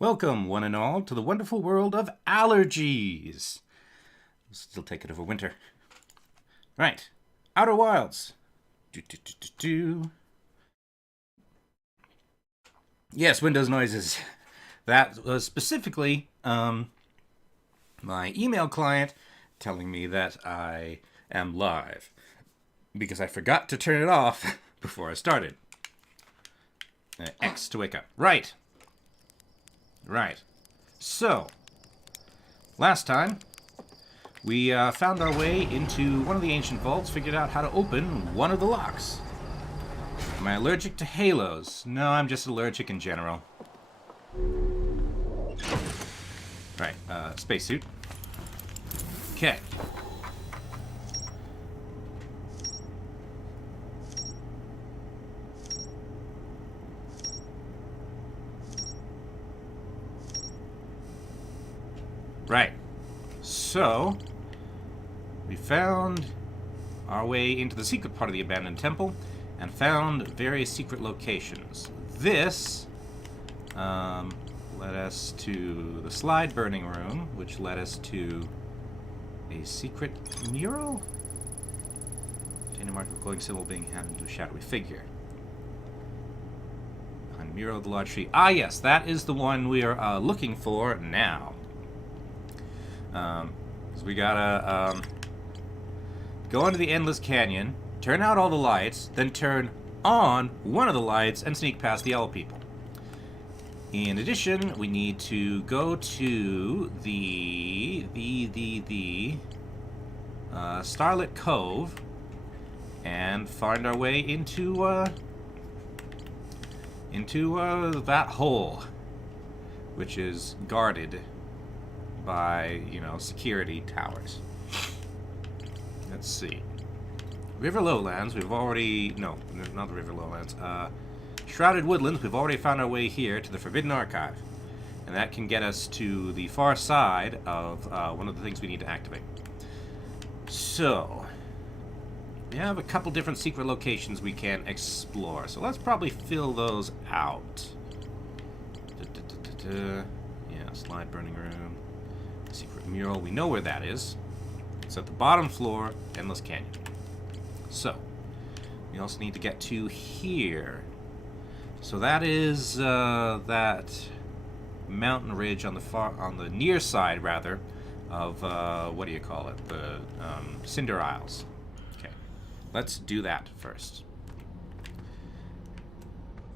Welcome, one and all, to the wonderful world of allergies. Still take it over winter. Right. Outer Wilds. Yes, Windows noises. That was specifically my email client telling me that I am live because I forgot to turn it off before I started. X to wake up. Right. So, last time, we found our way into one of the ancient vaults, figured out how to open one of the locks. Am I allergic to halos? No, I'm just allergic in general. Right, spacesuit. Okay. Right. So, we found our way into the secret part of the abandoned temple and found various secret locations. This led us to the slide burning room, which led us to a secret mural? Contain a mark of a glowing symbol being handed into a shadowy figure. Behind the mural of the large tree. Ah, yes, that is the one we are looking for now. So we gotta go into the endless canyon, turn out all the lights, then turn on one of the lights and sneak past the owl people. In addition, we need to go to the Starlit Cove and find our way into that hole, which is guarded by, security towers. Let's see. River Lowlands, we've already... No, not the River Lowlands. Shrouded Woodlands, we've already found our way here to the Forbidden Archive. And that can get us to the far side of one of the things we need to activate. So, we have a couple different secret locations we can explore. So let's probably fill those out. Yeah, slide burning room. Secret mural, we know where that is. It's at the bottom floor, Endless Canyon. So, we also need to get to here. So that is that mountain ridge on the near side, rather, of what do you call it? The Cinder Isles. Okay, let's do that first.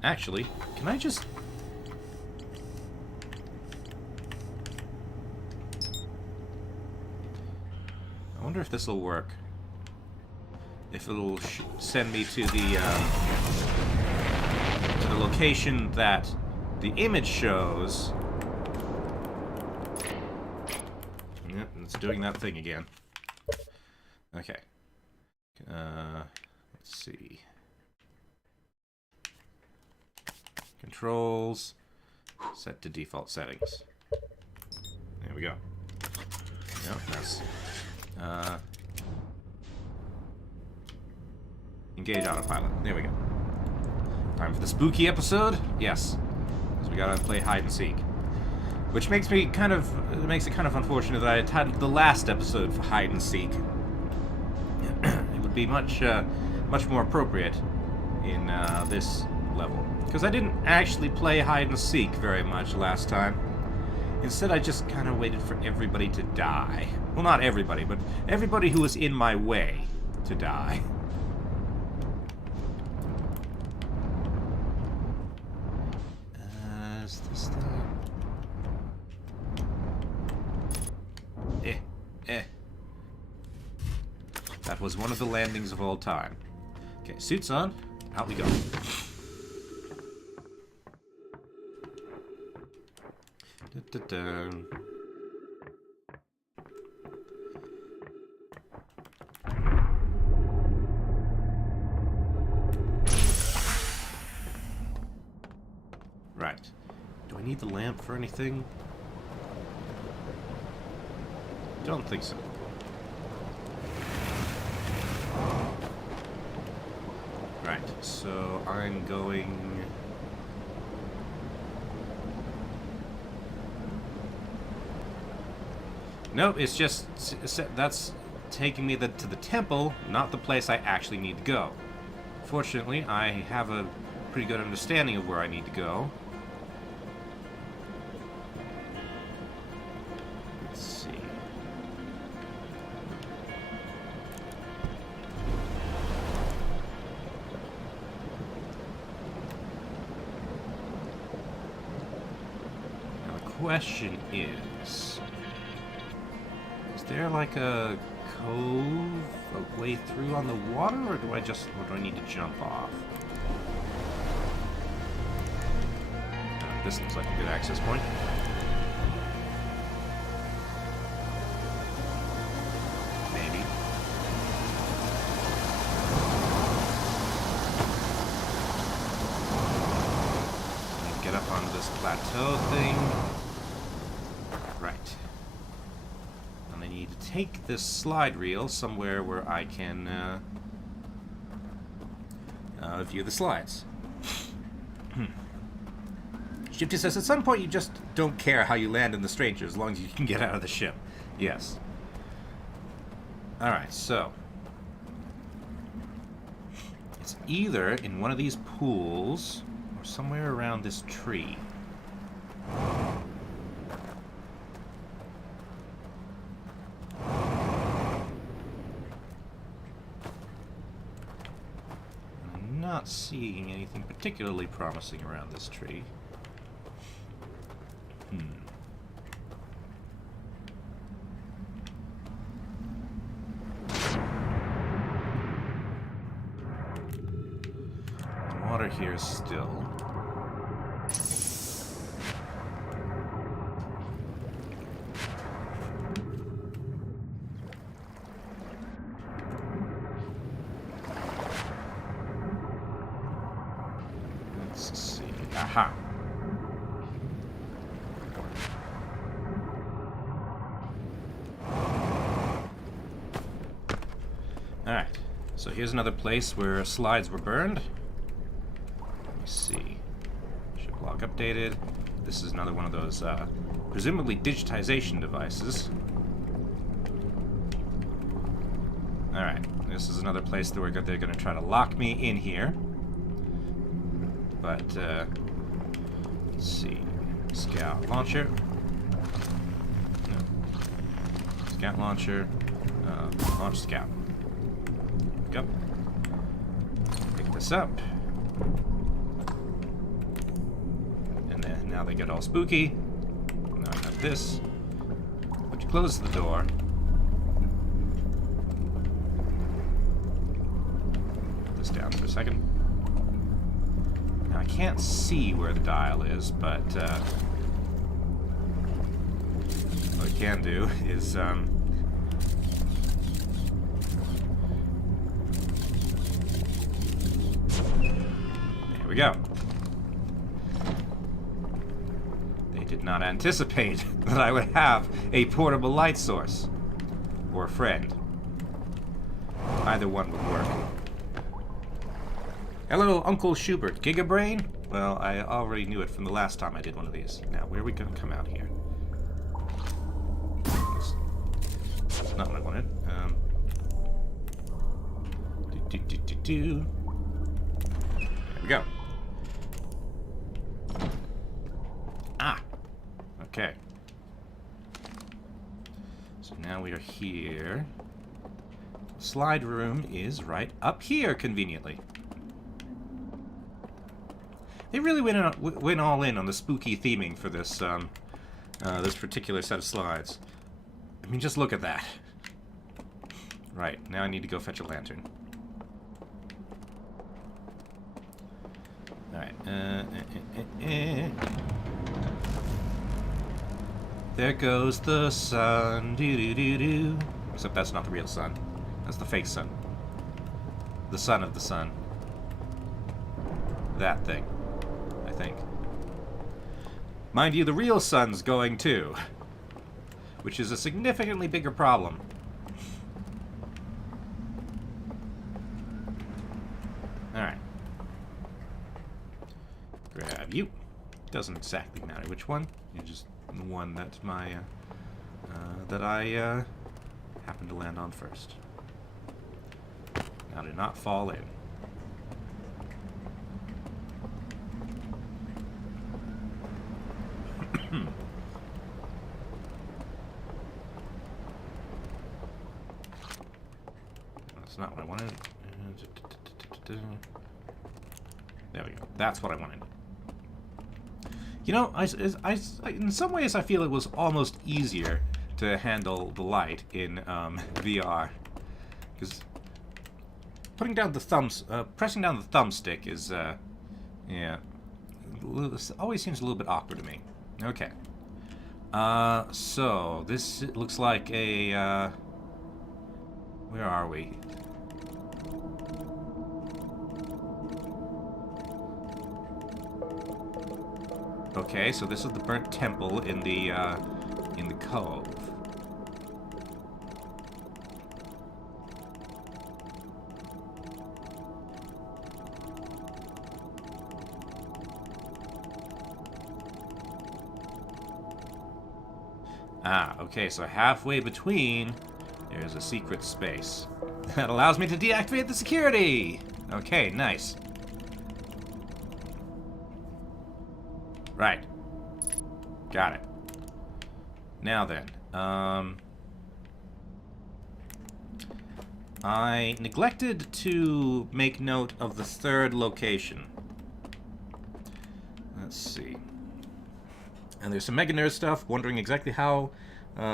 Actually, can I just... I wonder if this will work. If it'll send me to the location that the image shows. Yep, it's doing that thing again. Okay. Let's see. Controls. Set to default settings. There we go. Yep, that's... engage autopilot. There we go. Time for the spooky episode? Yes. Because we gotta play hide and seek. Which makes me kind of... It makes it kind of unfortunate that I titled the last episode for hide and seek. It would be much more appropriate in this level. Because I didn't actually play hide and seek very much last time. Instead, I just kind of waited for everybody to die. Well, not everybody, but everybody who was in my way to die. Is this the... That was one of the landings of all time. Okay, suits on. Out we go. Da-da-da. Right. Do I need the lamp for anything? Don't think so. Right, so I'm going... Nope, it's just... That's taking me to the temple, not the place I actually need to go. Fortunately, I have a pretty good understanding of where I need to go. Let's see. Now the question is there like a cove, a way through on the water, or do I need to jump off? This looks like a good access point. Maybe. Get up onto this plateau thing. Right. And I need to take this slide reel somewhere where I can view the slides. Shifty says, at some point you just don't care how you land in the stranger as long as you can get out of the ship. Yes. Alright, so. It's either in one of these pools or somewhere around this tree. I'm not seeing anything particularly promising around this tree. The water here is still. Let's see. Aha. Alright, so here's another place where slides were burned. Let me see. Ship log updated. This is another one of those, presumably digitization devices. Alright, this is another place where they're going to try to lock me in here. But, let's see. Scout launcher. No. Scout launcher. Launch scout. Go. Pick this up. And then now they get all spooky. Now I have this. But you close the door. Put this down for a second. Now I can't see where the dial is, but what I can do is we go. They did not anticipate that I would have a portable light source. Or a friend. Either one would work. Hello, Uncle Schubert. Gigabrain? Well, I already knew it from the last time I did one of these. Now, where are we going to come out here? That's not what I wanted. There we go. Ah! Okay. So now we are here. Slide room is right up here, conveniently. They really went all in on the spooky theming for this this particular set of slides. I mean, just look at that. Right, now I need to go fetch a lantern. Alright, There goes the sun, doo-doo-doo-doo. Except that's not the real sun. That's the fake sun. The son of the sun. That thing. I think. Mind you, the real sun's going too. which is a significantly bigger problem. Alright. Grab you. Doesn't exactly matter which one. You're just the one that's my, that I, happen to land on first. Now do not fall in. That's not what I wanted. There we go. That's what I wanted. You know, in some ways I feel it was almost easier to handle the light in VR. Because putting down the thumbs, pressing down the thumbstick is, yeah, always seems a little bit awkward to me. Okay. So this looks like a, where are we? Okay, so this is the burnt temple in the cove. Ah, okay, so halfway between, there's a secret space. That allows me to deactivate the security! Okay, nice. Right. Got it. Now then, I neglected to make note of the third location. Let's see. And there's some Mega Nerd stuff, wondering exactly how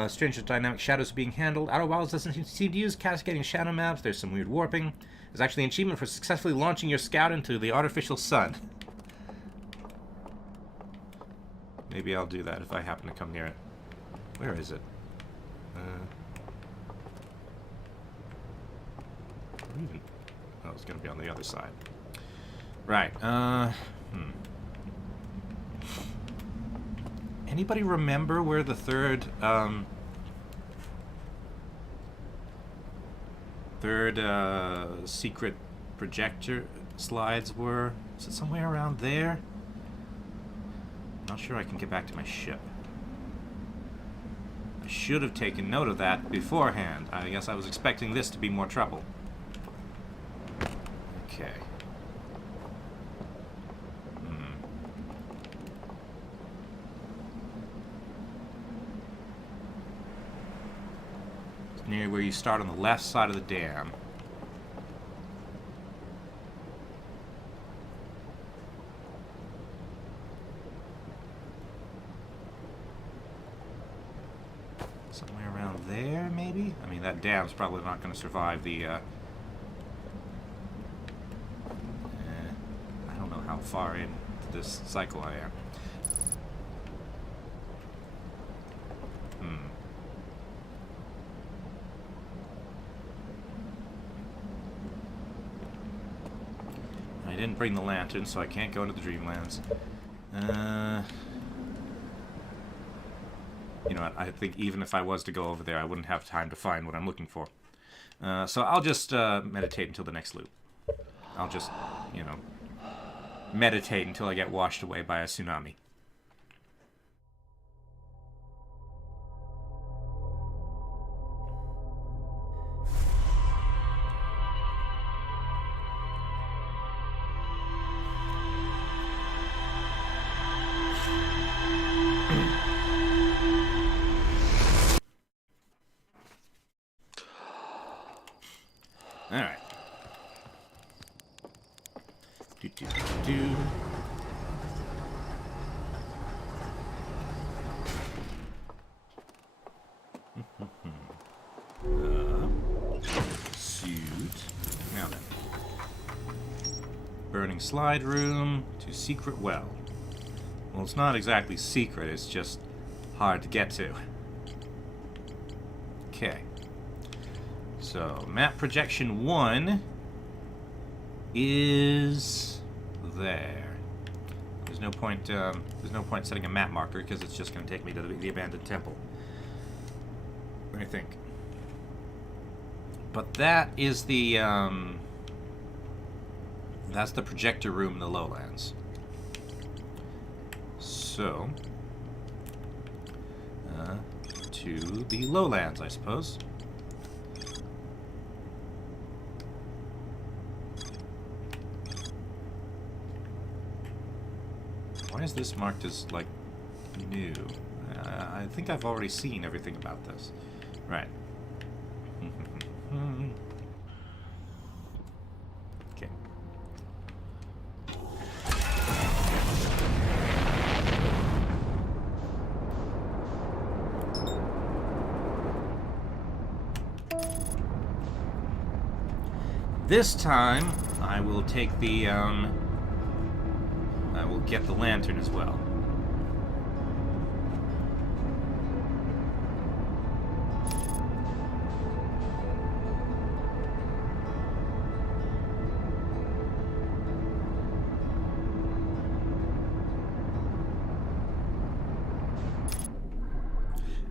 Strange Dynamic Shadows are being handled. Outer Wilds doesn't seem to use cascading shadow maps. There's some weird warping. There's actually an achievement for successfully launching your scout into the artificial sun. Maybe I'll do that if I happen to come near it. Where is it? Oh, it's gonna be on the other side. Right, Anybody remember where the third secret projector slides were? Is it somewhere around there? Not sure I can get back to my ship. I should have taken note of that beforehand. I guess I was expecting this to be more trouble. Okay. It's near where you start on the left side of the dam. Somewhere around there, maybe? I mean, that dam's probably not going to survive the, I don't know how far into this cycle I am. I didn't bring the lantern, so I can't go into the Dreamlands. You know what, I think even if I was to go over there, I wouldn't have time to find what I'm looking for. So I'll just meditate until the next loop. I'll just, you know, meditate until I get washed away by a tsunami. Alright. Suit. Now then. Burning slide room to secret well. Well, it's not exactly secret, it's just hard to get to. Okay. So, map projection 1 is there. There's no point setting a map marker because it's just going to take me to the abandoned temple. Let me think. But that is the, that's the projector room in the lowlands. So, to the lowlands, I suppose. Why is this marked as, like, new? I think I've already seen everything about this. Right. Okay. This time, I will take the, I will get the lantern as well.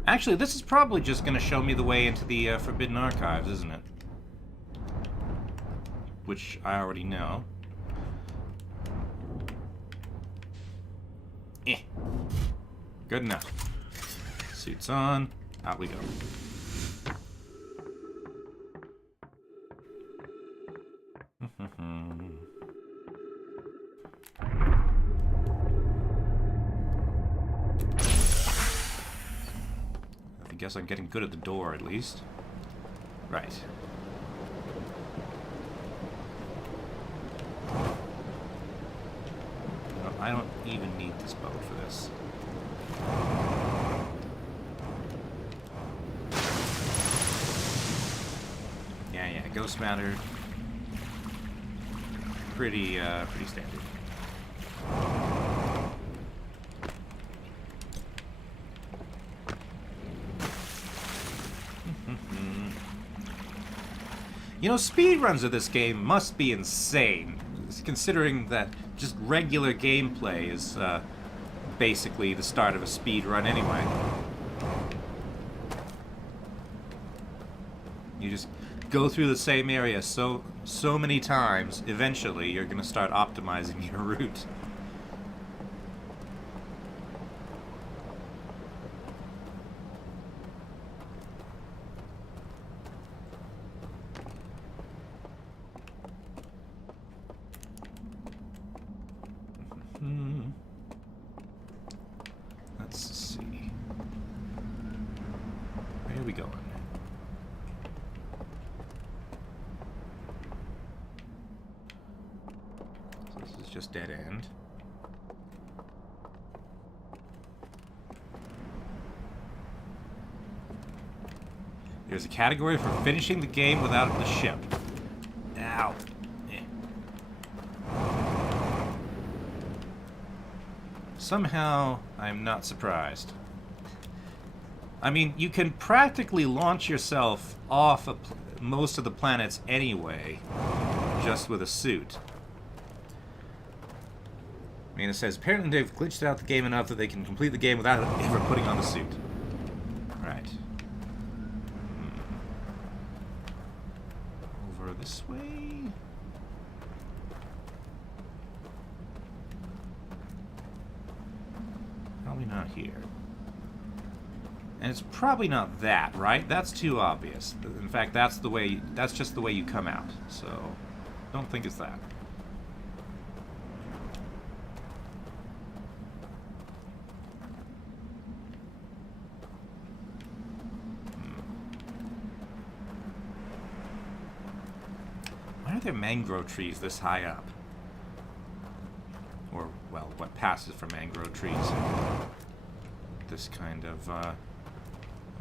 Actually, this is probably just going to show me the way into the Forbidden Archives, isn't it? Which I already know. Good enough. Suits on. Out we go. I guess I'm getting good at the door, at least. Right. No, I don't even need this boat for this. Yeah, ghost matter. Pretty standard. You know, speedruns of this game must be insane, considering that just regular gameplay is basically the start of a speedrun anyway. You just go through the same area so many times, eventually you're going to start optimizing your route. Let's see. Where are we going? So this is just dead end. There's a category for finishing the game without the ship. Ow. Somehow, I'm not surprised. I mean, you can practically launch yourself off of most of the planets anyway, just with a suit. I mean, it says, apparently they've glitched out the game enough that they can complete the game without ever putting on the suit. Right. Over this way? Probably not here. And it's probably not that, right? That's too obvious. In fact, that's just the way you come out. So, don't think it's that. Why are there mangrove trees this high up? Or, well, what passes for mangrove trees in this kind of,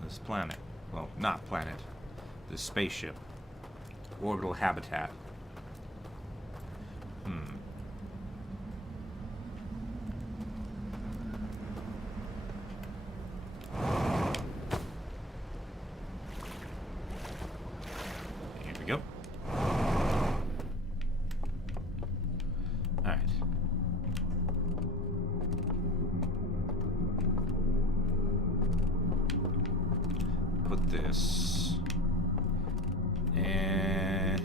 this planet. Well, not planet. This spaceship. Orbital habitat. Here we go. Alright. put this. And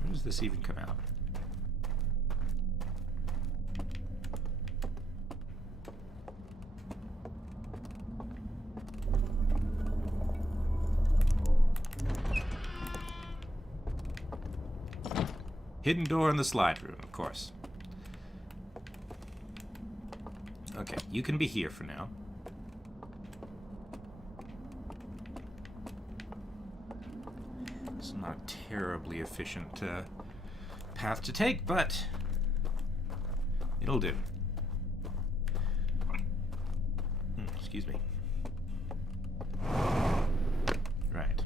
where does this even come out? Hidden door in the slide room, of course. Okay, you can be here for now. It's not a terribly efficient path to take, but it'll do. Excuse me. Right.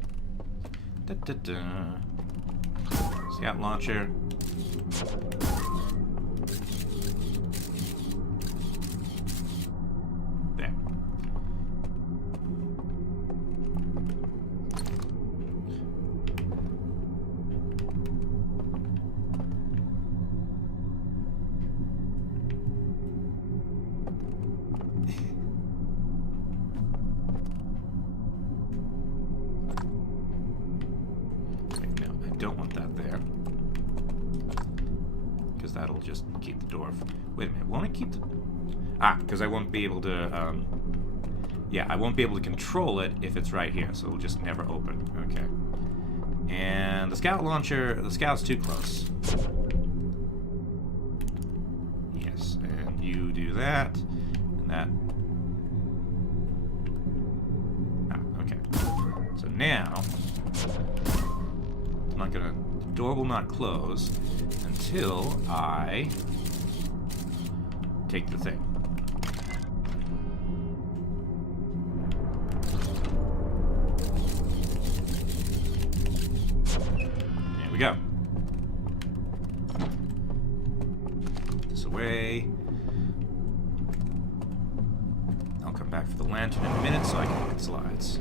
Scout launcher. There. No, I don't want that there. Because that'll just keep the door... Wait a minute, won't it keep the... Ah, because I won't be able to... Yeah, I won't be able to control it if it's right here, so it'll just never open. Okay. And the scout launcher... The scout's too close. Yes, and you do that. And that... Ah, okay. So now... I'm not gonna... The door will not close until I take the thing. There we go. Put this away. I'll come back for the lantern in a minute so I can look at slides.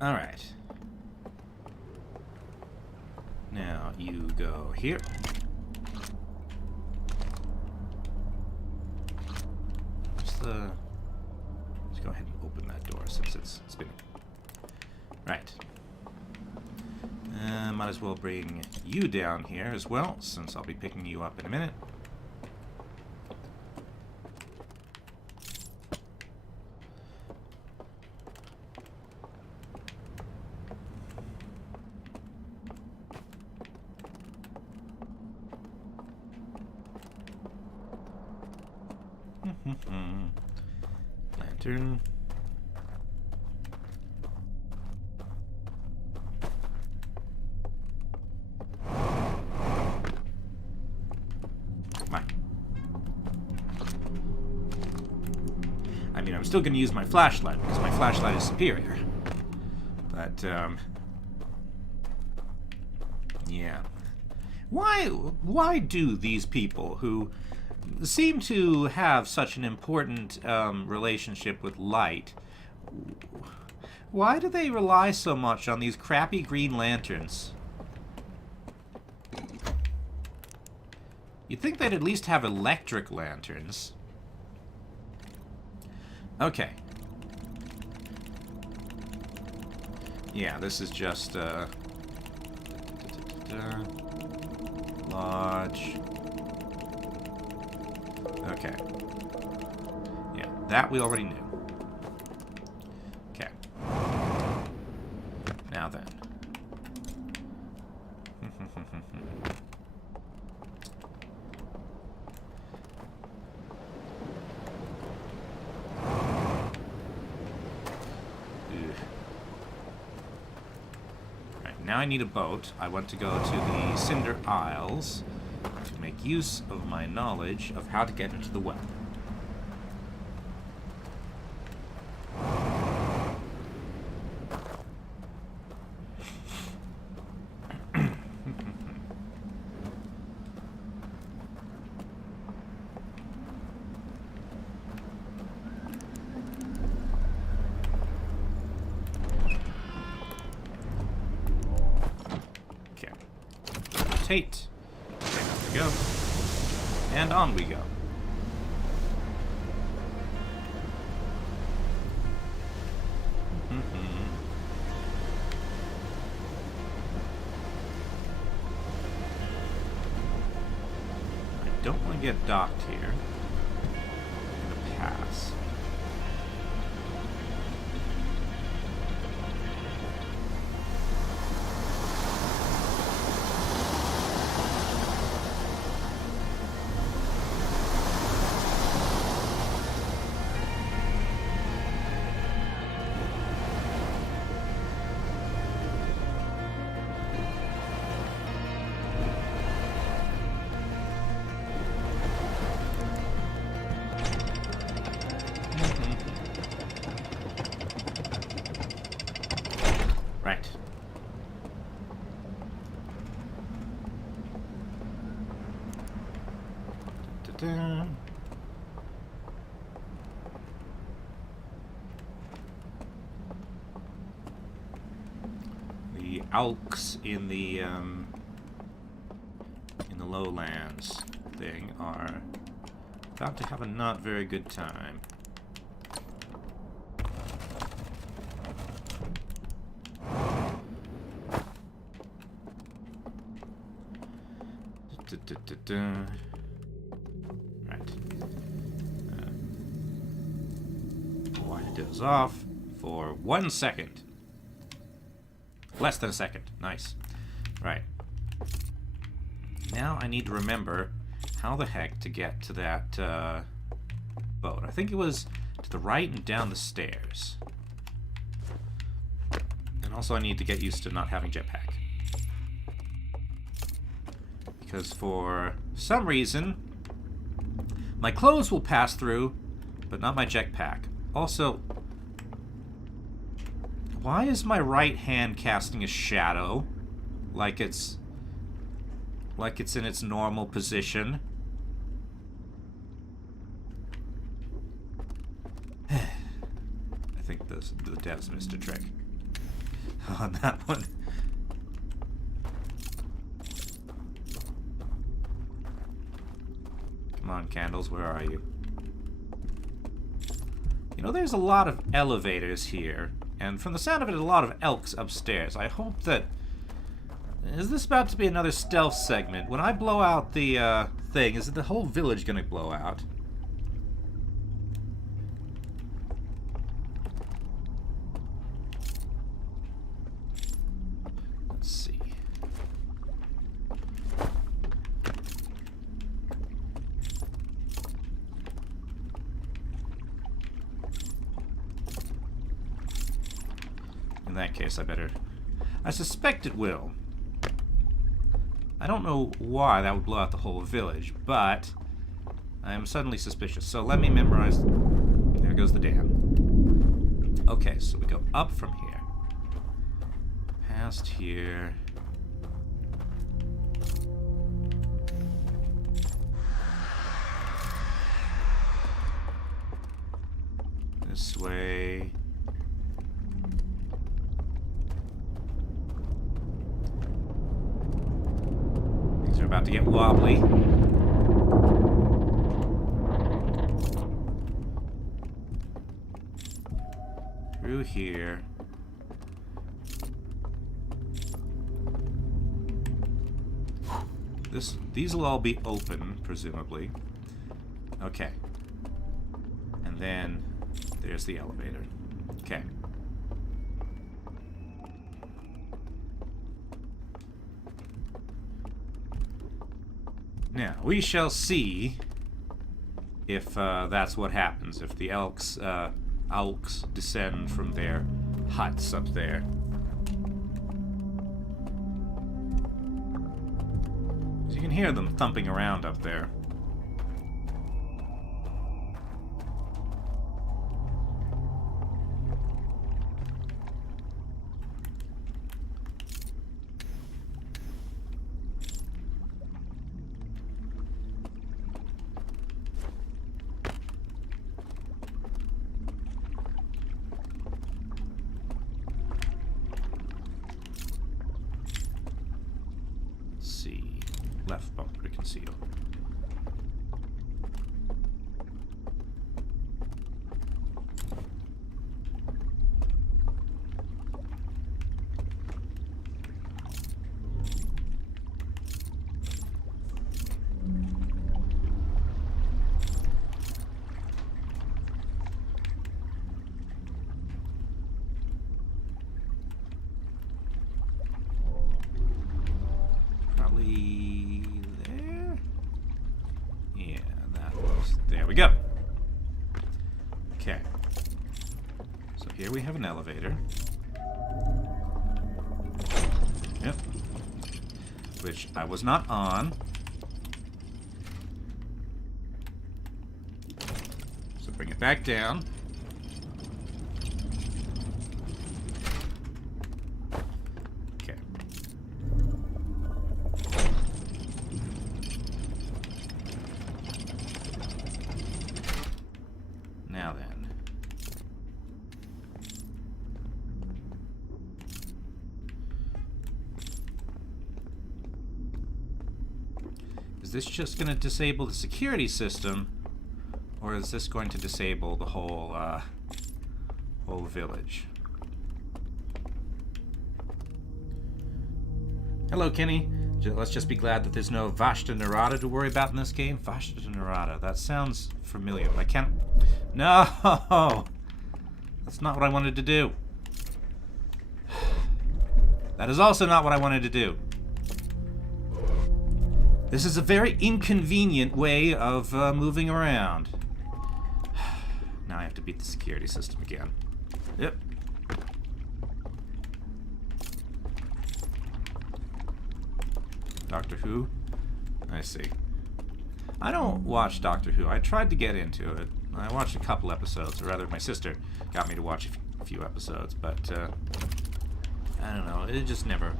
All right. Now you go here. Let's go ahead and open that door since it's spinning. Right. Might as well bring you down here as well, since I'll be picking you up in a minute. Lantern. I mean, I'm still going to use my flashlight because my flashlight is superior. But, yeah. Why do these people who seem to have such an important relationship with light, why do they rely so much on these crappy green lanterns? You'd think they'd at least have electric lanterns. Okay. Yeah, this is just, lodge. Okay. Yeah, that we already knew. Okay. Now then. Now I need a boat. I want to go to the Cinder Isles to make use of my knowledge of how to get into the well. hate. Okay, there we go. And on we go. I don't want to get docked here. I'm gonna pass. Right. Da-da-da. The Alks in the lowlands thing are about to have a not very good time. Right. Wind those off for 1 second. Less than a second. Nice. Right. Now I need to remember how the heck to get to that boat. I think it was to the right and down the stairs. And also I need to get used to not having jetpack. Because for some reason, my clothes will pass through, but not my jetpack. Also, why is my right hand casting a shadow like it's in its normal position? I think the devs missed a trick on that one. Come on, candles, where are you? You know, there's a lot of elevators here, and from the sound of it, a lot of elks upstairs. I hope that... Is this about to be another stealth segment? When I blow out the thing, is the whole village gonna blow out? Let's see. In that case, I suspect it will. I don't know why that would blow out the whole village, but I am suddenly suspicious. So let me memorize. There goes the dam. Okay, so we go up from here. Past here. This way. They're about to get wobbly. Through here. These will all be open, presumably. Okay. And then there's the elevator. Okay. Now, we shall see if that's what happens, if the elks descend from their huts up there. You can hear them thumping around up there. See. There we go. Okay. So here we have an elevator. Yep. Which I was not on. So bring it back down. Okay. Now then. Is this just going to disable the security system, or is this going to disable the whole village? Hello, Kenny. Let's just be glad that there's no Vashta Narada to worry about in this game. Vashta Narada. That sounds familiar, but I can't... No! That's not what I wanted to do. That is also not what I wanted to do. This is a very inconvenient way of moving around. Now I have to beat the security system again. Yep. Doctor Who? I see. I don't watch Doctor Who. I tried to get into it. I watched a couple episodes, or rather my sister got me to watch a few episodes, but I don't know. It just never...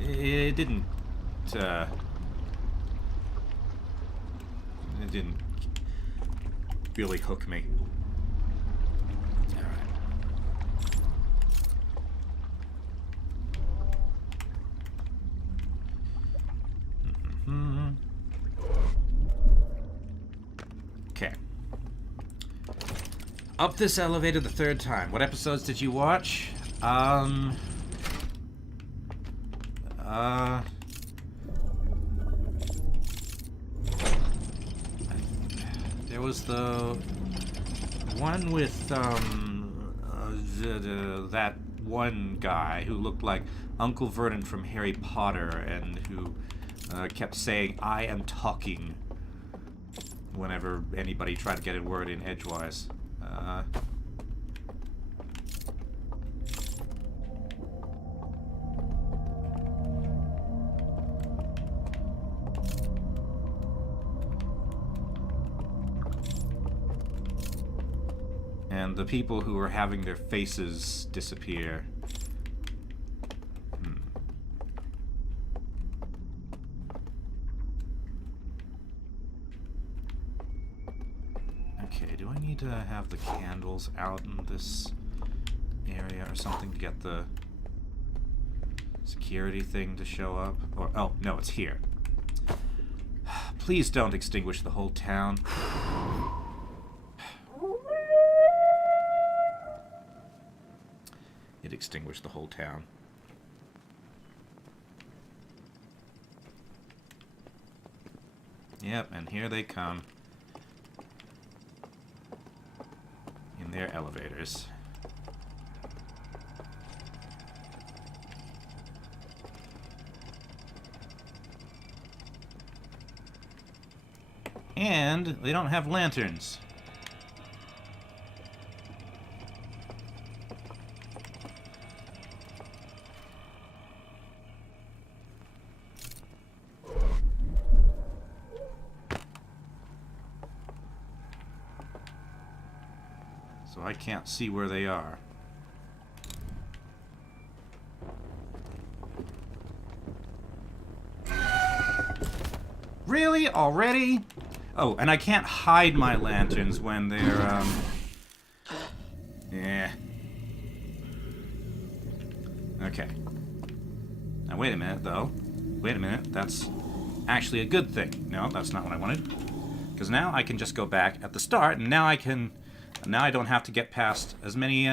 It didn't... It didn't really hook me. Alright. Okay. Up this elevator the third time. What episodes did you watch? There was the one with that one guy who looked like Uncle Vernon from Harry Potter and who kept saying, "I am talking," whenever anybody tried to get a word in edgewise. And the people who were having their faces disappear. Okay, do I need to have the candles out in this area or something to get the security thing to show up? Or, oh, no, it's here. Please don't extinguish the whole town. It extinguished the whole town. Yep, and here they come. In their elevators. And they don't have lanterns. So I can't see where they are. Really? Already? Oh, and I can't hide my lanterns when they're, yeah. Okay. Now, wait a minute, though. Wait a minute. That's actually a good thing. No, that's not what I wanted. Because now I can just go back at the start, and now I can... Now I don't have to get past as many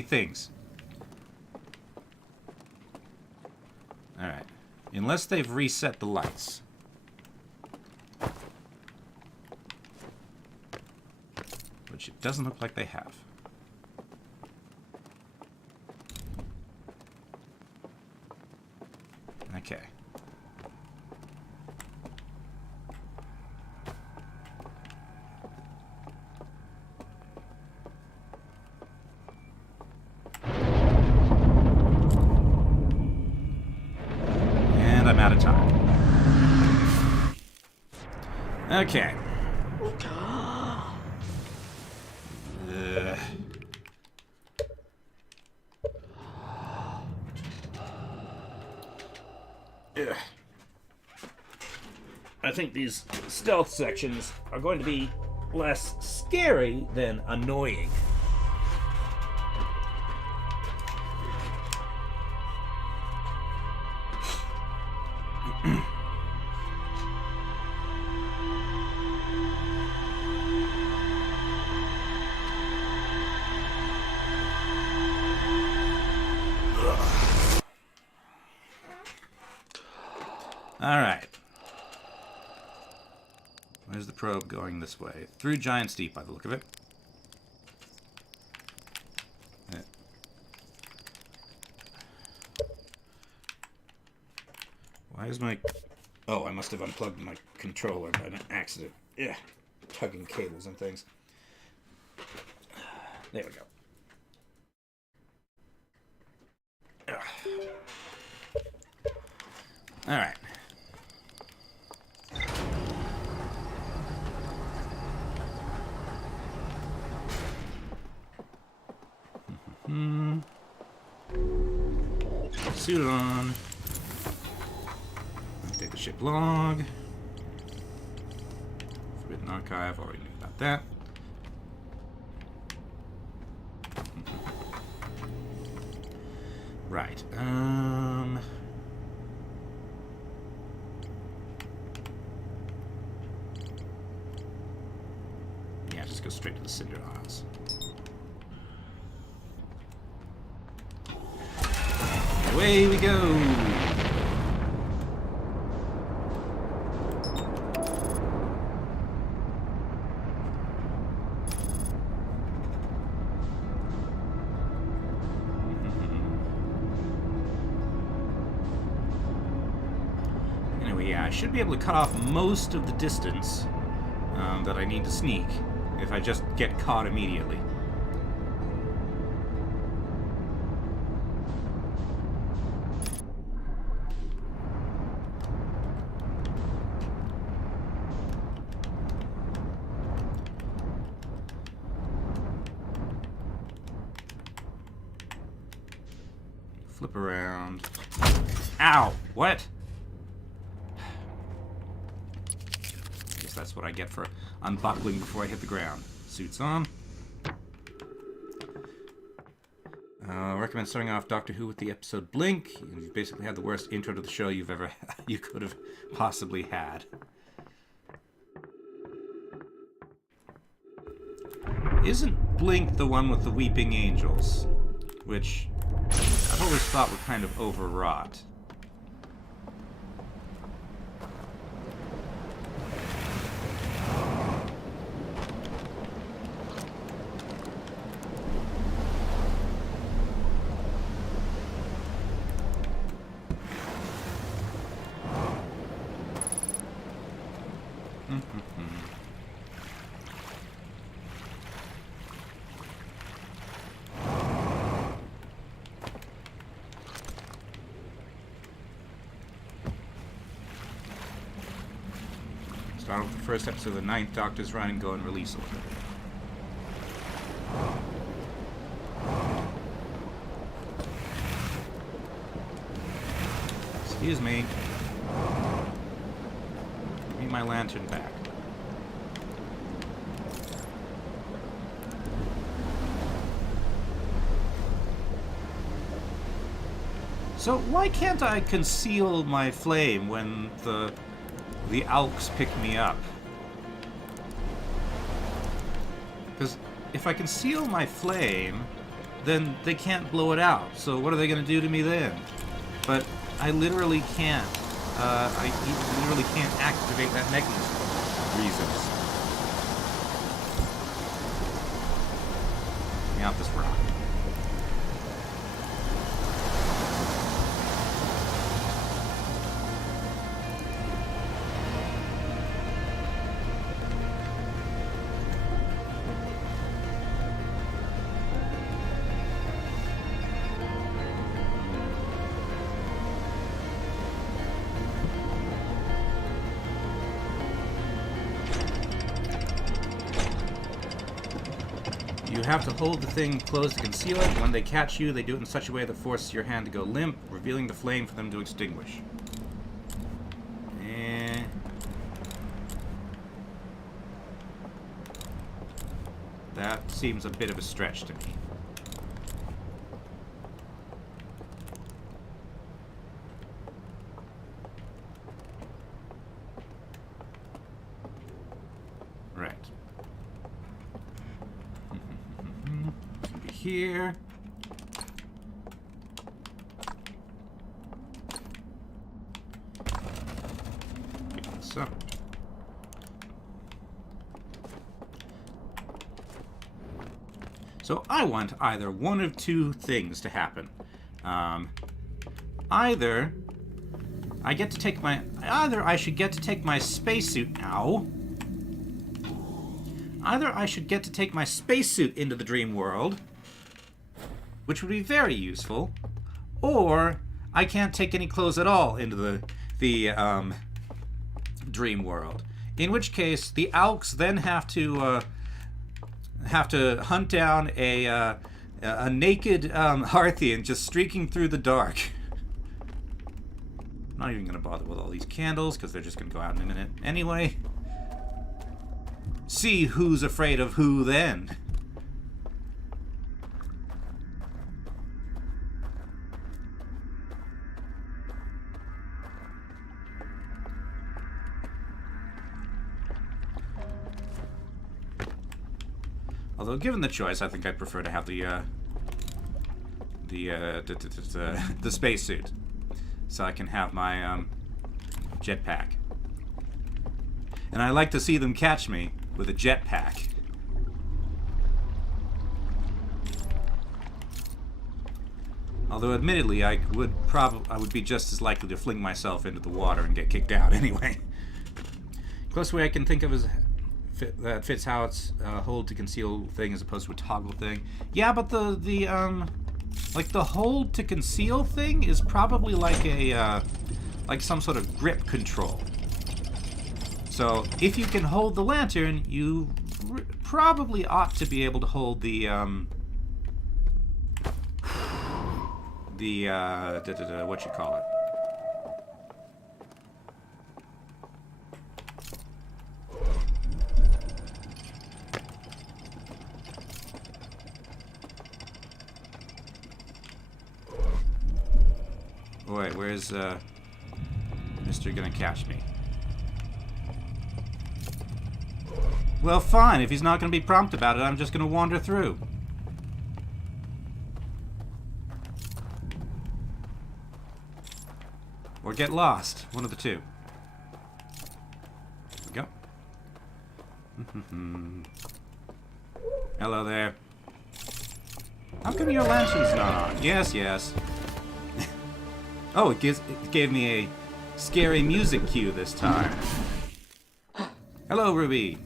things. Alright. Unless they've reset the lights. Which it doesn't look like they have. Okay. Okay. I think these stealth sections are going to be less scary than annoying. All right. Where's the probe going this way? Through Giant's Deep, by the look of it. Why is my... Oh, I must have unplugged my controller by an accident. Yeah, tugging cables and things. There we go. All right. Suit on. Take the ship log. Forbidden archive. Already knew about that. Right. Yeah, just go straight to the Cinder Isles. Away we go! Anyway, yeah, I should be able to cut off most of the distance that I need to sneak if I just get caught immediately. Flip around. Ow! What? Guess that's what I get for unbuckling before I hit the ground. Suits on. Recommend starting off Doctor Who with the episode Blink. You've basically had the worst intro to the show you could have possibly had. Isn't Blink the one with the weeping angels? Which I've always thought were kind of overwrought. Start with the first episode of the 9th Doctor's run and go and release order. Excuse me. Give me my lantern back. So why can't I conceal my flame when the Alks pick me up? Because if I conceal my flame, then they can't blow it out. So what are they going to do to me then? But I literally can't. I literally can't activate that mechanism for reasons. Get me off this rock. have to hold the thing closed to conceal it. When they catch you, they do it in such a way that forces your hand to go limp, revealing the flame for them to extinguish. That seems a bit of a stretch to me. Right. Can be here. Pick this up. So I want either one of two things to happen. Either I should get to take my spacesuit. Ow. Either I should get to take my spacesuit into the dream world, which would be very useful, or I can't take any clothes at all into the dream world. In which case, the Alks then have to hunt down a naked Harthian just streaking through the dark. I'm not even going to bother with all these candles, because they're just going to go out in a minute anyway. See who's afraid of who then. Although, given the choice, I think I'd prefer to have the spacesuit, so I can have my jetpack. And I like to see them catch me with a jetpack. Although, admittedly, I would be just as likely to fling myself into the water and get kicked out anyway. Closest way I can think of is that fits how it's hold to conceal thing as opposed to a toggle thing. Yeah, but like the hold to conceal thing is probably like a like some sort of grip control. So if you can hold the lantern, you probably ought to be able to hold the what you call it. Wait, where's Mr. gonna catch me? Well, fine. If he's not gonna be prompt about it, I'm just gonna wander through. Or get lost. One of the two. There we go. Hello there. How come your lantern's not on? Yes, yes. Oh, it gave me a scary music cue this time. Hello, Ruby.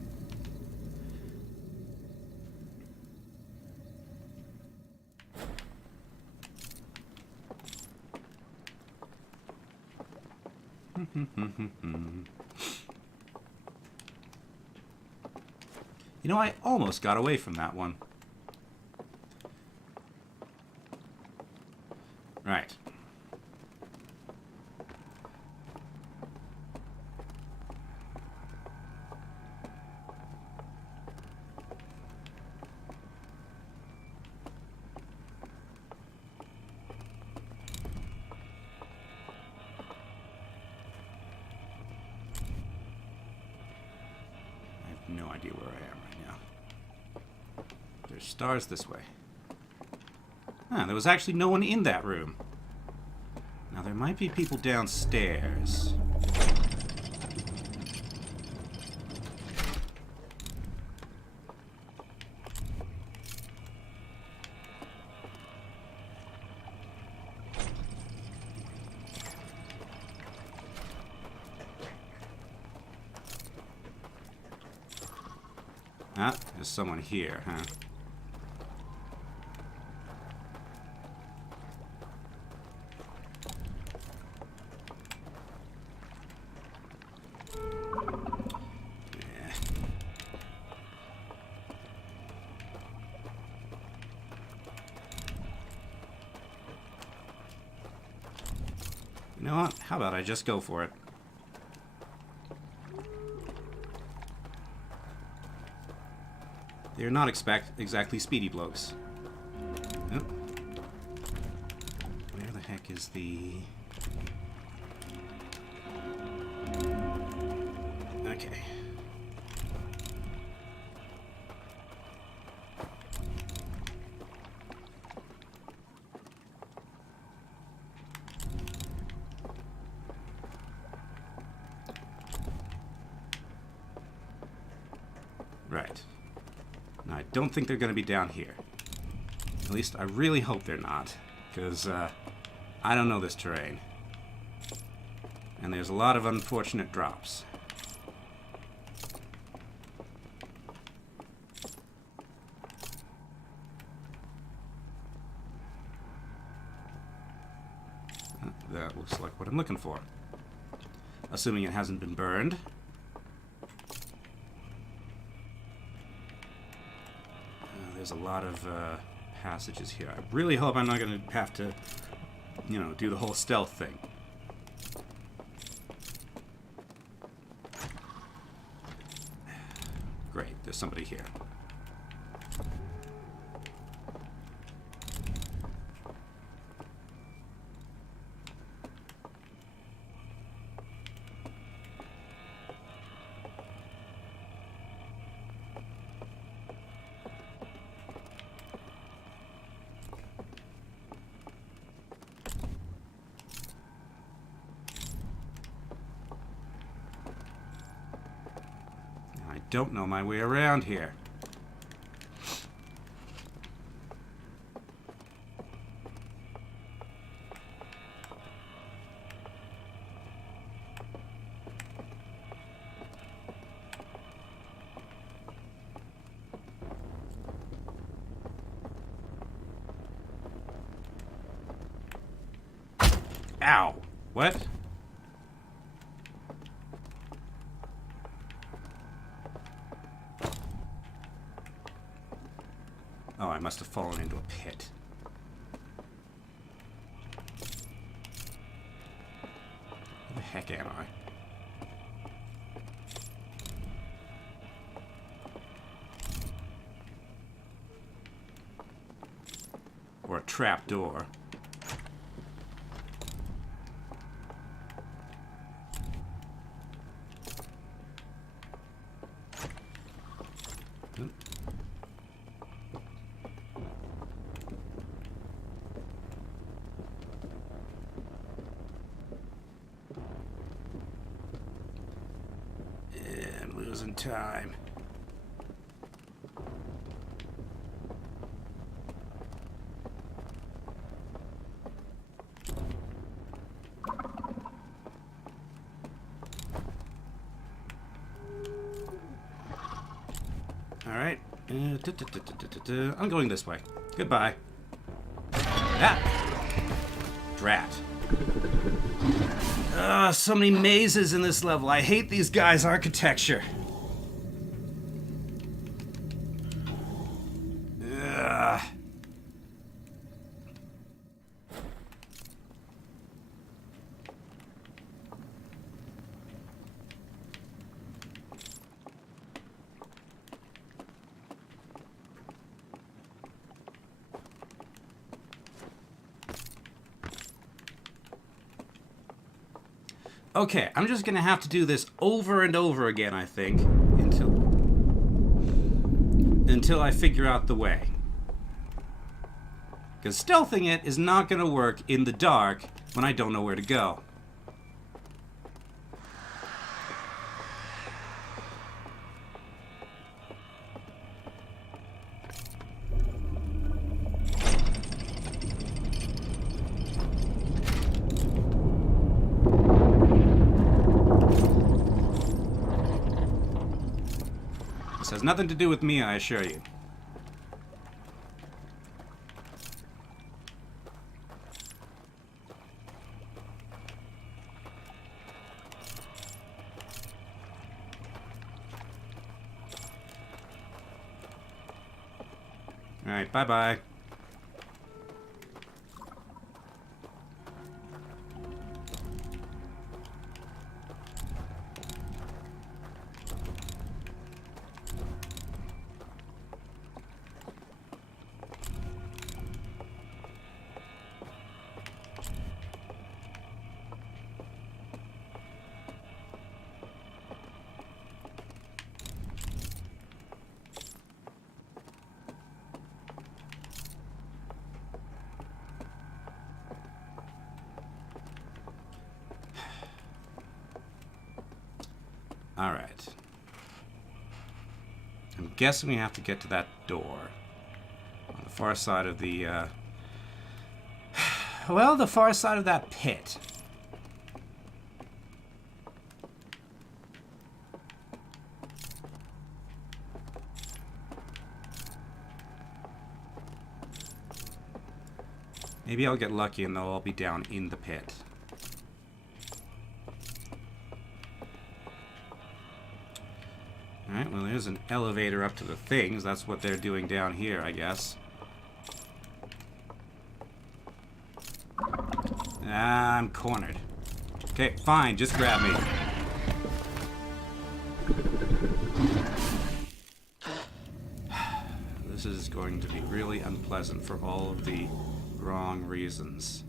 You know, I almost got away from that one. Right. No idea where I am right now. There's stars this way. Ah, there was actually no one in that room. Now there might be people downstairs. Ah, there's someone here, huh? Yeah. know what? How about I just go for it? They're not exactly speedy blokes. Oh. Where the heck is the... Okay. Right. Now, I don't think they're going to be down here. At least, I really hope they're not. Because, I don't know this terrain. And there's a lot of unfortunate drops. That looks like what I'm looking for. Assuming it hasn't been burned. There's a lot of passages here. I really hope I'm not going to have to, you know, do the whole stealth thing. Great, there's somebody here. Don't know my way around here. Ow! What? Oh, I must have fallen into a pit. Where the heck am I? Or a trap door. In time. All right. I'm going this way. Goodbye. Ah! Drat. So many mazes in this level. I hate these guys' architecture. Okay, I'm just gonna have to do this over and over again, I think, until I figure out the way. Because stealthing it is not gonna work in the dark when I don't know where to go. This has nothing to do with me, I assure you. Alright, bye-bye. Alright. I'm guessing we have to get to that door. On the far side of the, well, the far side of that pit. Maybe I'll get lucky and they'll all be down in the pit. Alright, well there's an elevator up to the things. That's what they're doing down here, I guess. Ah, I'm cornered. Okay, fine, just grab me. This is going to be really unpleasant for all of the wrong reasons.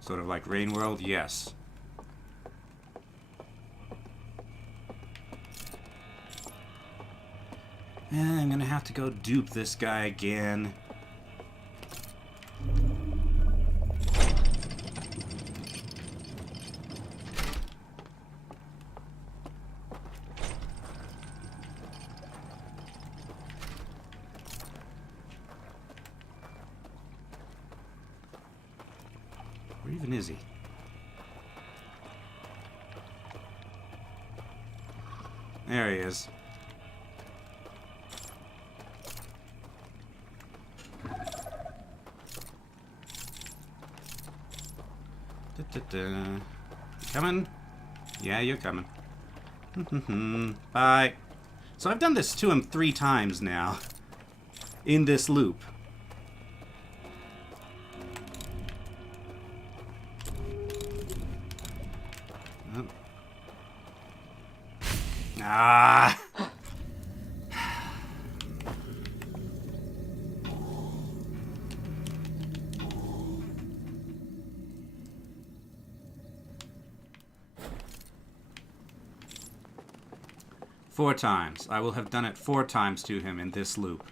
Sort of like Rain World? Yes. And I'm gonna have to go dupe this guy again. Where even is he? There he is. You coming? Yeah, you're coming. Bye. So I've done this to him 3 times now. In this loop. Oh. Ah! 4 times. I will have done it 4 times to him in this loop.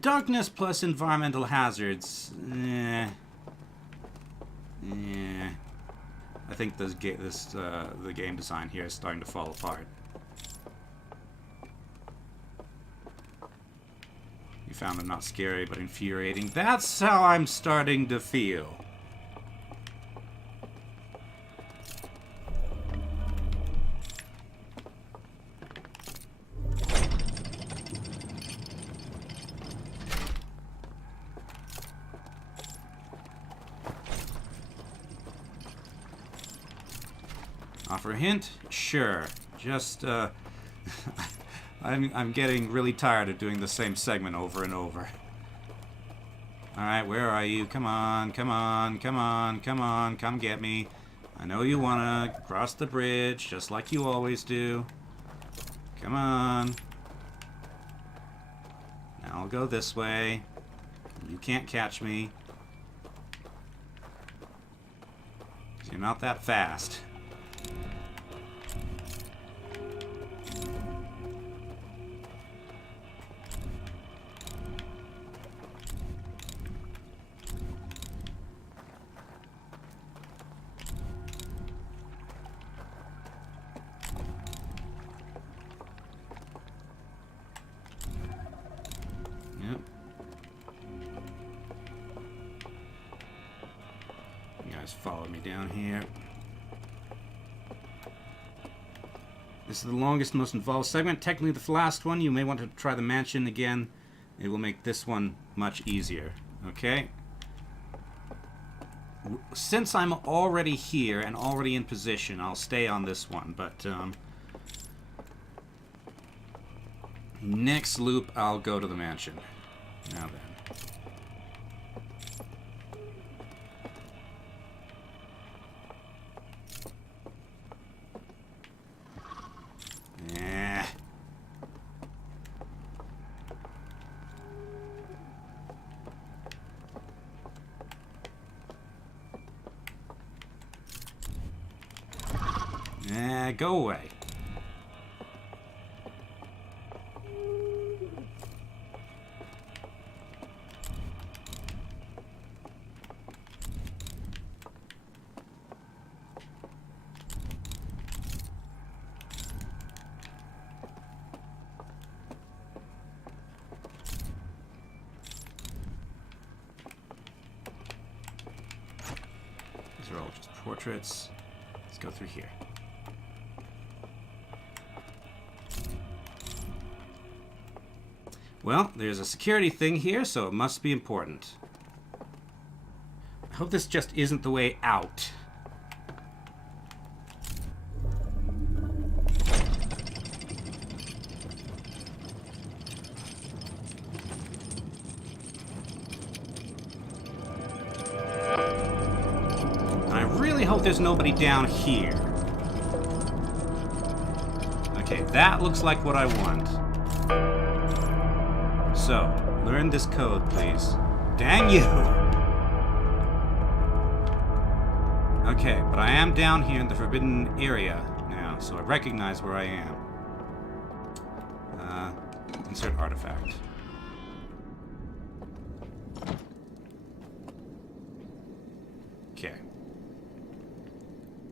Darkness plus environmental hazards. I think the game design here is starting to fall apart. You found them not scary, but infuriating. That's how I'm starting to feel. Offer a hint? Sure. Just, I'm getting really tired of doing the same segment over and over. Alright, where are you? Come on, come on, come on, come on, come get me. I know you wanna cross the bridge, just like you always do. Come on. Now I'll go this way. You can't catch me. You're not that fast. Follow me down here. This is the longest, most involved segment. Technically the last one. You may want to try the mansion again. It will make this one much easier. Okay? Since I'm already here and already in position, I'll stay on this one. But, Next loop, I'll go to the mansion. Now then. Go away. These are all just portraits. Let's go through here. Well, there's a security thing here, so it must be important. I hope this just isn't the way out. And I really hope there's nobody down here. Okay, that looks like what I want. So, learn this code, please. Dang you! Okay, but I am down here in the forbidden area now, so I recognize where I am. Insert artifact. Okay.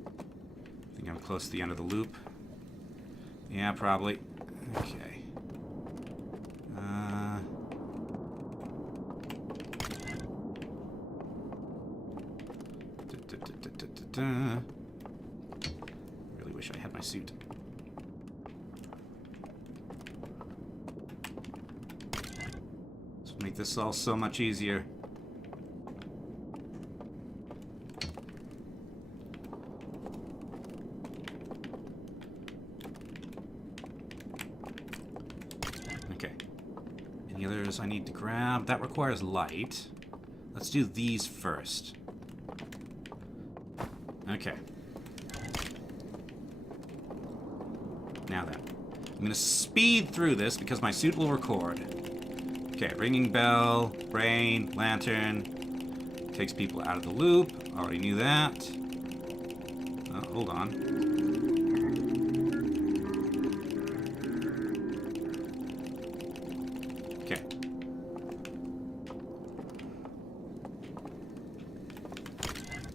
I think I'm close to the end of the loop. Yeah, probably. Okay. Really wish I had my suit. This would make this all so much easier. Okay. Any others I need to grab? That requires light. Let's do these first. Okay. Now then. I'm going to speed through this because my suit will record. Okay, ringing bell, brain, lantern. Takes people out of the loop. Already knew that. Oh, hold on. Okay.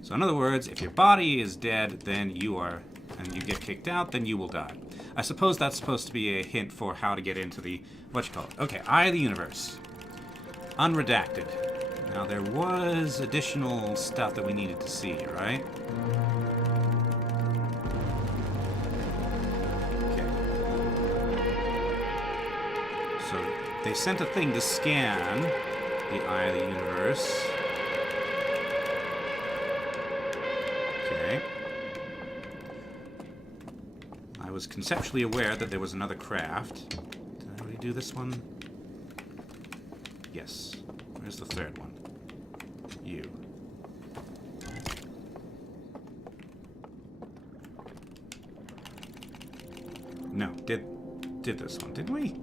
So in other words, if your body is dead, then you are, and you get kicked out, then you will die. I suppose that's supposed to be a hint for how to get into the, whatchamacallit. Okay, Eye of the Universe. Unredacted. Now there was additional stuff that we needed to see, right? Okay. So they sent a thing to scan the Eye of the Universe. I was conceptually aware that there was another craft. Did I already do this one? Yes. Where's the third one? You. No, did this one, didn't we?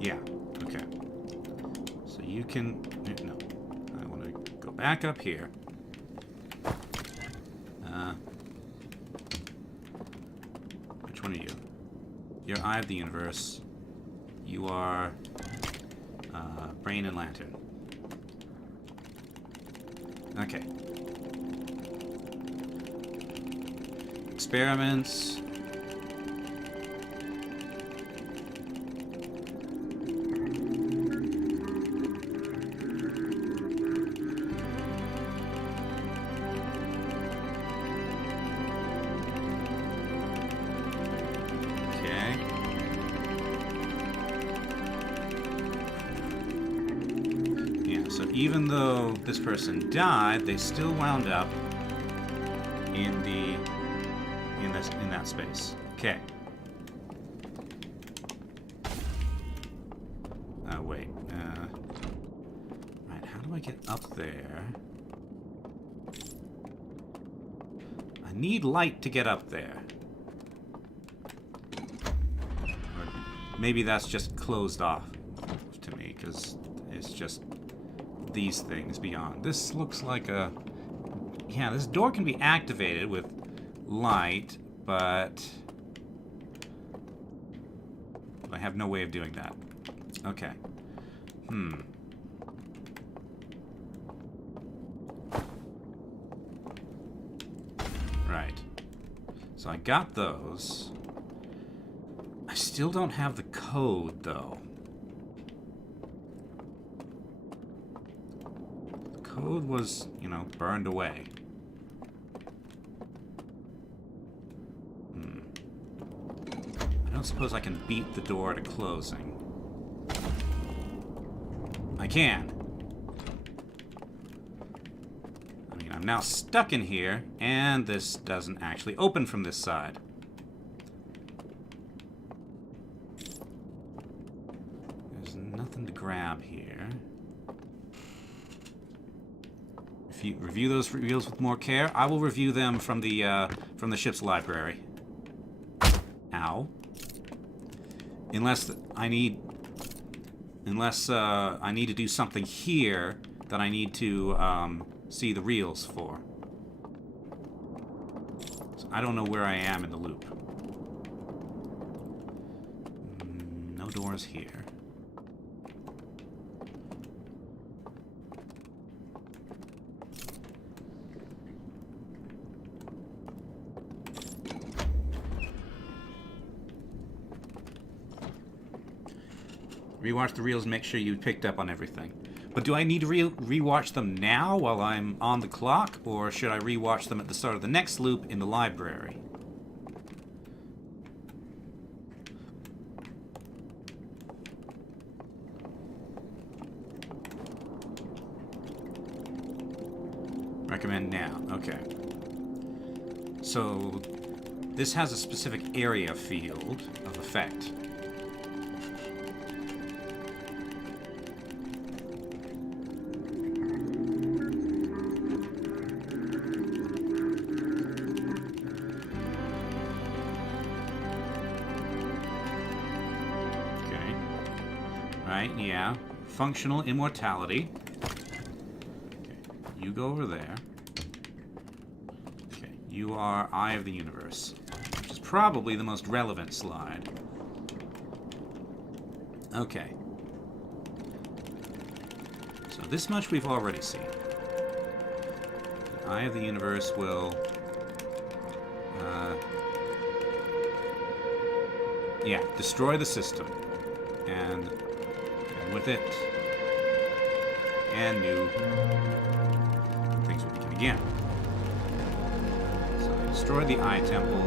Yeah, okay. So you can... No. I want to go back up here. Which one are you? You're Eye of the Universe. You are Brain and Lantern. Okay. Experiments. Even though this person died, they still wound up in that space. Okay. do I get up there? I need light to get up there. Or maybe that's just closed off to me, because it's just these things beyond. This looks like a... Yeah, this door can be activated with light, but I have no way of doing that. Okay. Right. So I got those. I still don't have the code, though. The code was, you know, burned away. I don't suppose I can beat the door to closing. I can. I mean, I'm now stuck in here, and this doesn't actually open from this side. There's nothing to grab here. If you review those reveals with more care, I will review them from the ship's library. Ow. Unless I need to do something here that I need to see the reels for. So I don't know where I am in the loop. No doors here. Rewatch the reels and make sure you picked up on everything. But do I need to rewatch them now while I'm on the clock, or should I rewatch them at the start of the next loop in the library? Recommend now. Okay. So this has a specific area field of effect. Yeah, functional immortality. Okay, you go over there. Okay, you are Eye of the Universe, which is probably the most relevant slide. Okay. So this much we've already seen. The Eye of the Universe will... yeah, destroy the system. And with it, and new things will begin again. So they destroyed the Eye Temple.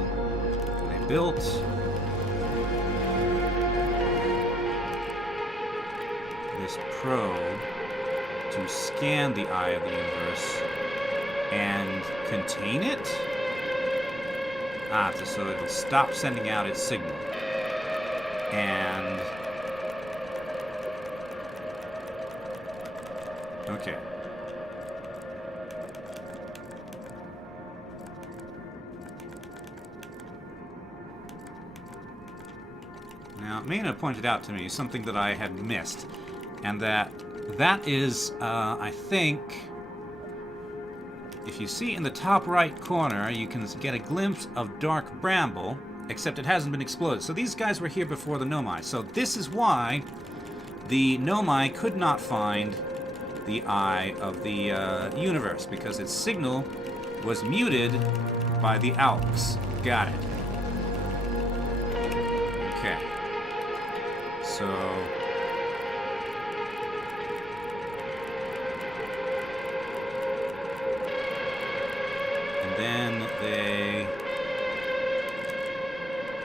They built this probe to scan the Eye of the Universe and contain it. So it'll stop sending out its signal. And okay. Now, Maina pointed out to me something that I had missed, and that is, I think, if you see in the top right corner, you can get a glimpse of Dark Bramble, except it hasn't been exploded. So these guys were here before the Nomai. So this is why the Nomai could not find the Eye of the Universe, because its signal was muted by the Alps. Got it. Okay. So... and then they...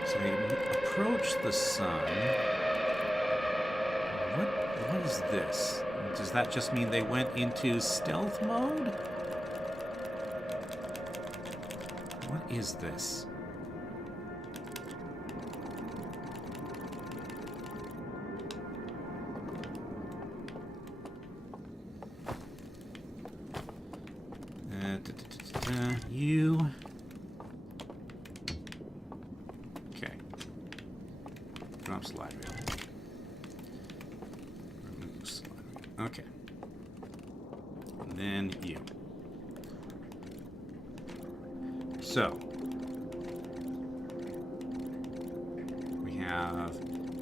so they approach the sun. What is this? Does that just mean they went into stealth mode? What is this? Okay. And then you. So, we have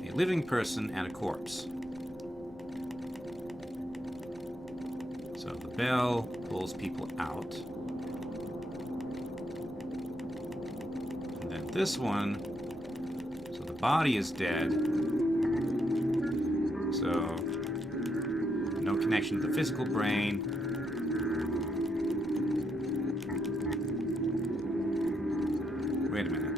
a living person and a corpse. So the bell pulls people out. And then this one, so the body is dead. So, no connection to the physical brain. Wait a minute.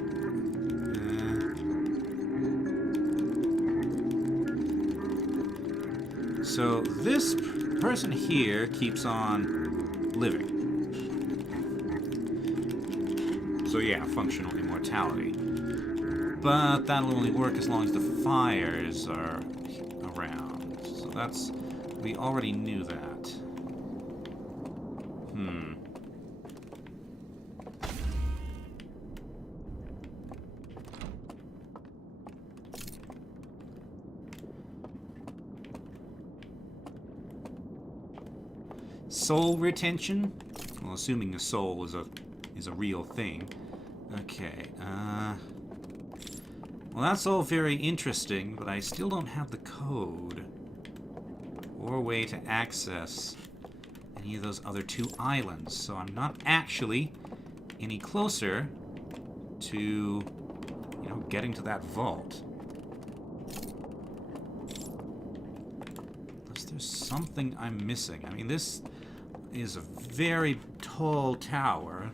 So this person here keeps on living. So yeah, functional immortality. But that'll only work as long as the fires are around. So that's... we already knew that. Soul retention? Well, assuming a soul is a real thing. Okay, well, that's all very interesting, but I still don't have the code or way to access any of those other two islands, so I'm not actually any closer to, you know, getting to that vault. Unless there's something I'm missing. I mean, this is a very tall tower,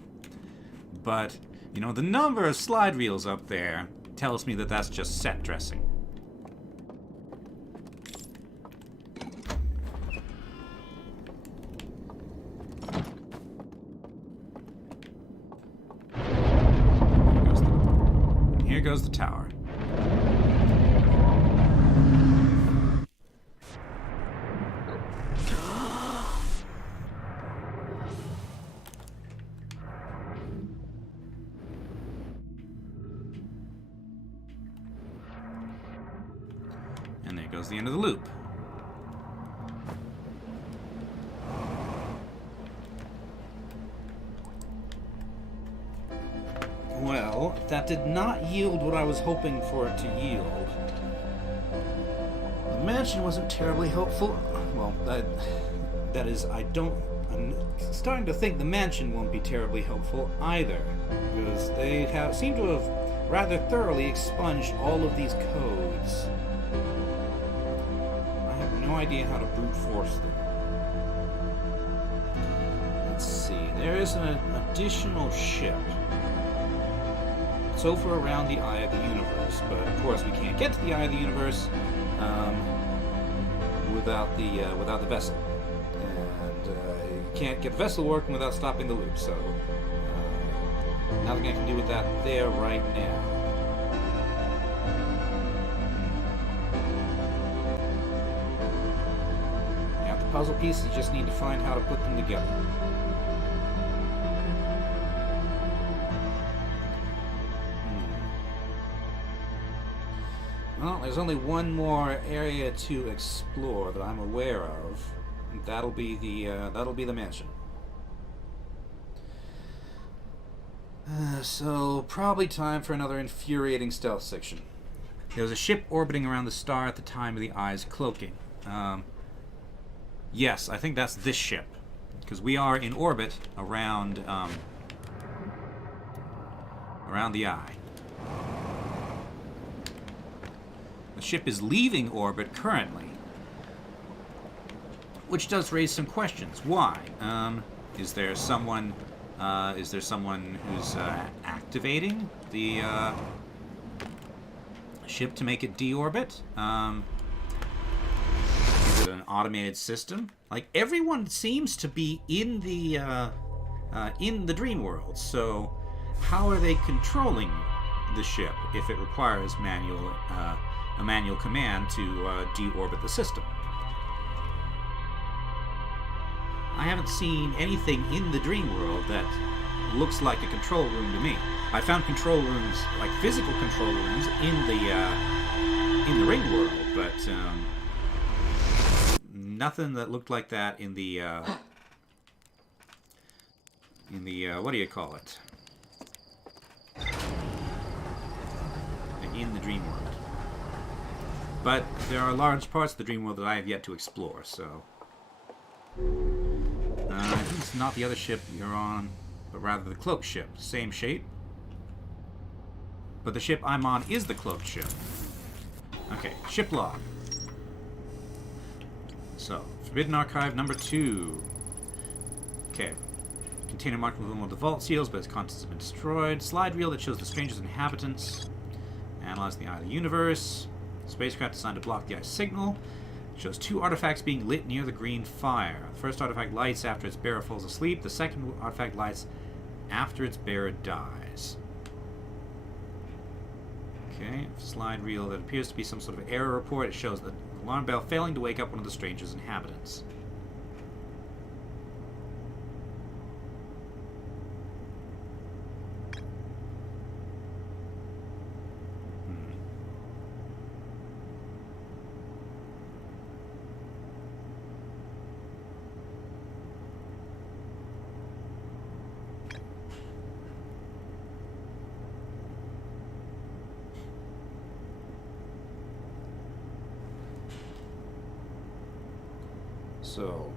but, you know, the number of slide reels up there tells me that that's just set dressing. Here goes the tower. And there goes the end of the loop. Well, that did not yield what I was hoping for it to yield. The mansion wasn't terribly helpful. Well, that is, I'm starting to think the mansion won't be terribly helpful either, because they seem to have rather thoroughly expunged all of these codes. I have no idea how to brute force them. Let's see, there is an additional ship. It's over around the Eye of the Universe, but of course we can't get to the Eye of the Universe without the vessel, and you can't get the vessel working without stopping the loop. So nothing I can do with that there right now. Now the puzzle pieces just need to find how to put them together. Well, there's only one more area to explore that I'm aware of. That'll be the mansion. So probably time for another infuriating stealth section. There was a ship orbiting around the star at the time of the Eye's cloaking. Yes, I think that's this ship, because we are in orbit around the Eye. The ship is leaving orbit currently, which does raise some questions. Why? Is there someone who's activating the ship to make it deorbit? Is it an automated system? Like, everyone seems to be in the dream world, so how are they controlling the ship if it requires a manual command to deorbit the system? I haven't seen anything in the dream world that looks like a control room to me. I found control rooms, like physical control rooms, in the ring world, but nothing that looked like that in the what do you call it? In the dream world. But there are large parts of the dream world that I have yet to explore, so... I think it's not the other ship you're on, but rather the cloaked ship. Same shape. But the ship I'm on is the cloaked ship. Okay, ship log. So, Forbidden Archive number 2. Okay. Container marked with one of the vault seals, but its contents have been destroyed. Slide reel that shows the stranger's inhabitants. Analyze the eye of the universe. Spacecraft designed to block the eye signal. It shows 2 artifacts being lit near the green fire. The first artifact lights after its bearer falls asleep. The second artifact lights after its bearer dies. Okay, slide reel that appears to be some sort of error report. It shows the alarm bell failing to wake up one of the stranger's inhabitants. So,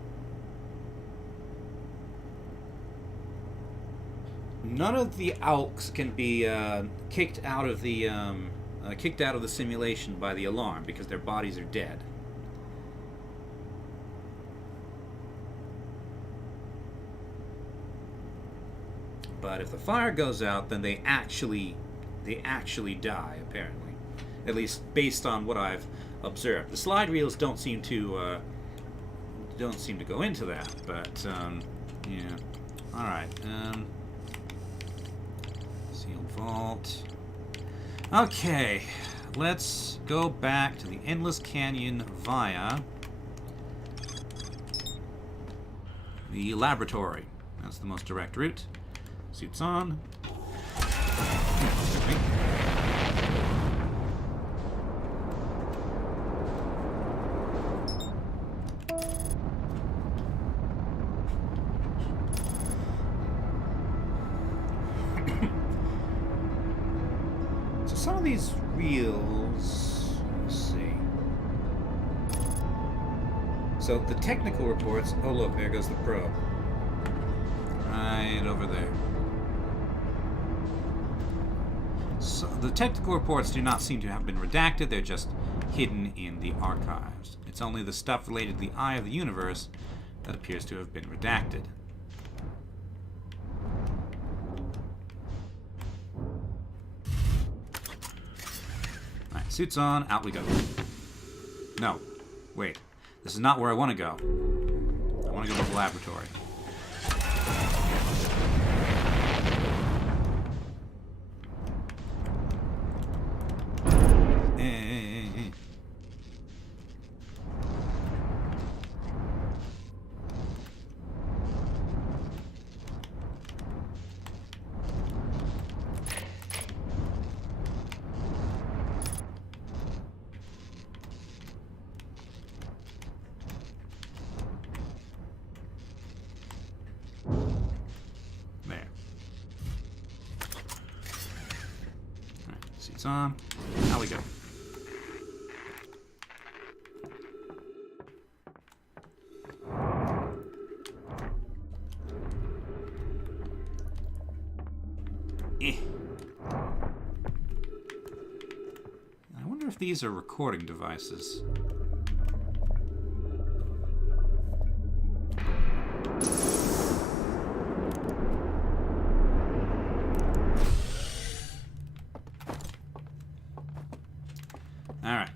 none of the Alks can be kicked out of the simulation by the alarm because their bodies are dead. But if the fire goes out, then they actually die, apparently. At least based on what I've observed. The slide reels don't seem to go into that, but yeah. All right. Sealed vault. Okay, let's go back to the Endless Canyon via the laboratory. That's the most direct route. Suits on. Some of these reels, let's see. So the technical reports, oh look, there goes the probe. Right over there. So the technical reports do not seem to have been redacted, they're just hidden in the archives. It's only the stuff related to the eye of the universe that appears to have been redacted. Suits on, out we go. No, wait. This is not where I want to go. I want to go to the laboratory. On. Now we go. I wonder if these are recording devices. Alright.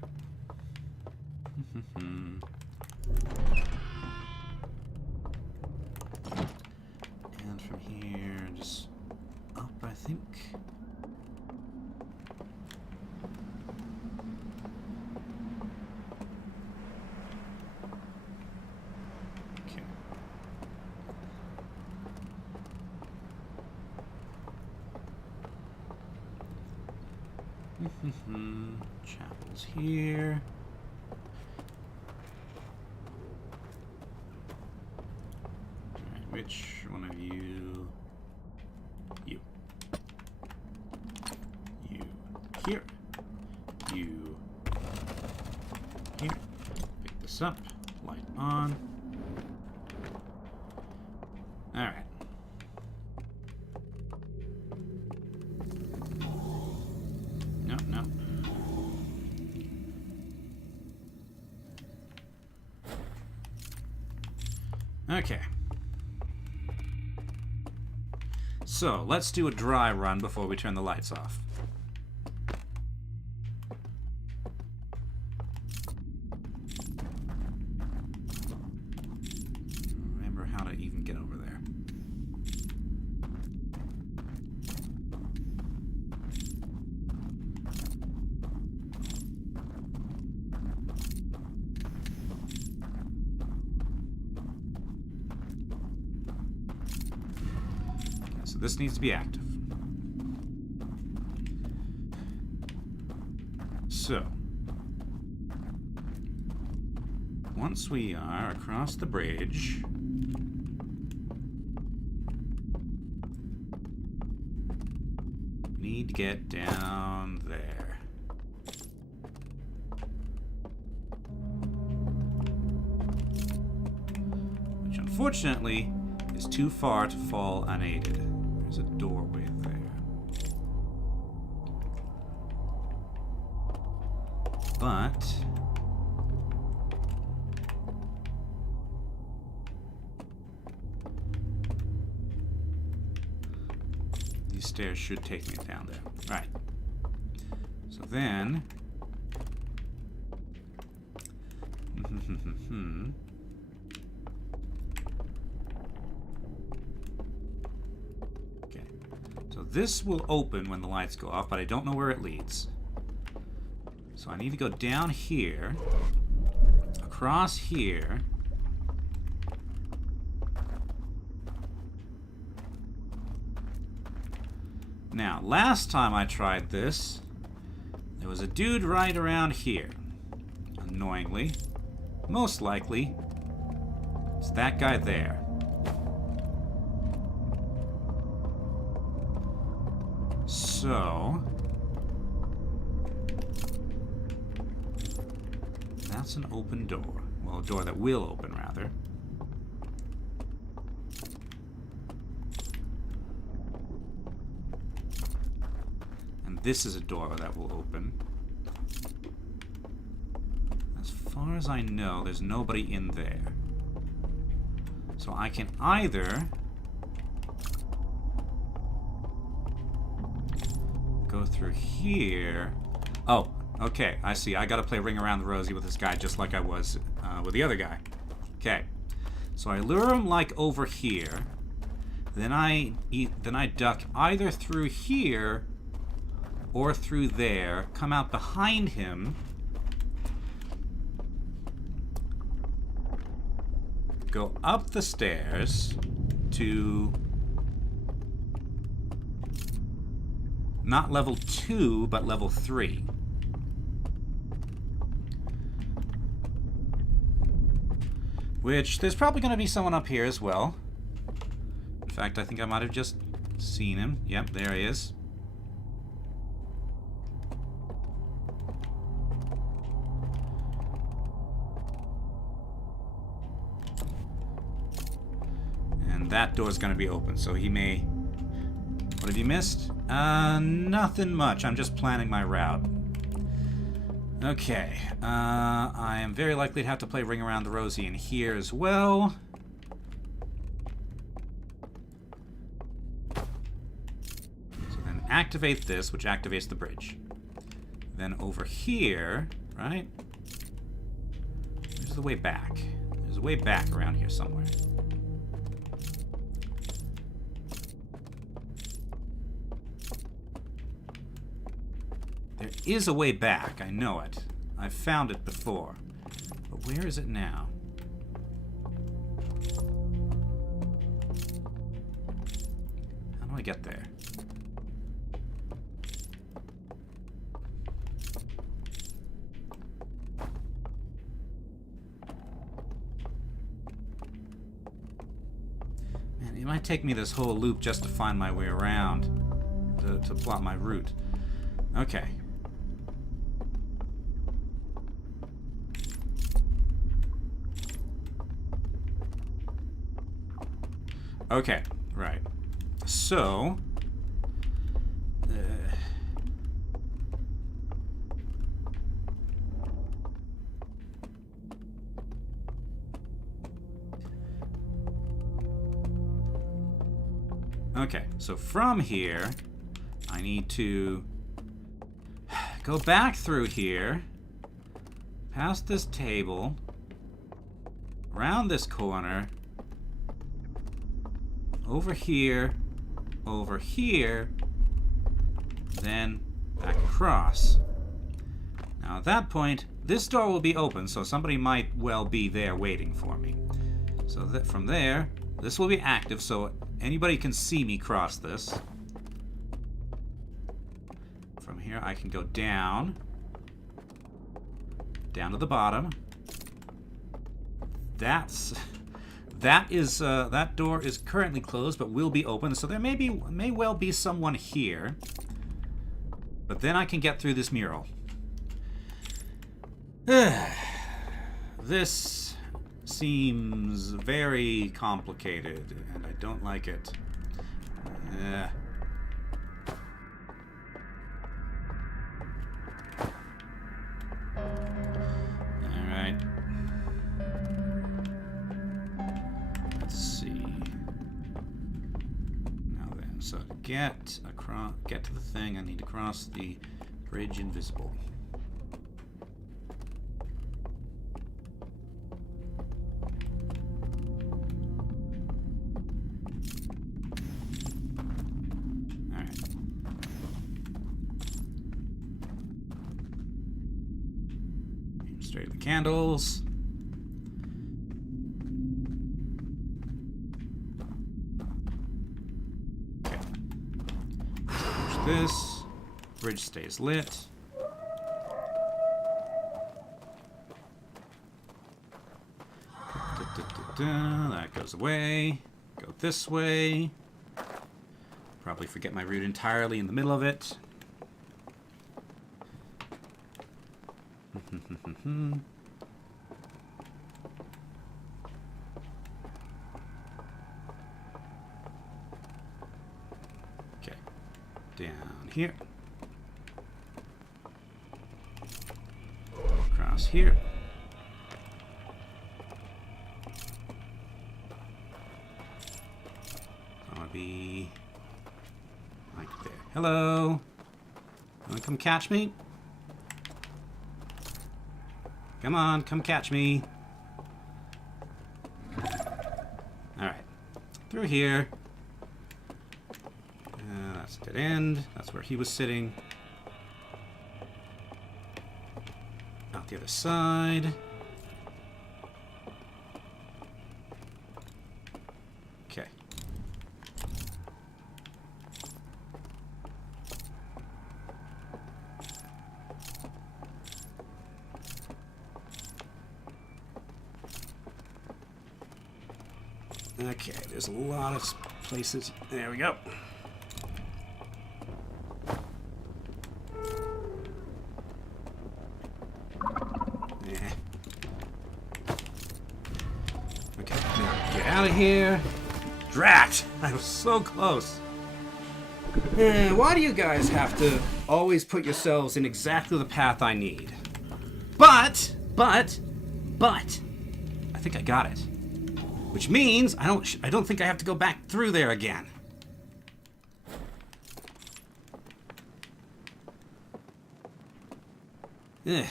And from here, just up, I think. Okay. Chapel's here. Which one of you? You. You. Here. You. Here. Pick this up. Light on. Alright. No, no. Okay. So, let's do a dry run before we turn the lights off. Remember how to even get over there. This needs to be active. So, once we are across the bridge, need to get down there. Which unfortunately is too far to fall unaided. There's a doorway there. But these stairs should take me down there. Right. So then so this will open when the lights go off, but I don't know where it leads. So I need to go down here, across here, now, last time I tried this, there was a dude right around here. Annoyingly. Most likely, it's that guy there. So, that's an open door. Well, a door that will open, rather. And this is a door that will open. As far as I know, there's nobody in there. So I can either go through here. Oh, okay, I see. I gotta play Ring Around the Rosie with this guy just like I was with the other guy. Okay, so I lure him like over here. Then I duck either through here or through there. Come out behind him. Go up the stairs to not level 2, but level 3. Which, there's probably going to be someone up here as well. In fact, I think I might have just seen him. Yep, there he is. And that door's going to be open, so he may... What have you missed? Nothing much. I'm just planning my route. Okay. I am very likely to have to play Ring Around the Rosie in here as well. So then activate this, which activates the bridge. Then over here, right? There's the way back. There's a way back around here somewhere. There is a way back, I know it. I've found it before. But where is it now? How do I get there? It might take me this whole loop just to find my way around, to plot my route. Okay. Okay, right. So... okay, so from here, I need to go back through here, past this table, around this corner, over here, then back across. Now at that point, this door will be open, so somebody might well be there waiting for me. So that from there, this will be active, so anybody can see me cross this. From here, I can go down to the bottom. That door is currently closed, but will be open, so there may well be someone here. But then I can get through this mural. This seems very complicated, and I don't like it. Alright. Let's see. Now then, so to get to the thing, I need to cross the bridge invisible. Straight to the candles. Okay. Push this. Bridge stays lit. That goes away. Go this way. Probably forget my route entirely in the middle of it. Okay, down here, across here. I want to be like there. Hello, wanna come catch me? Come on, come catch me. Alright. Through here. That's dead end. That's where he was sitting. Out the other side. Okay. Okay, there's a lot of places. There we go. Yeah. Okay, now get out of here. Drat! I was so close. Why do you guys have to always put yourselves in exactly the path I need? But, I think I got it. Which means I don't think I have to go back through there again. Ugh.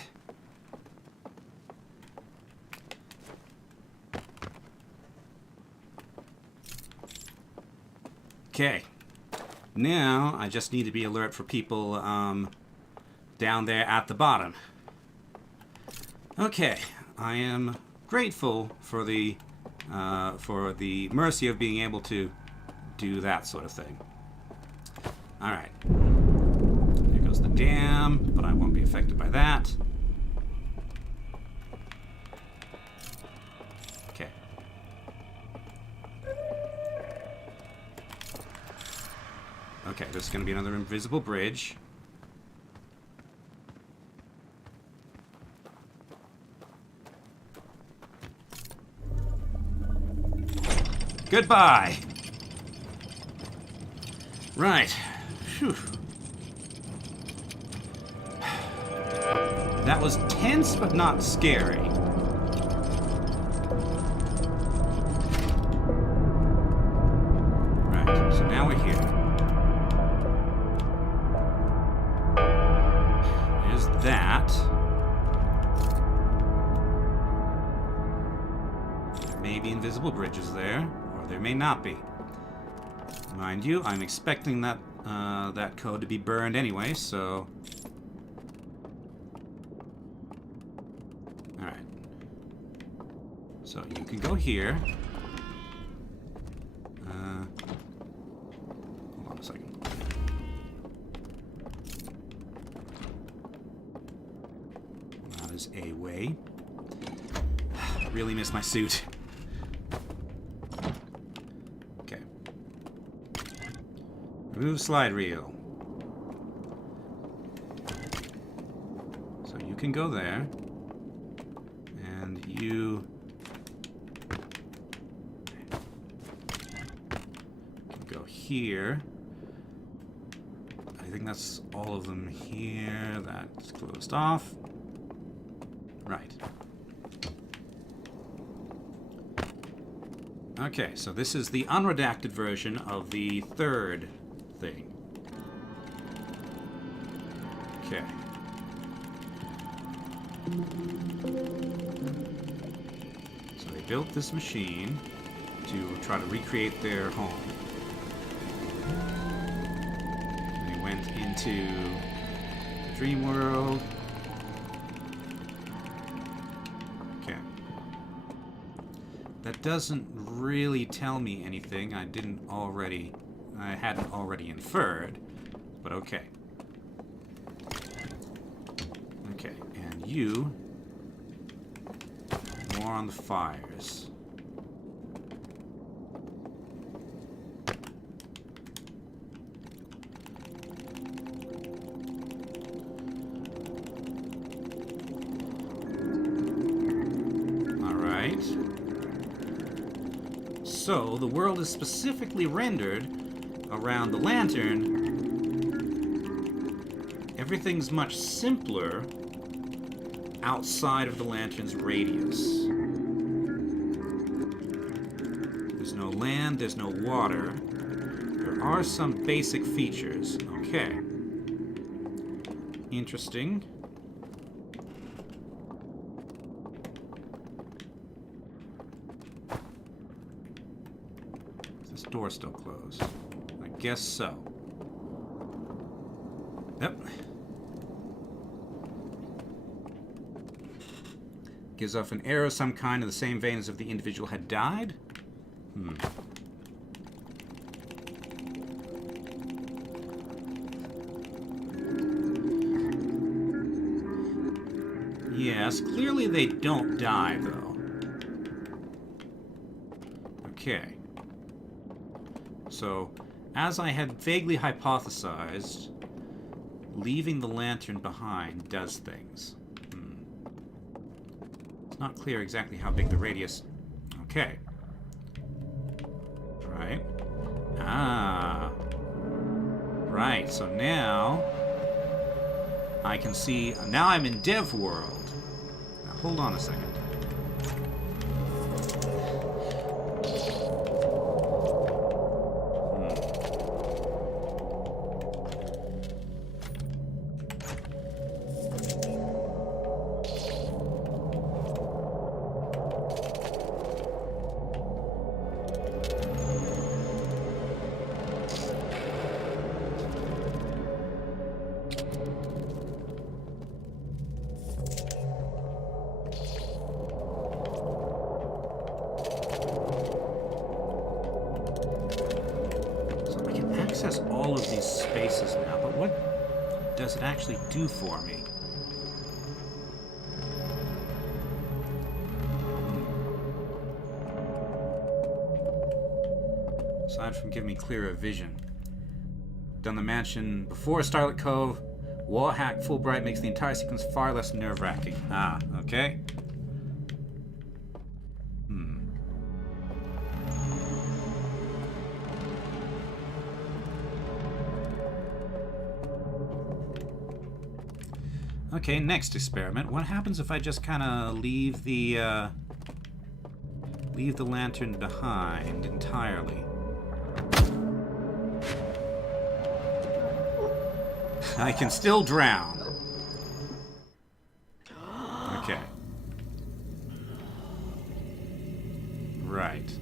Okay. Now I just need to be alert for people down there at the bottom. Okay. I am grateful for the mercy of being able to do that sort of thing. Alright. There goes the dam, but I won't be affected by that. Okay. Okay, this is going to be another invisible bridge. Goodbye! Right. Phew. That was tense, but not scary. Right, so now we're here. There's that. There may be invisible bridges there, or there may not be. Mind you, I'm expecting that that code to be burned anyway, so... Alright. So you can go here. Hold on a second. That is a way. Really miss my suit. Remove slide reel. So you can go there. And you can go here. I think that's all of them here. That's closed off. Right. Okay, so this is the unredacted version of the third thing. Okay. So they built this machine to try to recreate their home. And they went into the dream world. Okay. That doesn't really tell me anything I hadn't already inferred, but okay. Okay, and you... More on the fires. Alright. So, the world is specifically rendered around the lantern. Everything's much simpler outside of the lantern's radius. There's no land, there's no water. There are some basic features. Okay. Interesting. Is this door still closed? I guess so. Yep. Gives off an arrow of some kind in the same vein as if the individual had died. Yes, clearly they don't die, though. Okay. So, as I had vaguely hypothesized, leaving the lantern behind does things. It's not clear exactly how big the radius... Okay. Right. Ah. Right, so now... I can see... Now I'm in Dev World. Now, hold on a second. All of these spaces now, but what does it actually do for me? Aside from giving me clearer vision. Done the mansion before Starlit Cove. Wall hack full bright makes the entire sequence far less nerve-wracking. Ah, okay. Okay, next experiment. What happens if I just kind of leave the lantern behind entirely? I can still drown. Okay. Right.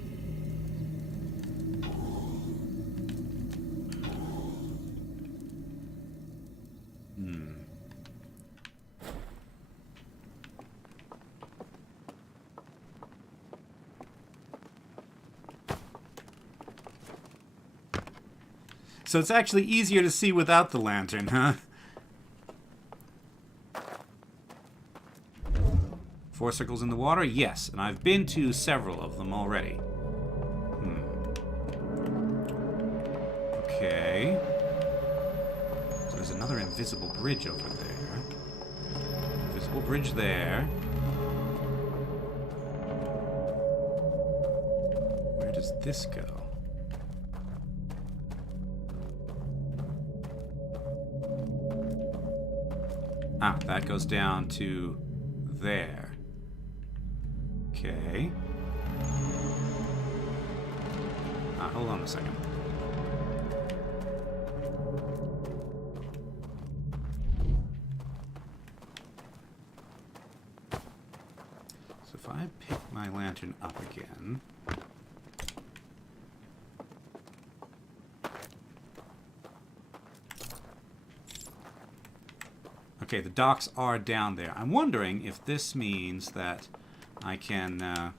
So it's actually easier to see without the lantern, huh? 4 circles in the water? Yes, and I've been to several of them already. Okay. So there's another invisible bridge over there. Invisible bridge there. Where does this go? Ah, that goes down to there. Okay. Hold on a second. So if I pick my lantern up again... Okay, the docks are down there. I'm wondering if this means that I can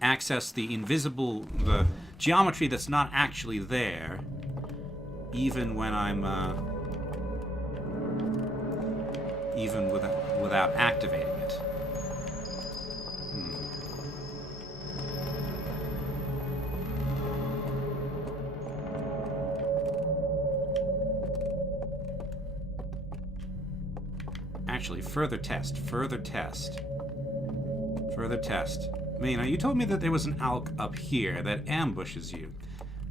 access the invisible, the geometry that's not actually there, even when I'm, even without activating it. Actually, further test. I mean, you told me that there was an alk up here that ambushes you.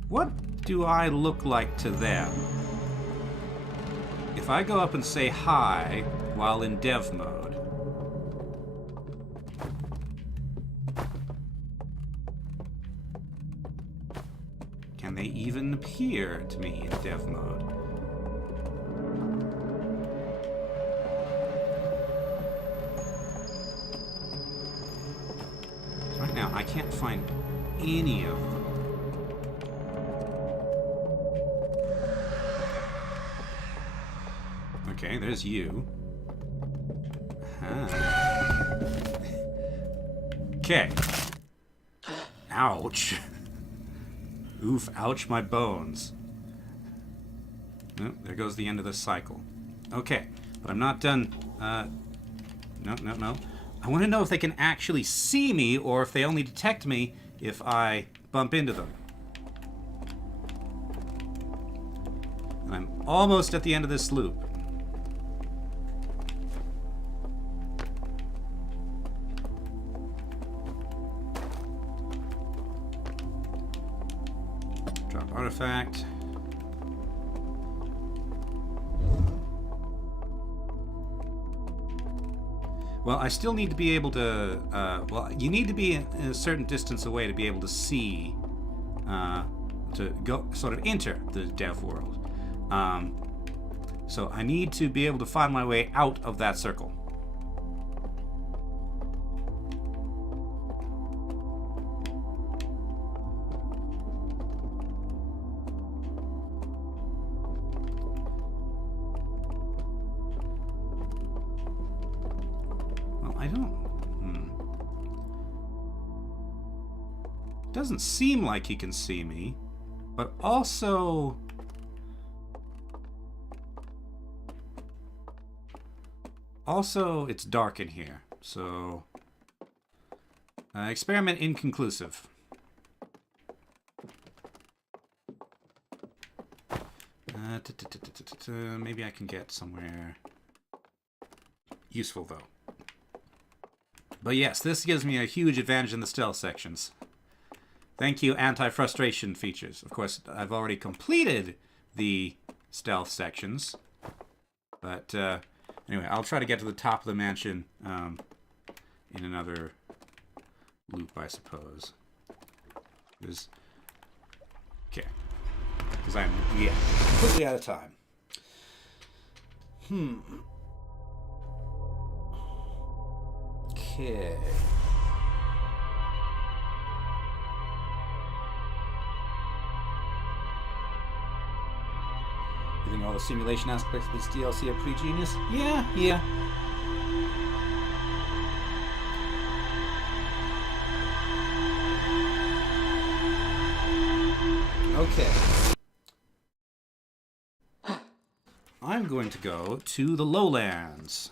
What do I look like to them? If I go up and say hi while in dev mode... Can they even appear to me in dev mode? Right now, I can't find any of them. Okay, there's you. Okay. Ouch. Oof, ouch my bones. Oh, there goes the end of the cycle. Okay, but I'm not done. No. I want to know if they can actually see me or if they only detect me if I bump into them. And I'm almost at the end of this loop. Drop artifact. Well, I still need to be able to, well, you need to be a certain distance away to be able to see, to go, sort of enter the dev world. So I need to be able to find my way out of that circle. Doesn't seem like he can see me, but also it's dark in here, so experiment inconclusive. Maybe I can get somewhere useful, though. But yes, this gives me a huge advantage in the stealth sections. Thank you, anti-frustration features. Of course, I've already completed the stealth sections. But anyway, I'll try to get to the top of the mansion in another loop, I suppose. Okay. Because I'm, yeah, completely out of time. Okay. You think all the simulation aspects of this DLC are pretty genius? Yeah. Okay. I'm going to go to the lowlands.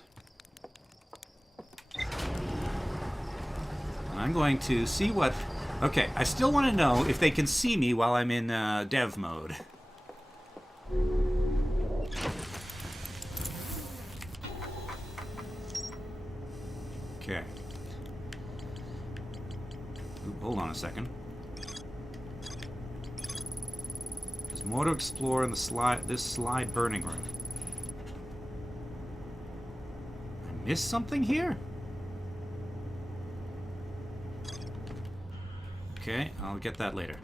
And I'm going to see what... Okay, I still want to know if they can see me while I'm in dev mode. Okay. Ooh, hold on a second. There's more to explore in the this slide burning room. I missed something here? Okay, I'll get that later.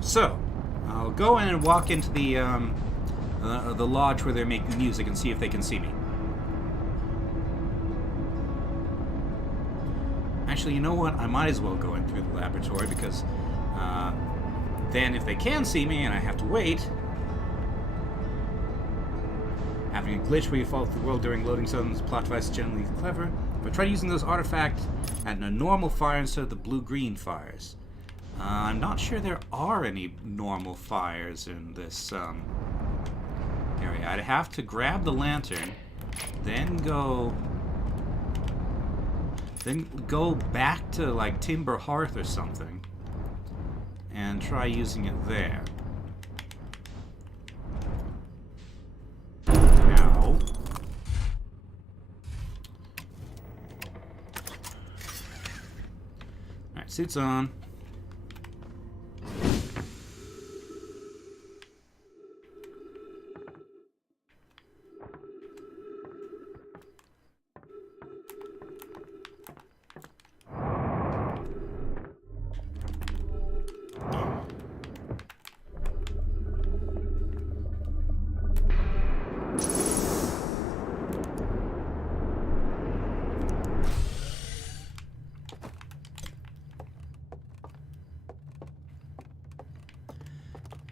So, I'll go in and walk into the lodge where they're making music and see if they can see me. Actually, you know what? I might as well go in through the laboratory because then if they can see me and I have to wait, having a glitch where you fall through the world during loading zones, plot device is generally clever. But try using those artifacts at a normal fire instead of the blue-green fires. I'm not sure there are any normal fires in this area. I'd have to grab the lantern, then go back to like Timber Hearth or something, and try using it there. Now, alright, suits on.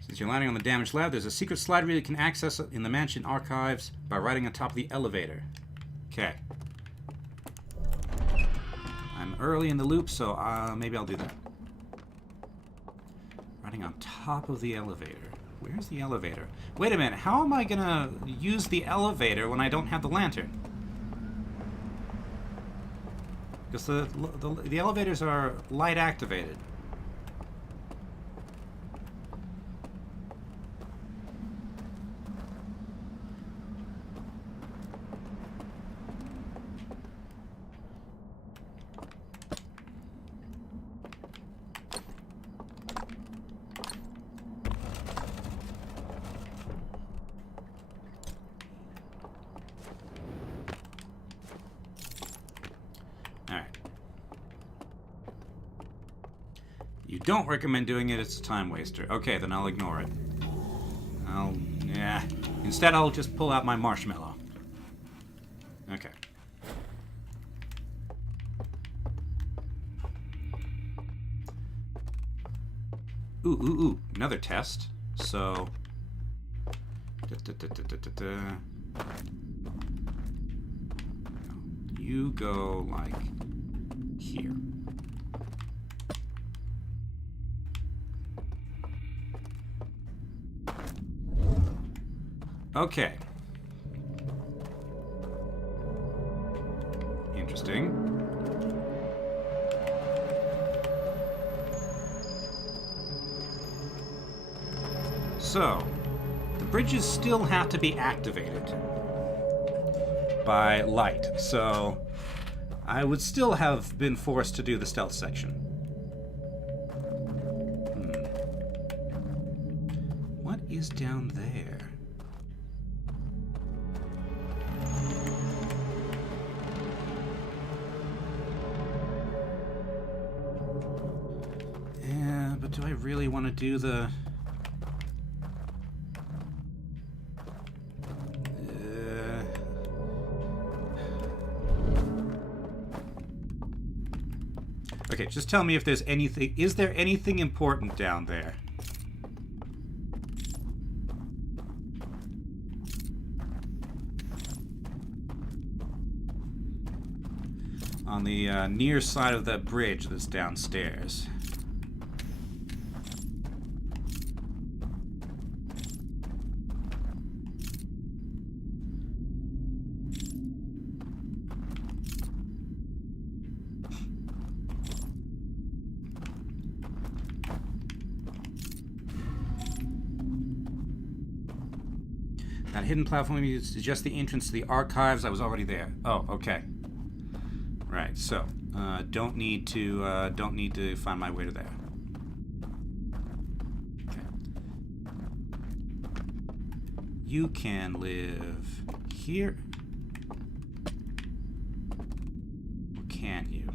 Since you're landing on the damaged lab, there's a secret slide wheel you can access in the mansion archives by riding on top of the elevator. Okay. I'm early in the loop, so maybe I'll do that. Riding on top of the elevator. Where's the elevator? Wait a minute, how am I gonna use the elevator when I don't have the lantern? Because the elevators are light activated. You don't recommend doing it, it's a time waster. Okay, then I'll ignore it. Yeah. Instead, I'll just pull out my marshmallow. Okay. Ooh. Another test. So... You go, like, here. Okay. interesting. So, the bridges still have to be activated by light, so I would still have been forced to do the stealth section. What is down there? Yeah, but do I really want to do the... Okay, just tell me if there's anything... Is there anything important down there? On the near side of that bridge that's downstairs. That hidden platform is just the entrance to the archives. I was already there. Oh, okay. Right. So, don't need to find my way to there. Okay. You can live here, or can't you?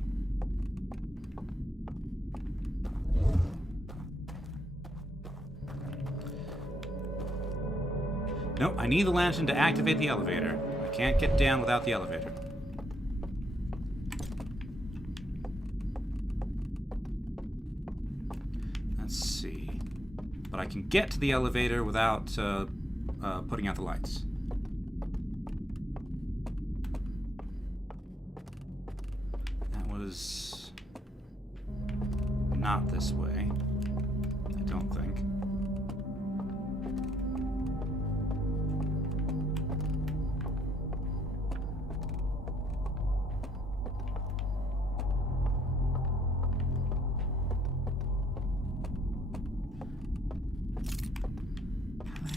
No, I need the lantern to activate the elevator. I can't get down without the elevator. Let's see. But I can get to the elevator without putting out the lights. That was not this way, I don't think.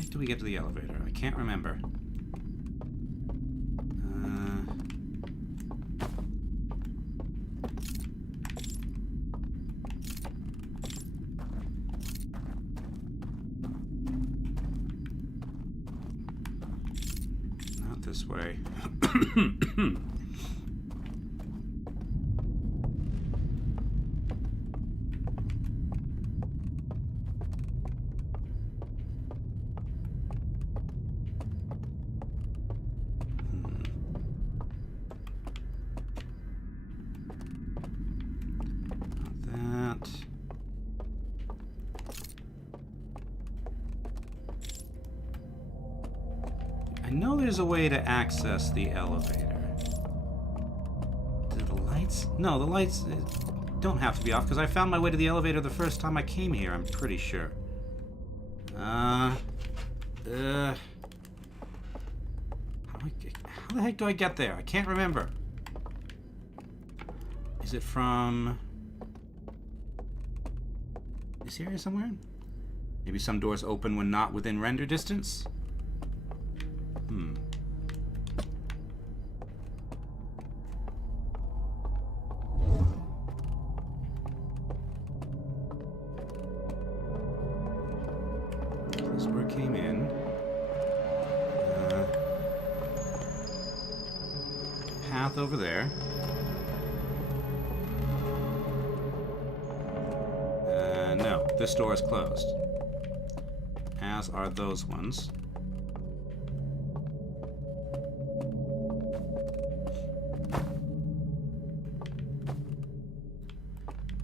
Do we get to the elevator? I can't remember. Not this way. I know there's a way to access the elevator. Do the lights? No, the lights don't have to be off because I found my way to the elevator the first time I came here, I'm pretty sure. How the heck do I get there? I can't remember. Is it from this area somewhere? Maybe some doors open when not within render distance? This is where it came in. Path over there. No, this door is closed. As are those ones.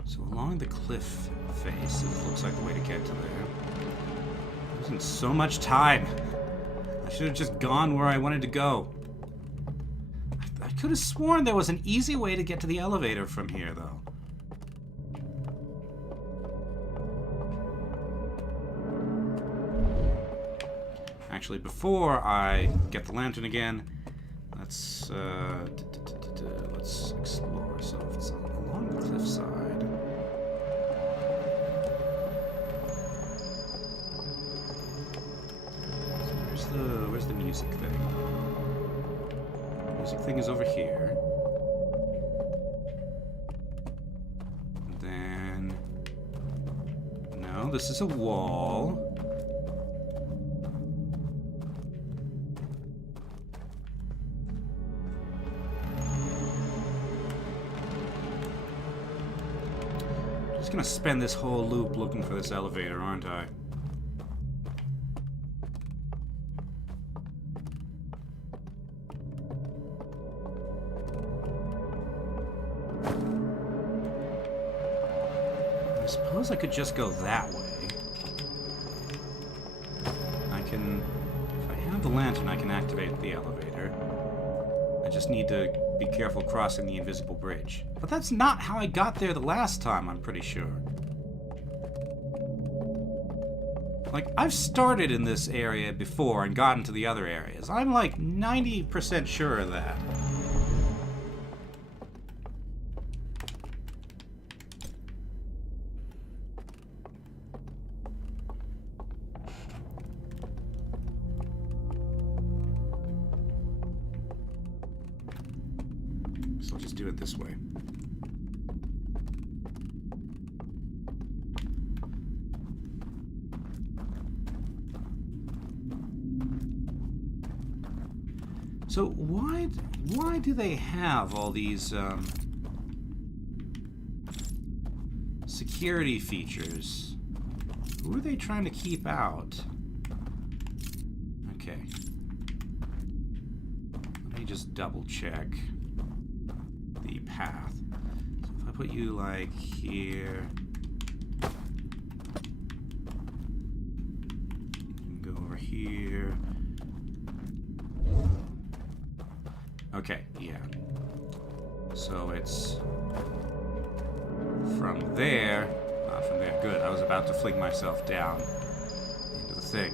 So along the cliff face, it looks like the way to get to there. There isn't so much time. I should have just gone where I wanted to go. I could have sworn there was an easy way to get to the elevator from here, though. Actually, before I get the lantern again, let's let's explore. So if it's along the cliffside. So where's the music thing? The music thing is over here. And then no, this is a wall. Gonna spend this whole loop looking for this elevator, aren't I? I suppose I could just go that way. I can... If I have the lantern, I can activate the elevator. I just need to be careful crossing the invisible bridge. But that's not how I got there the last time, I'm pretty sure. Like, I've started in this area before and gotten to the other areas. I'm like 90% sure of that. So I'll just do it this way. So why do they have all these security features? Who are they trying to keep out? Okay. Let me just double check the path. So if I put you like here, you can go over here. Okay, yeah. So it's from there, not from there. Good, I was about to fling myself down into the thing.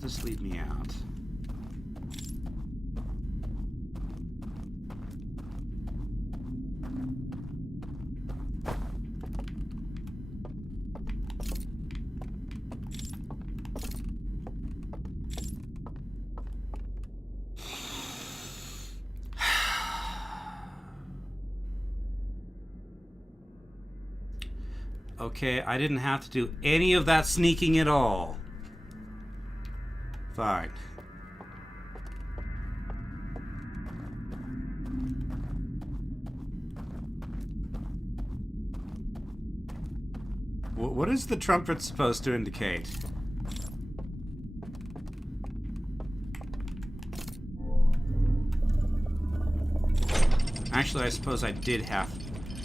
This lead me out. Okay, I didn't have to do any of that sneaking at all. Fine. What is the trumpet supposed to indicate? Actually, I suppose I did have...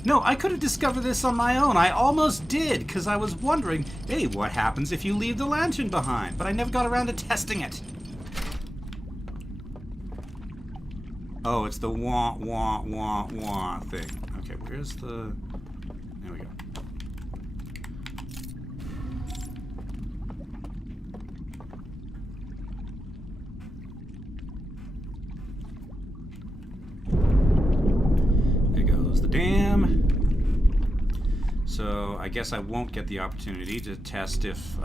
No, I could have discovered this on my own. I almost did, because I was wondering, hey, what happens if you leave the lantern behind? But I never got around to testing it. Oh, it's the wah, wah, wah, wah thing. Okay, where's the... There we go. There goes the dam. So I guess I won't get the opportunity to test if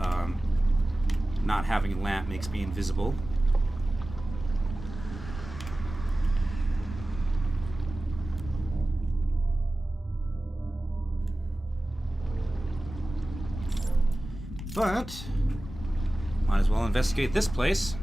not having a lamp makes me invisible. But might as well investigate this place.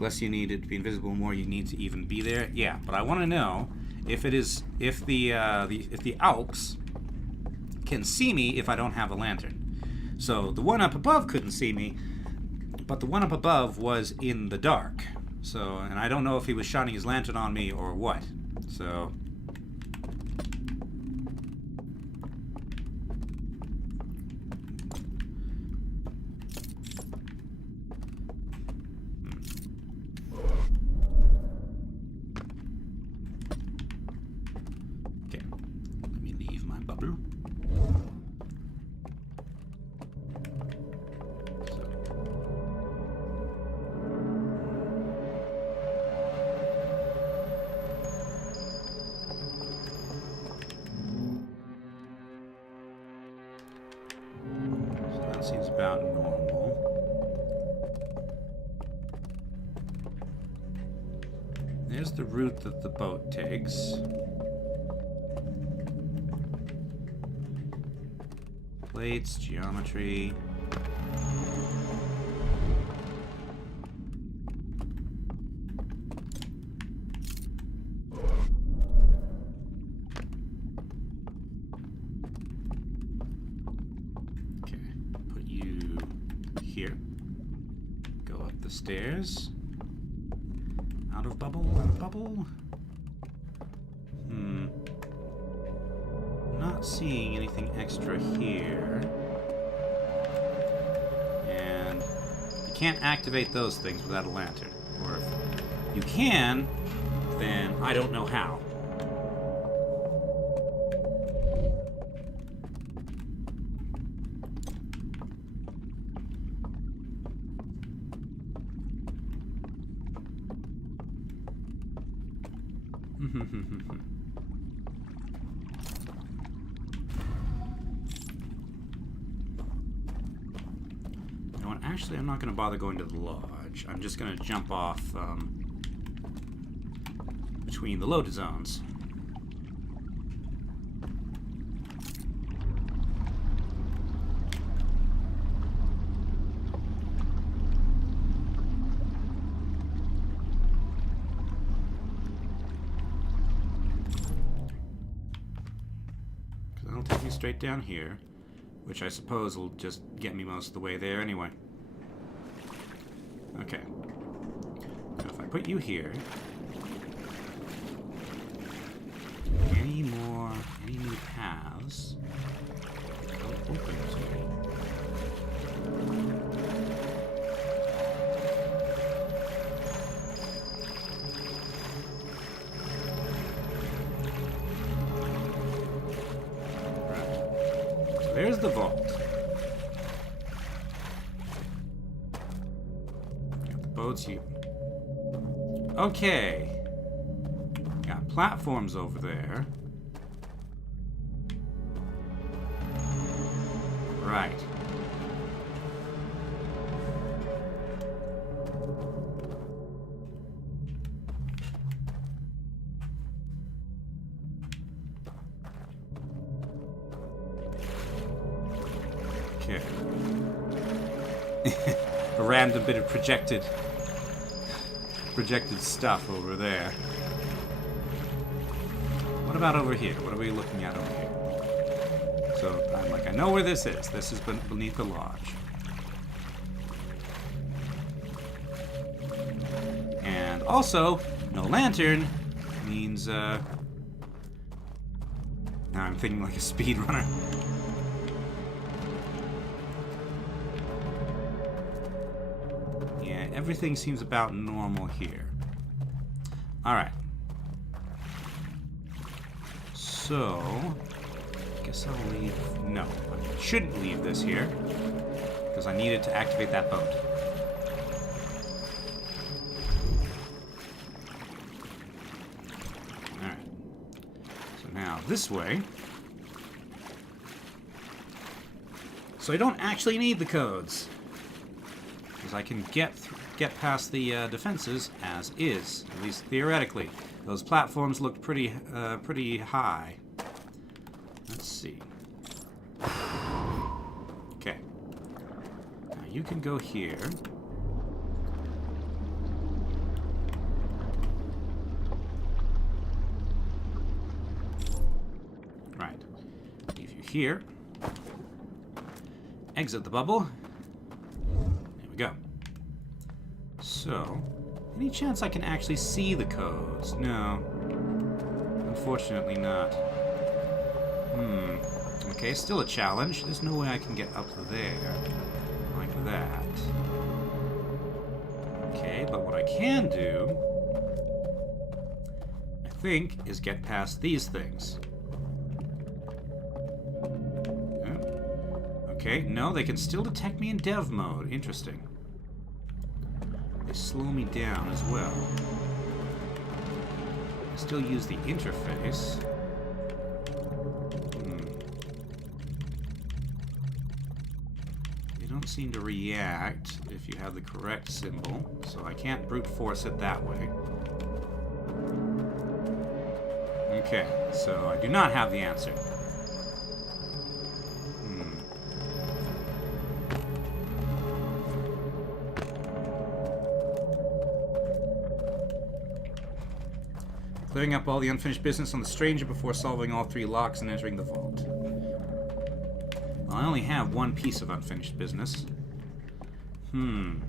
The less you need it to be invisible, the more you need to even be there. Yeah, but I want to know if it is if the Alks can see me if I don't have a lantern. So the one up above couldn't see me, but the one up above was in the dark. So, and I don't know if he was shining his lantern on me or what. So. Okay. Let me leave my bubble. Seems about normal. There's the route that the boat takes. Plates, geometry. Here. Go up the stairs. Out of bubble, out of bubble. Not seeing anything extra here. And you can't activate those things without a lantern. Or if you can, then I don't know how. You know what? Actually, I'm not going to bother going to the lodge. I'm just going to jump off between the loaded zones. Take me straight down here, which I suppose will just get me most of the way there anyway. Okay. Now if I put you here, any new paths will open to me. There's the vault. Got the boats here. Okay. Got platforms over there. Right. Okay. A random bit of projected stuff over there. What about over here? What are we looking at over here? So I'm like, I know where this is. This is beneath the lodge. And also, no lantern means now I'm thinking like a speedrunner. Everything seems about normal here. Alright. So, I guess I'll leave... No, I shouldn't leave this here, because I needed to activate that boat. Alright. So now, this way. So I don't actually need the codes, because I can get past the defenses as is, at least theoretically. Those platforms looked pretty high. Let's see. Okay. Now you can go here. here. Exit the bubble. There we go. So, any chance I can actually see the codes? No. Unfortunately not. Okay, still a challenge. There's no way I can get up there. Like that. Okay, but what I can do, I think, is get past these things. Okay, no, they can still detect me in dev mode. Interesting. They slow me down as well. I still use the interface. They don't seem to react if you have the correct symbol, so I can't brute force it that way. Okay, so I do not have the answer. Clearing up all the unfinished business on the stranger before solving all 3 locks and entering the vault. Well, I only have one piece of unfinished business. I'm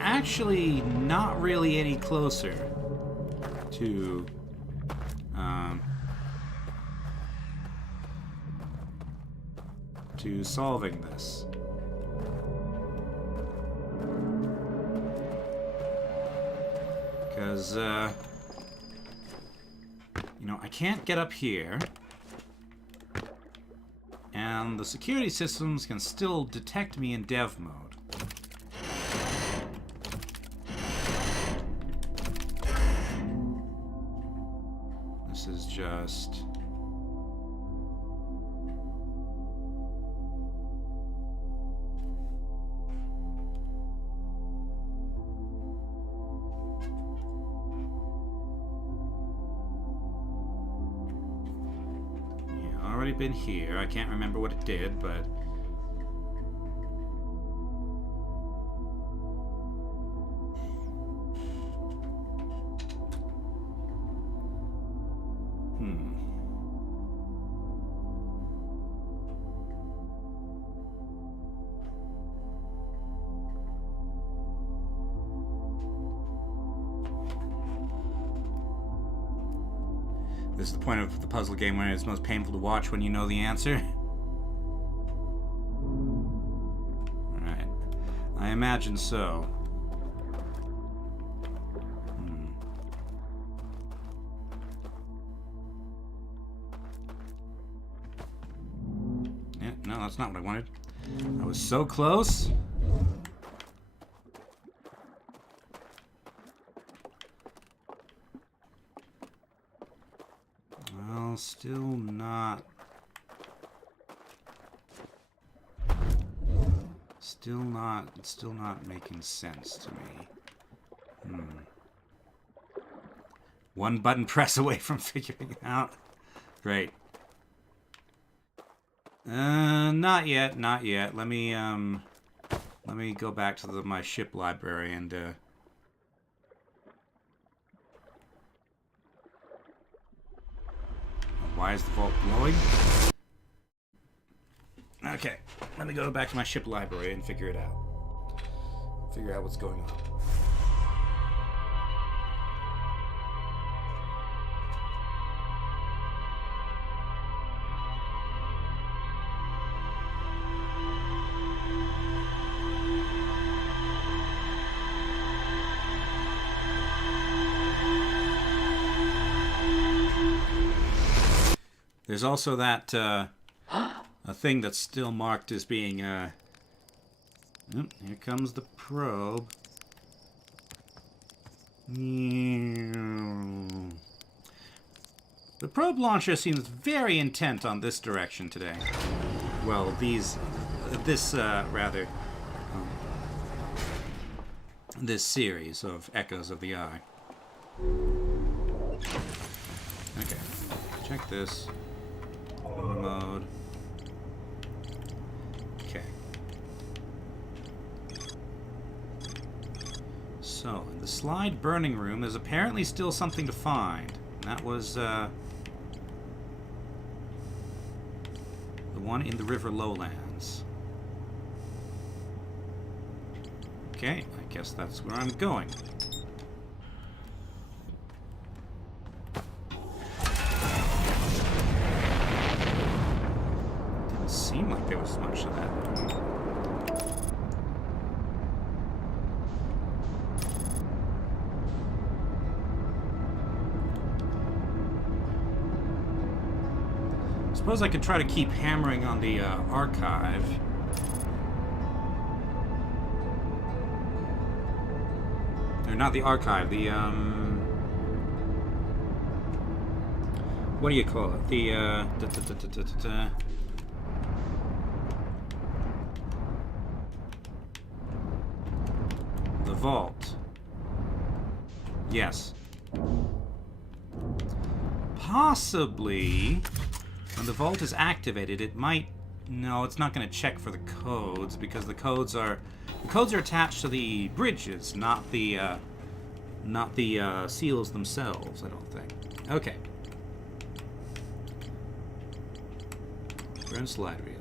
actually not really any closer to solving this. Because, you know, I can't get up here. And the security systems can still detect me in dev mode. This is just... already been here. I can't remember what it did, but... This is the point of the puzzle game when it's most painful to watch when you know the answer. Alright. I imagine so. Yeah, no, that's not what I wanted. I was so close. Still not making sense to me. One button press away from figuring it out. Great. Not yet. Let me go back to my ship library and why is the vault glowing? Okay, let me go back to my ship library and figure it out. Figure out what's going on. There's also that, a thing that's still marked as being, oh, here comes the probe. The probe launcher seems very intent on this direction today. Well, this series of Echoes of the Eye. Okay, check this. Mode. Okay. So, in the slide burning room, there's apparently still something to find. That was the one in the river lowlands. Okay, I guess that's where I'm going. Didn't seem like there was much of that. Suppose I could try to keep hammering on the archive. Or not the archive, the what do you call it? The the vault. Yes. Possibly. When the vault is activated, it might... No, it's not going to check for the codes, because the codes are attached to the bridges, not the seals themselves, I don't think. Okay. Burn slide reel.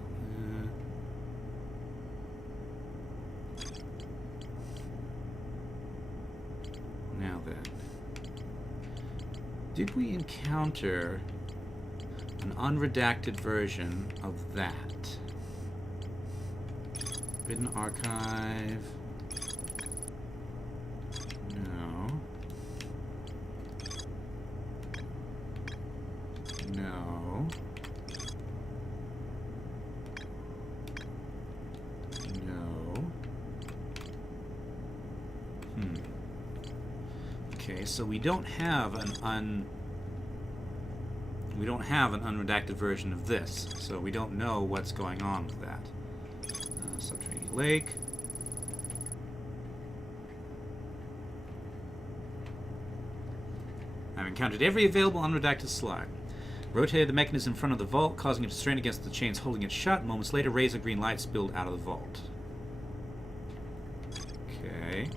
Now then. Did we encounter an unredacted version of that? Hidden archive. No. No. No. Okay, so we don't have an unredacted version of this, so we don't know what's going on with that. Subterranean lake. I've encountered every available unredacted slide. Rotated the mechanism in front of the vault, causing it to strain against the chains holding it shut. Moments later, rays of green light spilled out of the vault. Okay.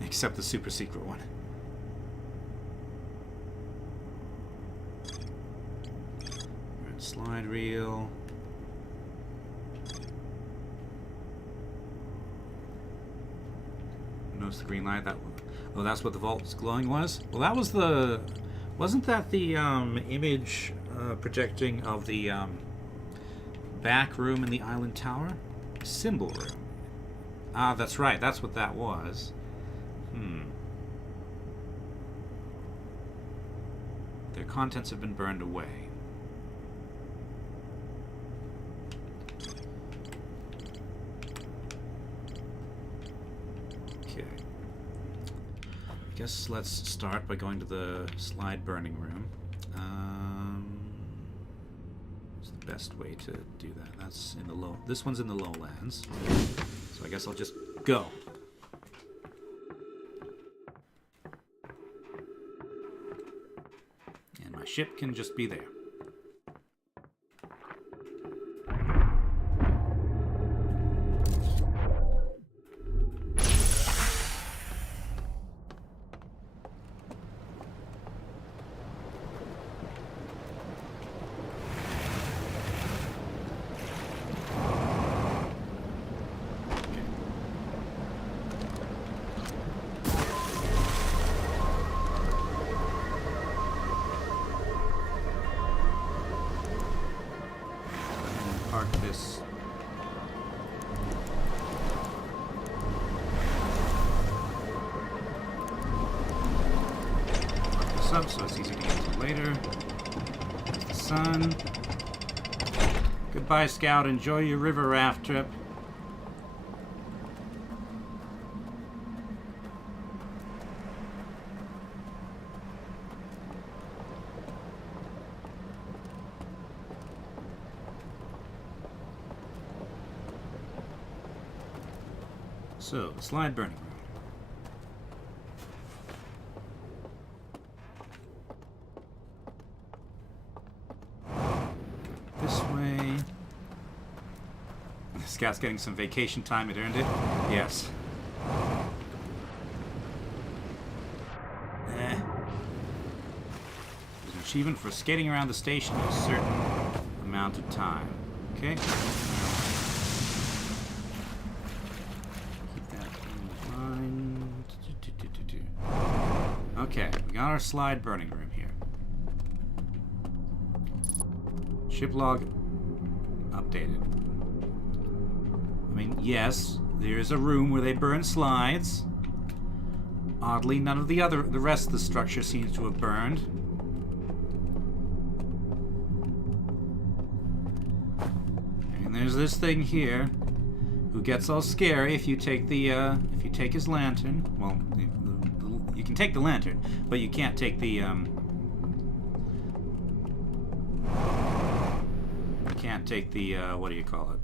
Except the super secret one. Red slide reel. Notice the green light. Oh, that's what the vault's glowing was? Well, that was the... Wasn't that the image projecting of the back room in the island tower? Symbol room. Ah, that's right. That's what that was. Their contents have been burned away. Okay. Guess let's start by going to the slide burning room. It's the best way to do that. That's in the low. This one's in the lowlands. So I guess I'll just go. Ship can just be there. This. Mark this up so it's easy to get to later. There's the sun. Goodbye, Scout. Enjoy your river raft trip. So, the slide burning room. Scout's getting some vacation time. It earned it. Yes. There's an achievement for skating around the station in a certain amount of time. Okay. Keep that in mind. Okay, we got our slide burning room here. Ship log updated. I mean, yes, there is a room where they burn slides. Oddly, none of the rest of the structure seems to have burned. And there's this thing here, who gets all scary if you take his lantern. Well, you can take the lantern, but you can't take the what do you call it?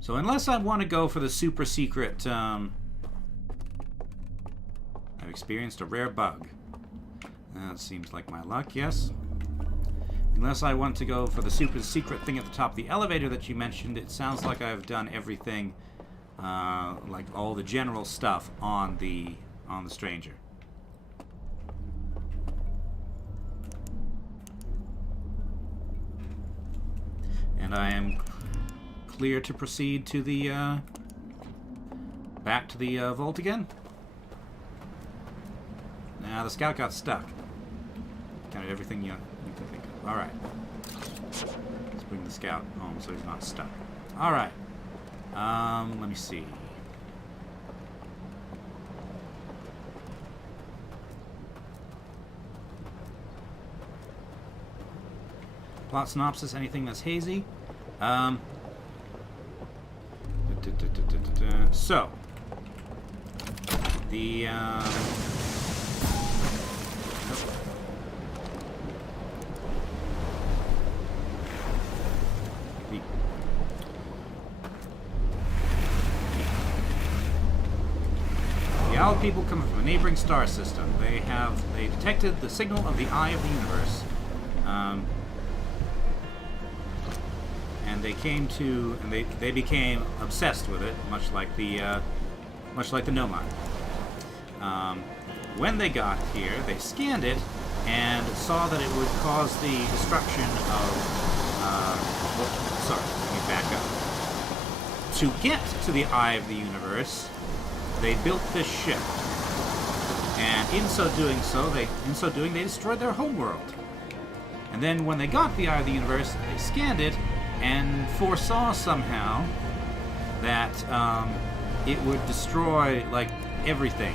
So unless I want to go for the super secret, I've experienced a rare bug. That seems like my luck, yes. Unless I want to go for the super secret thing at the top of the elevator that you mentioned, it sounds like I've done everything, like all the general stuff on the stranger. And I am clear to proceed to the back to the vault again. Now the scout got stuck. Counted everything you can think of. All right. Let's bring the scout home so he's not stuck. All right. Let me see. Plot synopsis, anything that's hazy. So, the owl people come from a neighboring star system. They detected the signal of the eye of the universe. And they came to, and they became obsessed with it, much like the Nomad. When they got here, they scanned it and saw that it would cause the destruction of. Sorry, let me back up. To get to the eye of the universe, they built this ship, and in so doing, they destroyed their homeworld. And then when they got the eye of the universe, they scanned it and foresaw somehow that it would destroy, like, everything.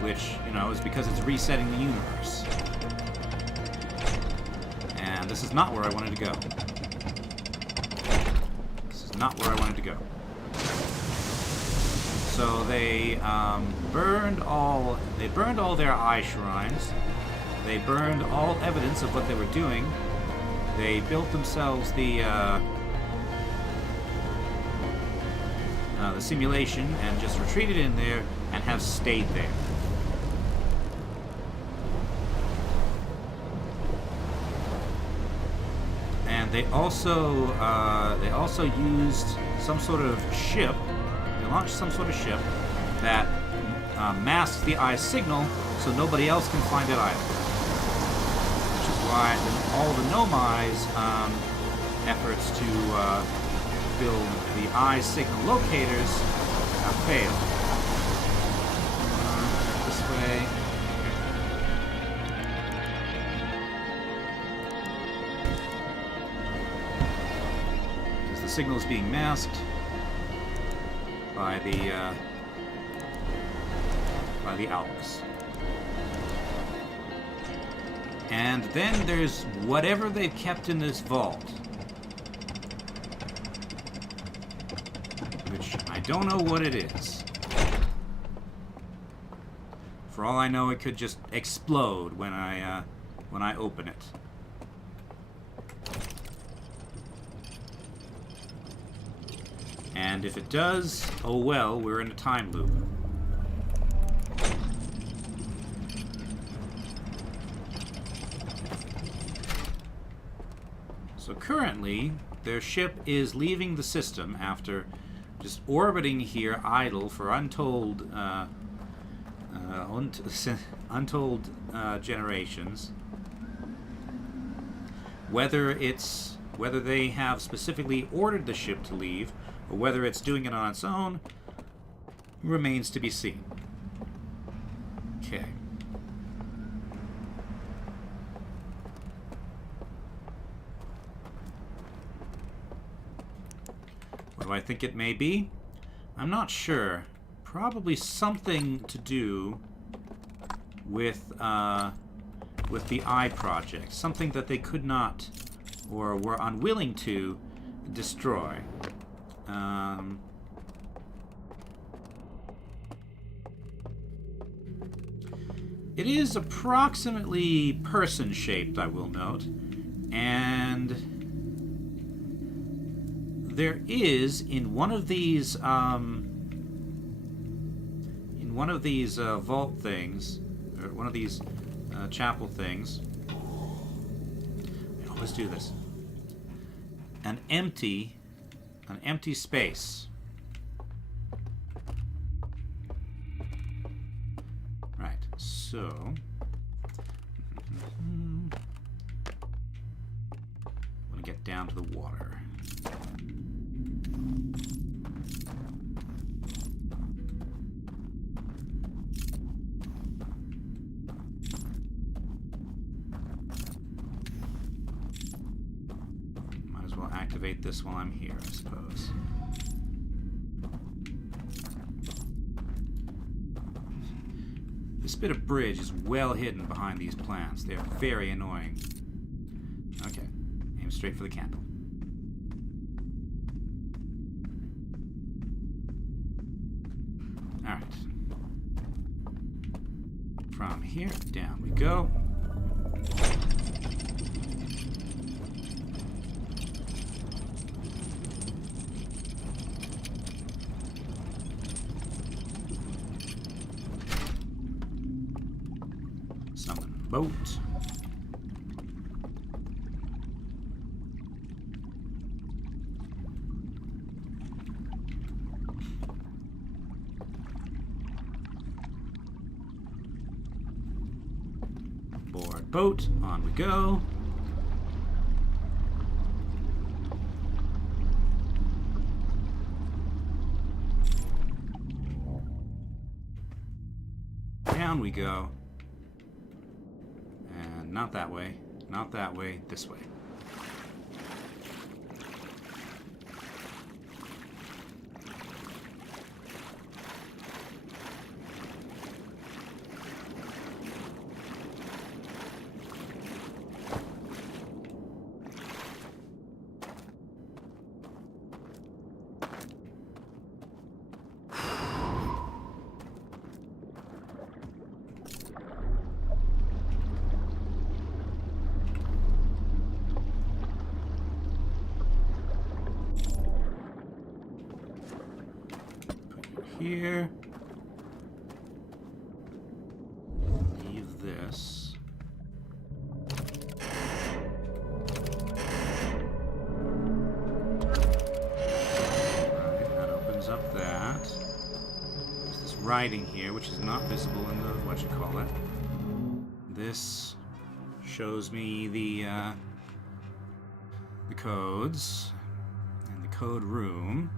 Which, you know, is because it's resetting the universe. And this is not where I wanted to go. This is not where I wanted to go. So they burned all their eye shrines. They burned all evidence of what they were doing. They built themselves the simulation and just retreated in there and have stayed there. And they also used some sort of ship. They launched some sort of ship that masks the eye signal so nobody else can find it either. Which is why all the Nomai's efforts to build the eye signal locators have failed. This way. Because the signal is being masked by the Alps. And then there's whatever they've kept in this vault, which I don't know what it is. For all I know, it could just explode when I open it. And if it does, oh well, we're in a time loop. So So currently, their ship is leaving the system after just orbiting here idle for untold generations. Whether they have specifically ordered the ship to leave, or whether it's doing it on its own, remains to be seen. Okay. What do I think it may be? I'm not sure. Probably something to do with the Eye project. Something that they could not, or were unwilling to, destroy. It is approximately person-shaped, I will note, and there is in one of these vault things, or one of these chapel things. I always do this. An empty space. Right. So, I'm gonna get down to the water. Activate this while I'm here, I suppose. This bit of bridge is well hidden behind these plants. They're very annoying. Okay, aim straight for the candle. Alright. From here, down we go. Boat. Board boat. On we go. Down we go. Not that way. Not that way. This way. Here. Leave this. Right, that opens up that. There's this writing here, which is not visible in the whatchamacallit. This shows me the codes and the code room,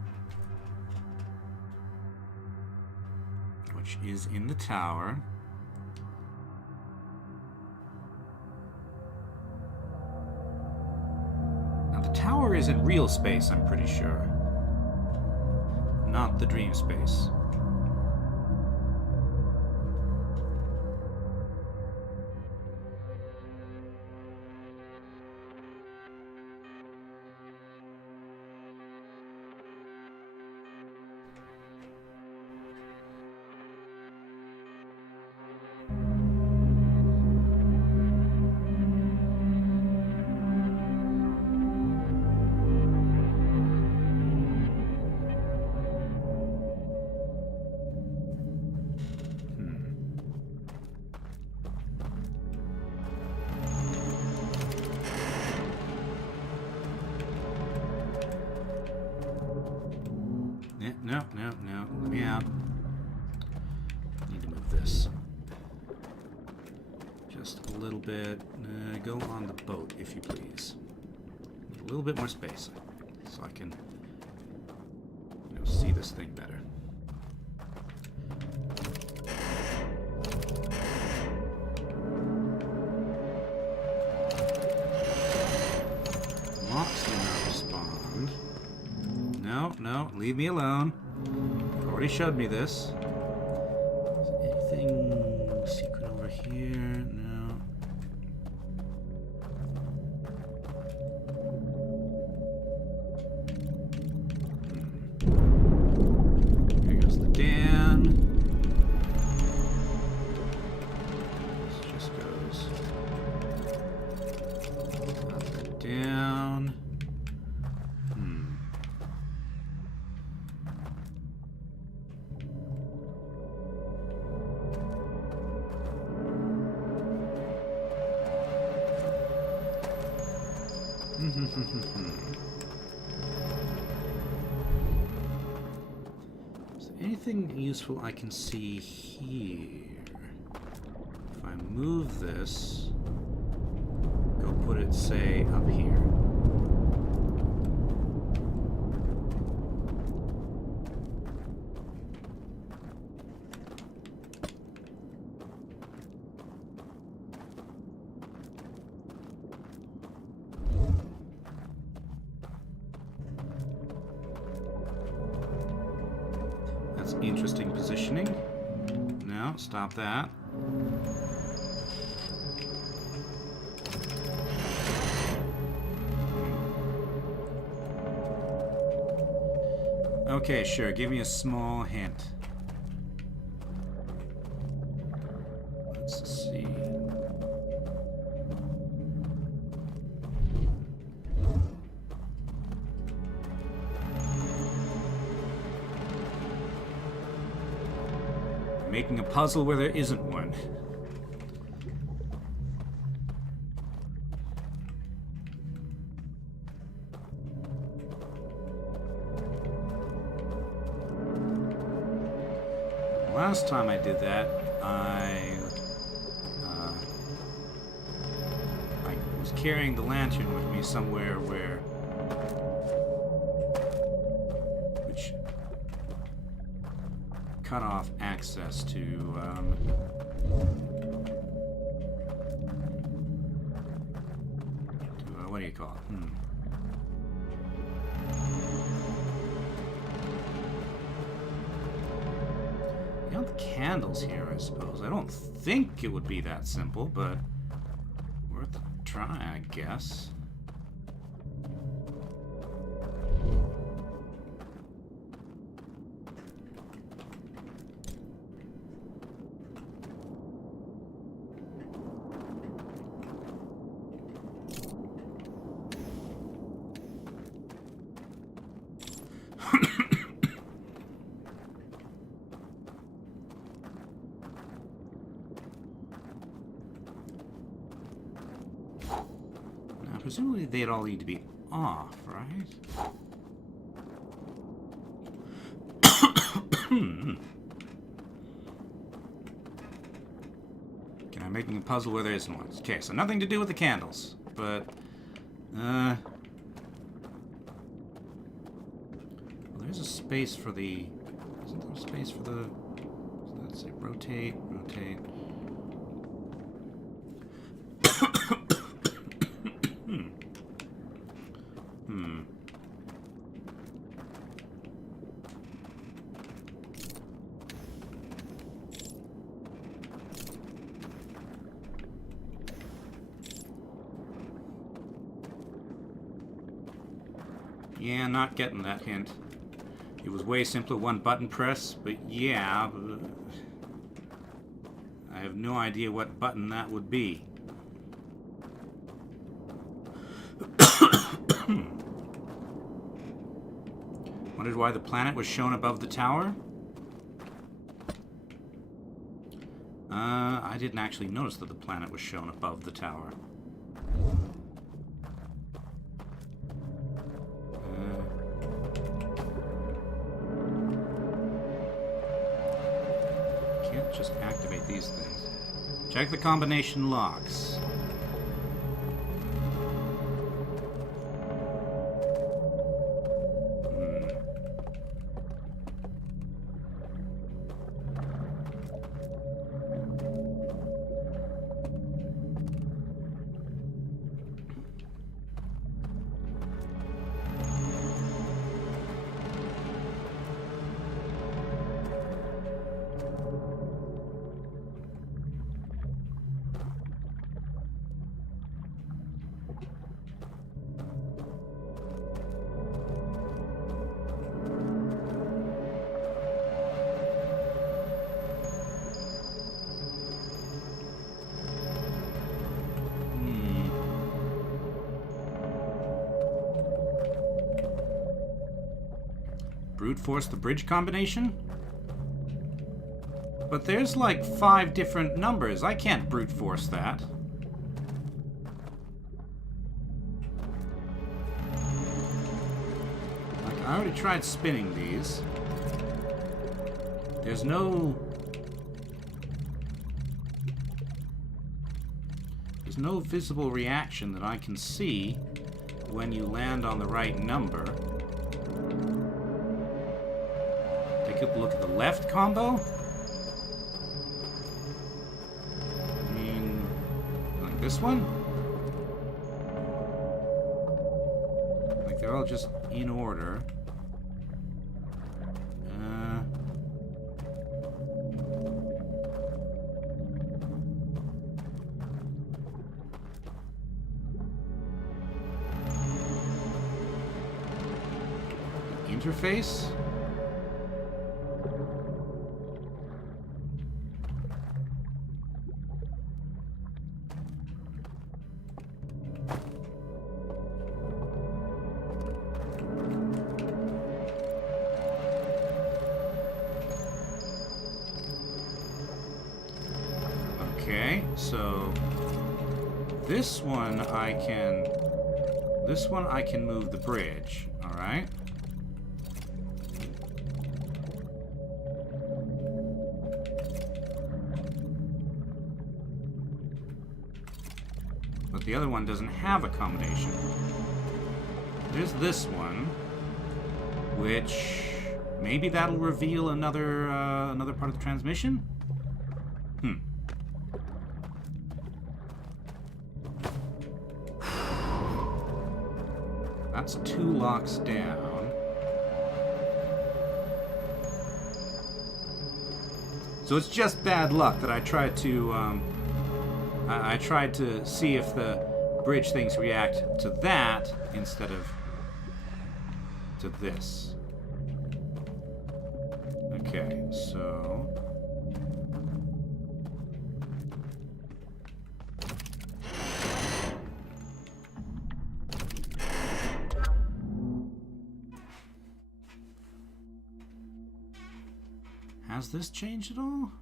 which is in the tower. Now the tower is in real space, I'm pretty sure. Not the dream space. no, no, no. Let me out. Need to move this. Just a little bit. Go on the boat, if you please. Need a little bit more space, so I can, you know, see this thing better. Locks do not respond. No, no, leave me alone. You already showed me this. Is anything secret over here? No. Here goes the Dan. This just goes up and down. Is there anything useful I can see here? If I move this, go put it, say, up here. Interesting positioning. No, stop that. Okay, sure. Give me a small hint. Let's see. Making a puzzle where there isn't one. Last time I did that, I was carrying the lantern with me somewhere where, which cut off access to what do you call it? You know, the candles here, I suppose. I don't think it would be that simple, but worth a try, I guess. Presumably they'd all need to be off, right? Can I make a puzzle where there isn't one? Okay, so nothing to do with the candles, but well, there's a space for the. Isn't there a space for the? Let's say rotate, rotate. Yeah, not getting that hint. It was way simpler one button press, but yeah, I have no idea what button that would be. Wondered why the planet was shown above the tower? I didn't actually notice that the planet was shown above the tower. Let's just activate these things. Check the combination locks. Brute force the bridge combination? But there's like 5 different numbers. I can't brute force that. Like, I already tried spinning these. There's no visible reaction that I can see when you land on the right number. Take a look at the left combo. I mean, like this one? Like they're all just in order. Interface? Okay, so this one I can move the bridge, all right? But the other one doesn't have a combination. There's this one, which maybe that'll reveal another part of the transmission? That's 2 locks down. So it's just bad luck that I tried to see if the bridge things react to that instead of to this. Okay, so has this changed at all?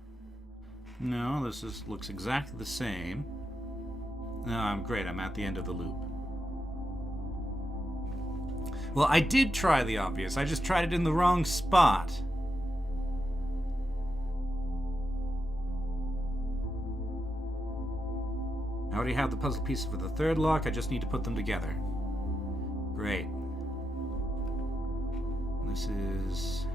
No, this looks exactly the same. No, I'm great. I'm at the end of the loop. Well, I did try the obvious. I just tried it in the wrong spot. I already have the puzzle pieces for the 3rd lock. I just need to put them together. Great. This is...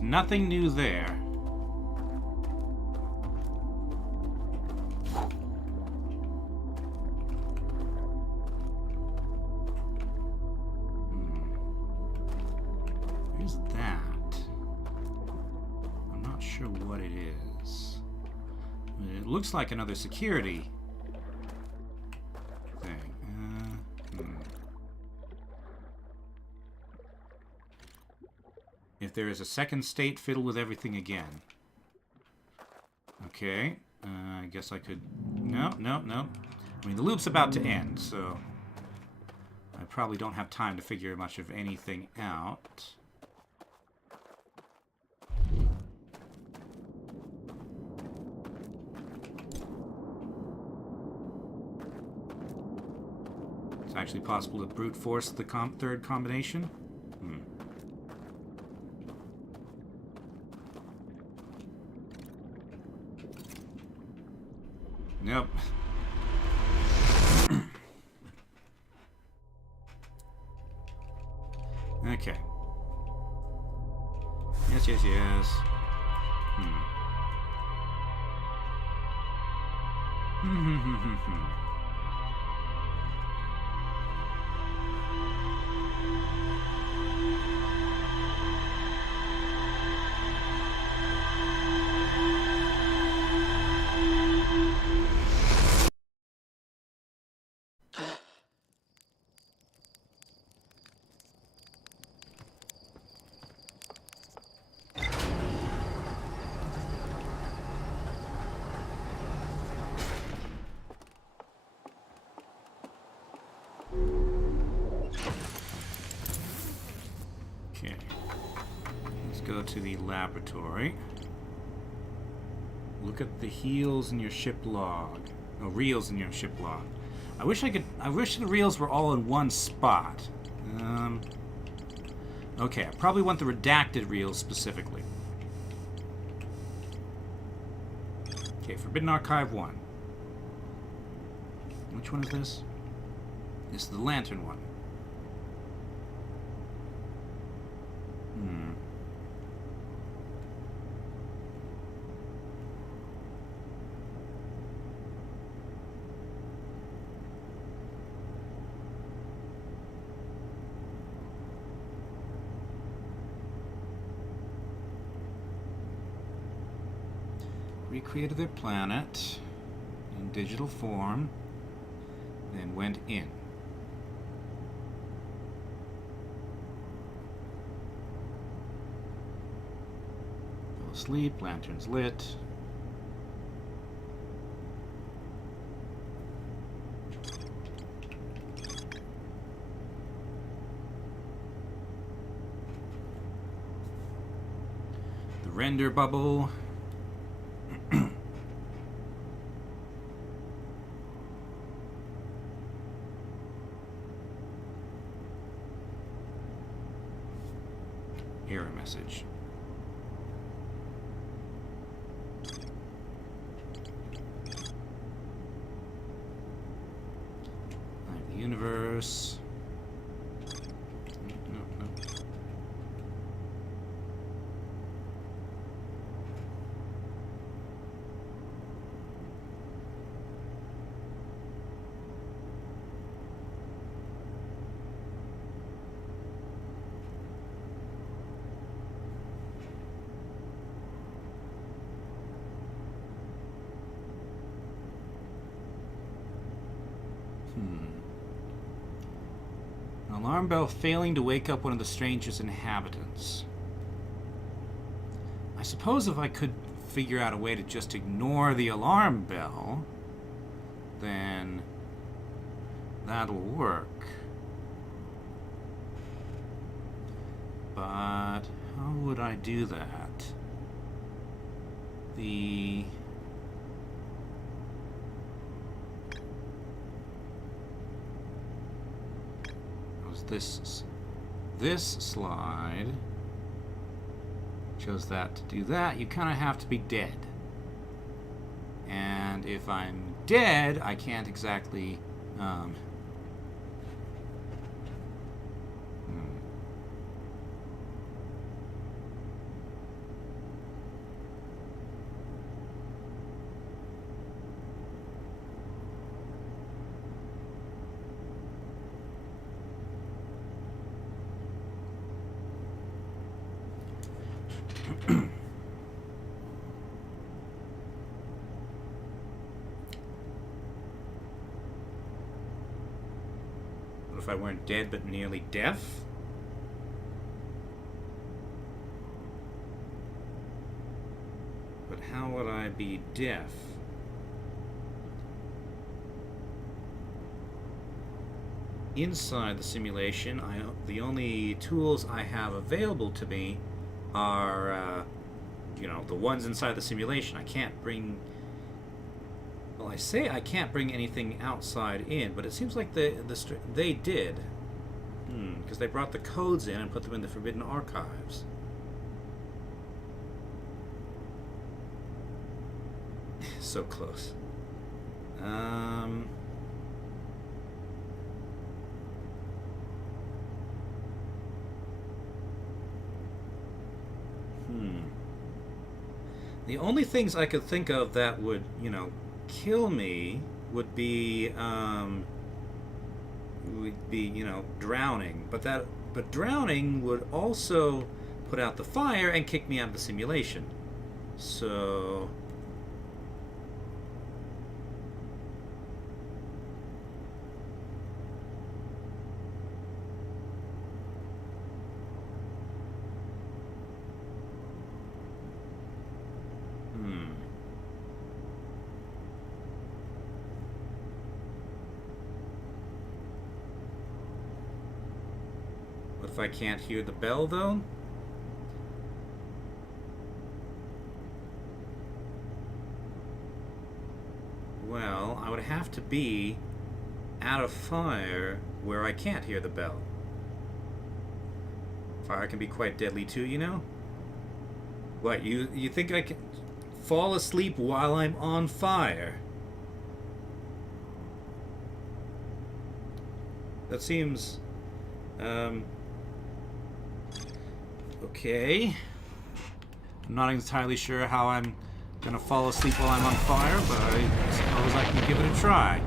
Nothing new there. Where's that? I'm not sure what it is. It looks like another security thing. If there is a second state, fiddle with everything again. Okay. I guess I could... No. I mean, the loop's about to end, so... I probably don't have time to figure much of anything out. actually possible to brute force the third combination. Nope. Okay. Yes, yes, yes. Okay. Let's go to the laboratory. Look at the heels in your ship log. Oh, reels in your ship log. I wish the reels were all in one spot. Okay, I probably want the redacted reels specifically. Okay, Forbidden Archive 1. Which one is this? This is the lantern one. Recreated their planet in digital form, then went in. Fell asleep, lanterns lit. The render bubble. Error message. The universe. No. An alarm bell failing to wake up one of the stranger's inhabitants. I suppose if I could figure out a way to just ignore the alarm bell, then that'll work. But how would I do that? This slide shows that to do that, you kind of have to be dead. And if I'm dead, I can't exactly... What if I weren't dead but nearly deaf? But how would I be deaf? Inside the simulation, the only tools I have available to me are, you know, the ones inside the simulation. I can't bring... Well, Well, I say I can't bring anything outside in, but it seems like they did. Because they brought the codes in and put them in the Forbidden Archives. So close. The only things I could think of that would, you know, kill me would be, you know, drowning. But drowning would also put out the fire and kick me out of the simulation. So... What if I can't hear the bell, though? Well, I would have to be out of fire where I can't hear the bell. Fire can be quite deadly too, you know? What, you think I can fall asleep while I'm on fire? That seems... okay. I'm not entirely sure how I'm gonna fall asleep while I'm on fire, but I suppose I can give it a try.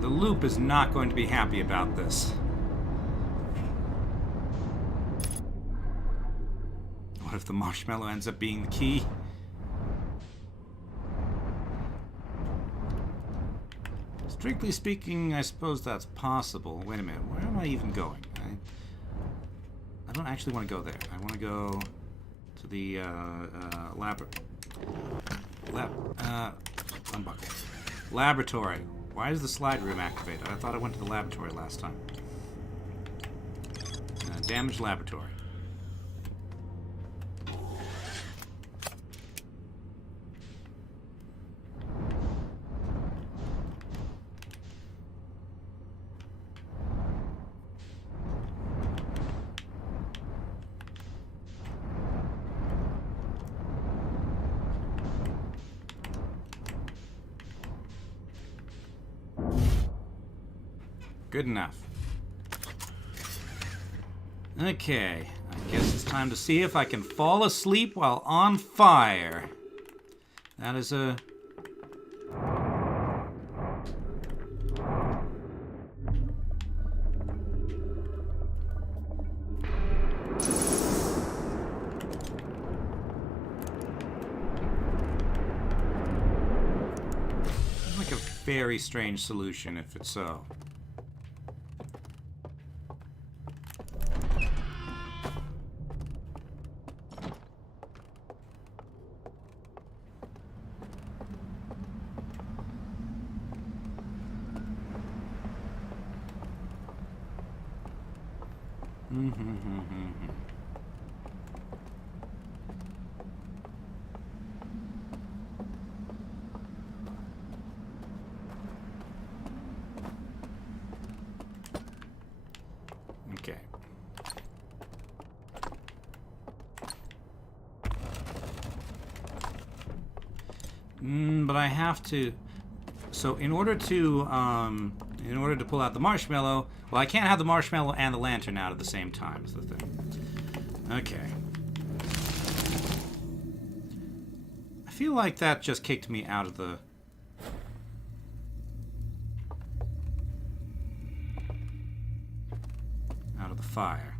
The loop is not going to be happy about this. What if the marshmallow ends up being the key? Strictly speaking, I suppose that's possible. Wait a minute, where am I even going? I don't actually want to go there. I want to go to the laboratory. Why is the slide room activated? I thought I went to the laboratory last time. Damaged laboratory. Good enough. Okay, I guess it's time to see if I can fall asleep while on fire. That is a... like a very strange solution if it's so. Okay. But I have to... So in order to pull out the marshmallow... Well, I can't have the marshmallow and the lantern out at the same time, is the thing. Okay. I feel like that just kicked me out of the... fire.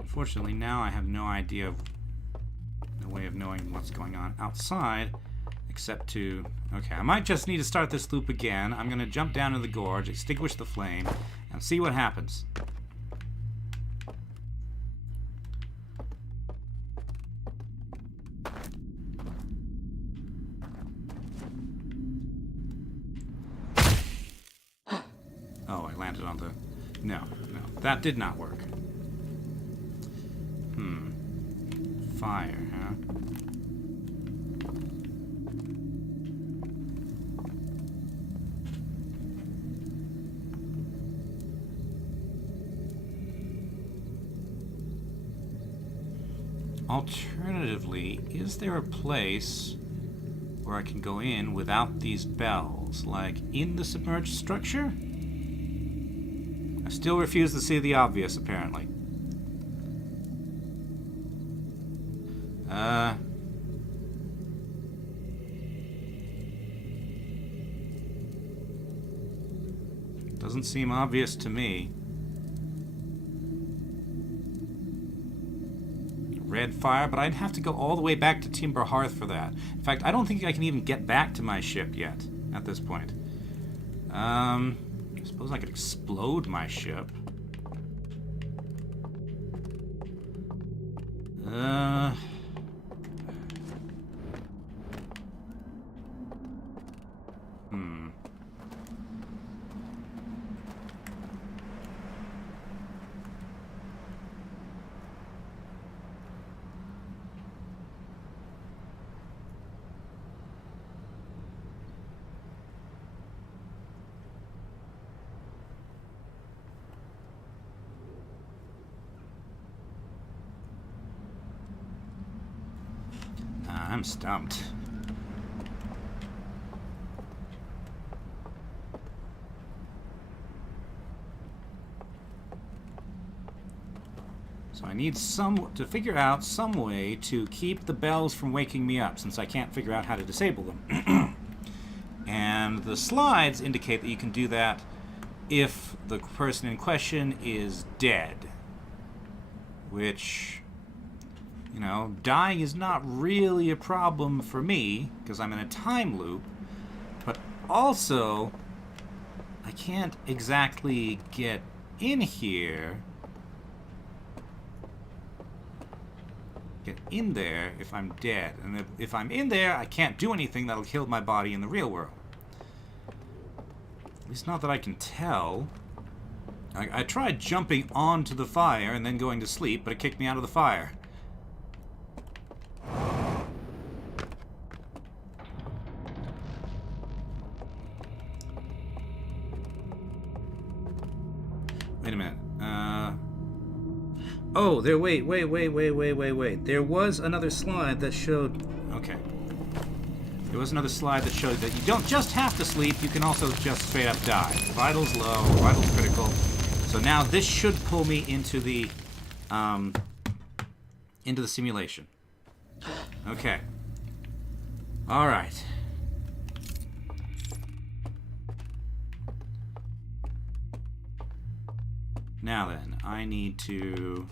Unfortunately, now I have no idea of way of knowing what's going on outside, except to... Okay, I might just need to start this loop again. I'm going to jump down into the gorge, extinguish the flame, and see what happens. Oh, I landed on the... No, that did not work. Fire, huh? Alternatively, is there a place where I can go in without these bells? Like in the submerged structure? I still refuse to see the obvious, apparently. Doesn't seem obvious to me. Red fire, but I'd have to go all the way back to Timber Hearth for that. In fact, I don't think I can even get back to my ship yet at this point. I suppose I could explode my ship. I'm stumped. So I need to figure out some way to keep the bells from waking me up, since I can't figure out how to disable them. And the slides indicate that you can do that if the person in question is dead. Which... You know, dying is not really a problem for me, because I'm in a time loop, but also, I can't exactly get in here, get in there if I'm dead. And if I'm in there, I can't do anything that'll kill my body in the real world. At least not that I can tell. I tried jumping onto the fire and then going to sleep, but it kicked me out of the fire. Wait a minute. Oh, wait. There was another slide that showed... Okay. There was another slide that showed that you don't just have to sleep, you can also just straight up die. Vitals low, vitals critical. So now this should pull me into the simulation. Okay. Alright. Now then, I need to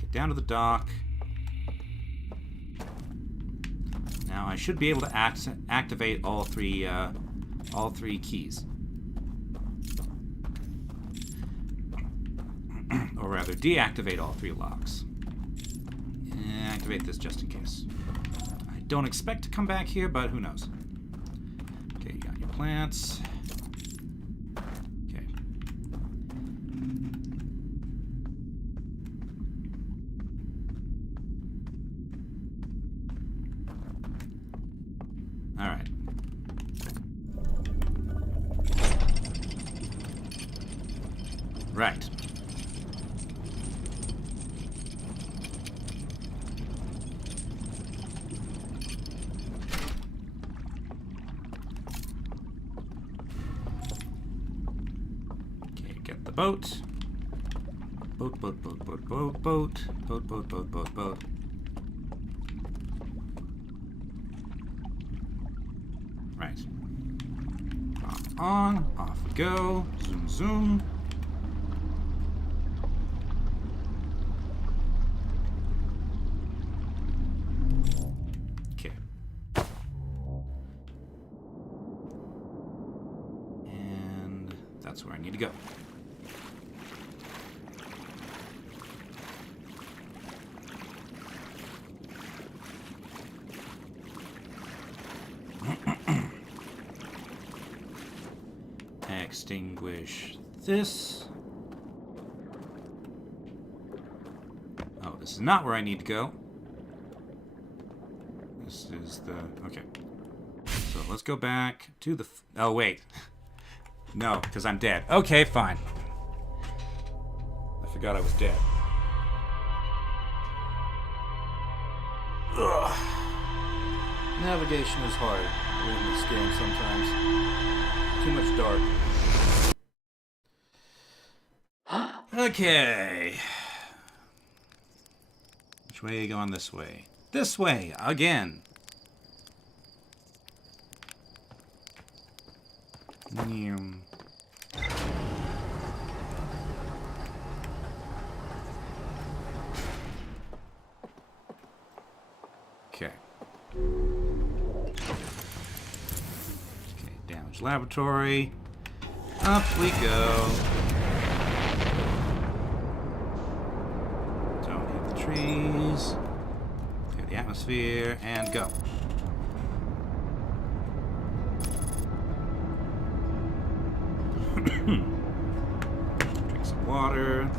get down to the dock. Now I should be able to activate all three keys. Or rather, deactivate all three locks. And activate this just in case. I don't expect to come back here, but who knows. Okay, you got your plants. Alright. Right. Okay, get the boat. Boat. Right. Off we go. Zoom. That's where I need to go. Extinguish this. Oh, this is not where I need to go. This is the... Okay. So let's go back to the... Oh, wait. No, because I'm dead. Okay, fine. I forgot I was dead. Ugh. Navigation is hard in this game sometimes. Too much dark. Okay. Which way are you going? This way. This way! Again! Okay. Okay, damaged laboratory. Up we go. Don't hit the trees. Clear the atmosphere, and go. Drink some water.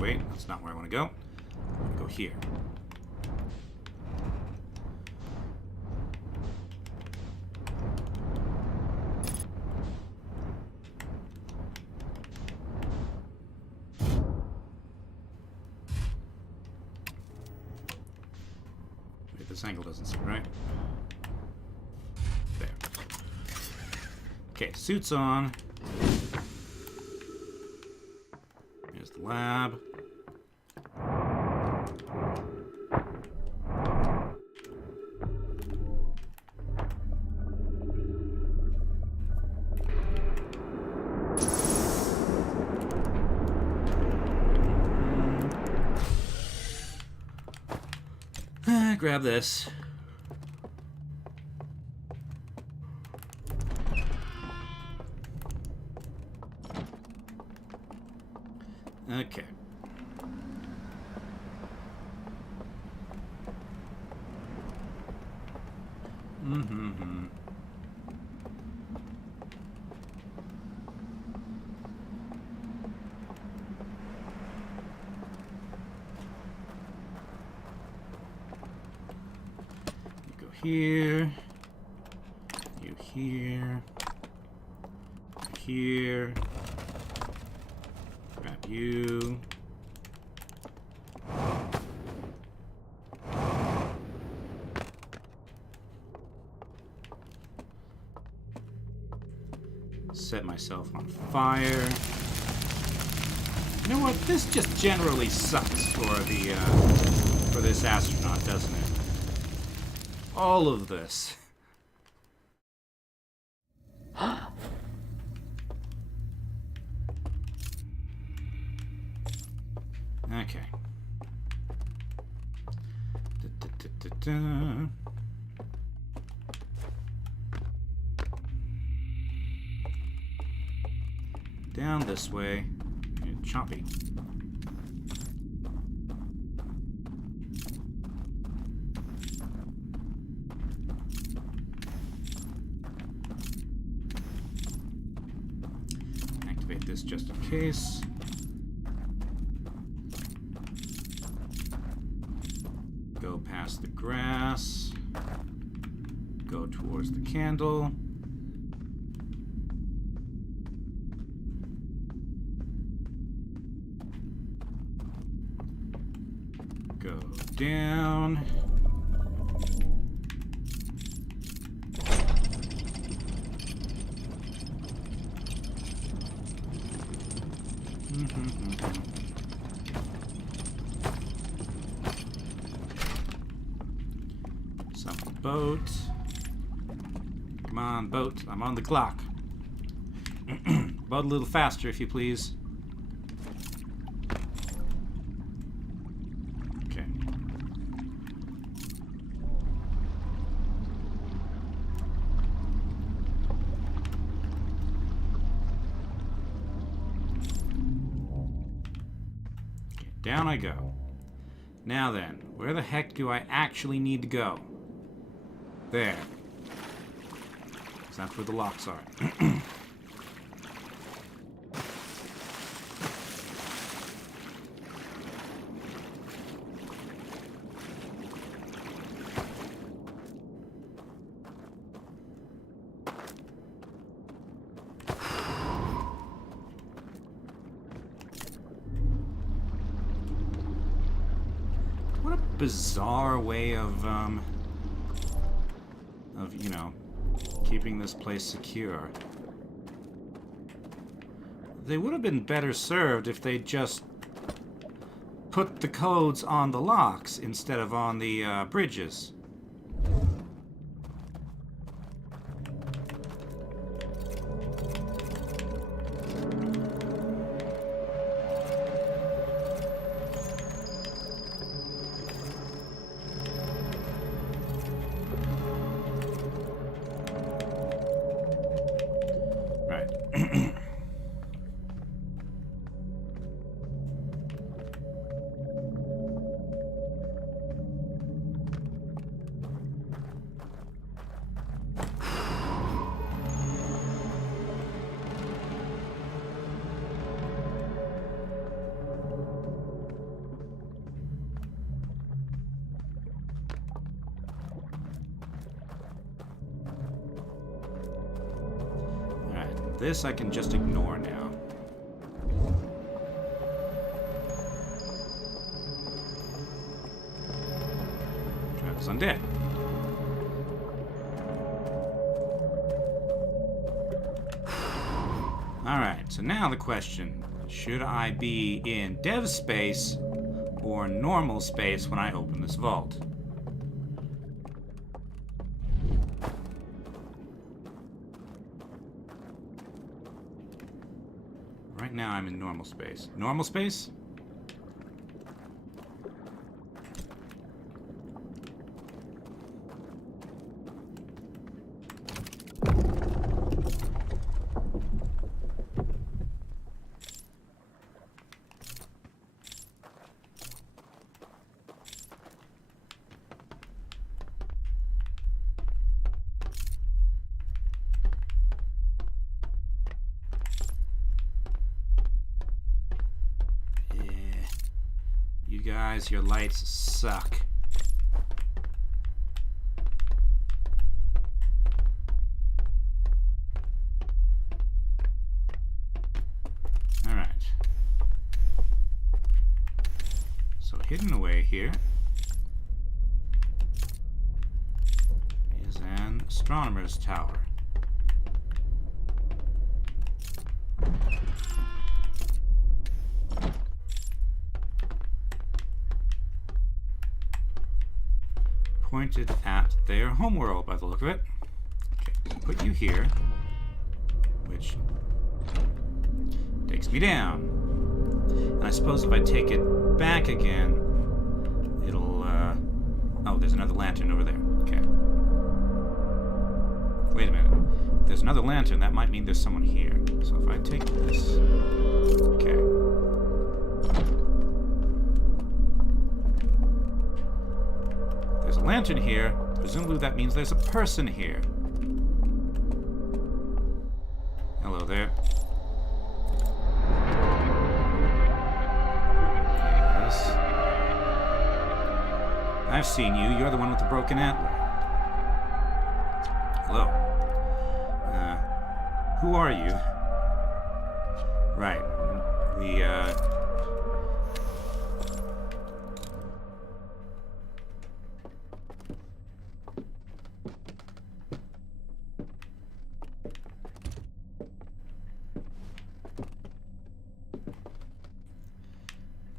Wait. That's not where I want to go. I want to go here. Wait, this angle doesn't seem right. There. Okay, suits on. Here's the lab. Grab this. Okay. Here, you here, you here, grab you, set myself on fire. You know what? This just generally sucks for the for this astronaut, doesn't it? All of this. Okay. Down this way. Choppy. Activate this just in case. Go past the grass. Go towards the candle. Go down. Some boat. Come on, boat. I'm on the clock. Boat a little faster, if you please. Okay. Okay, down I go. Now then, where the heck do I actually need to go? There. 'Cause that's where the locks are. What a bizarre way of you know, keeping this place secure. They would have been better served if they just put the codes on the locks instead of on the bridges. This I can just ignore now. Travis undead. Alright, so now the question. Should I be in dev space or normal space when I open this vault? Right now I'm in normal space. Normal space? Guys, your lights suck. All right. So hidden away here is an astronomer's tower. Pointed at their homeworld by the look of it. Okay, put you here, which takes me down. And I suppose if I take it back again, it'll, oh, there's another lantern over there. Okay. Wait a minute. If there's another lantern, that might mean there's someone here. So if I take this, okay. Lantern here. Presumably that means there's a person here. Hello there. Yes. I've seen you. You're the one with the broken antler. Hello. Who are you? Right.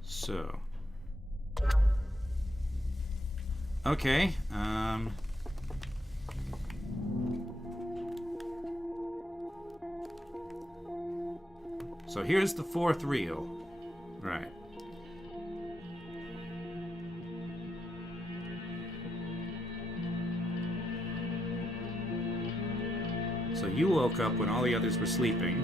So. Okay, So here's the fourth reel. Right. So you woke up when all the others were sleeping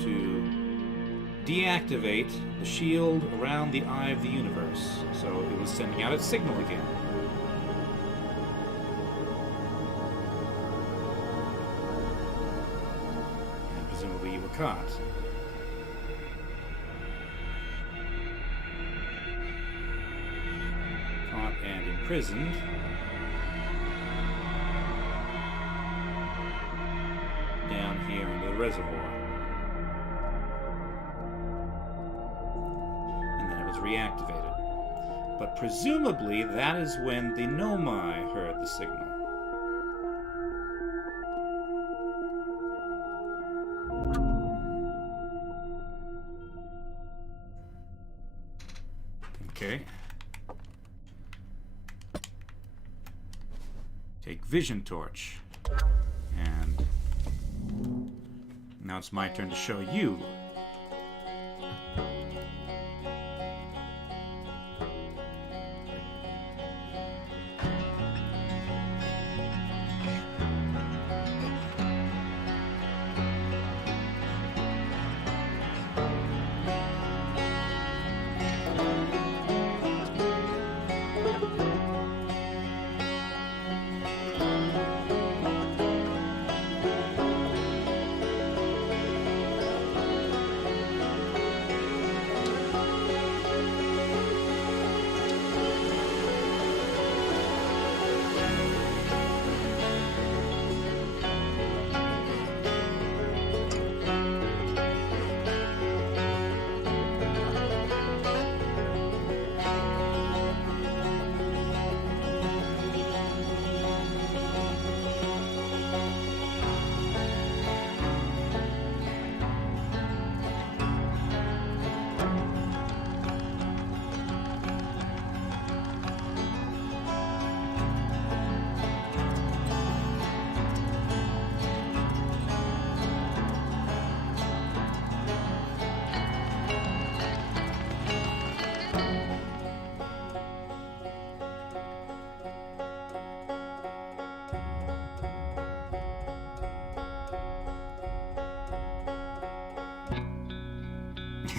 to deactivate the shield around the eye of the universe. So it was sending out its signal again. And presumably you were caught. Caught and imprisoned. Down here in the reservoir. And then it was reactivated. But presumably that is when the Nomai heard the signal. Okay. Take vision torch. And now it's my turn to show you.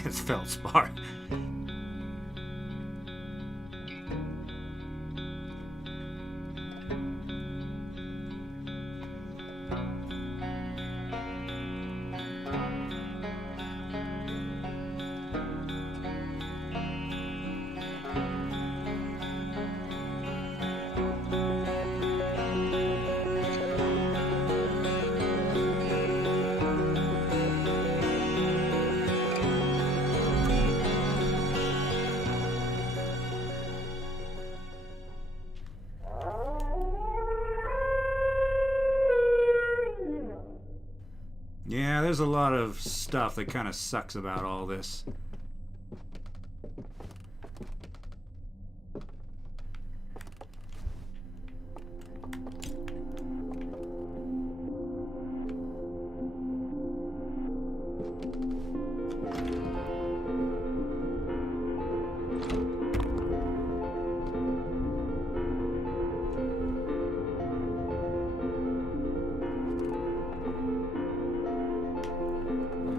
It's feldspar. Yeah, there's a lot of stuff that kind of sucks about all this.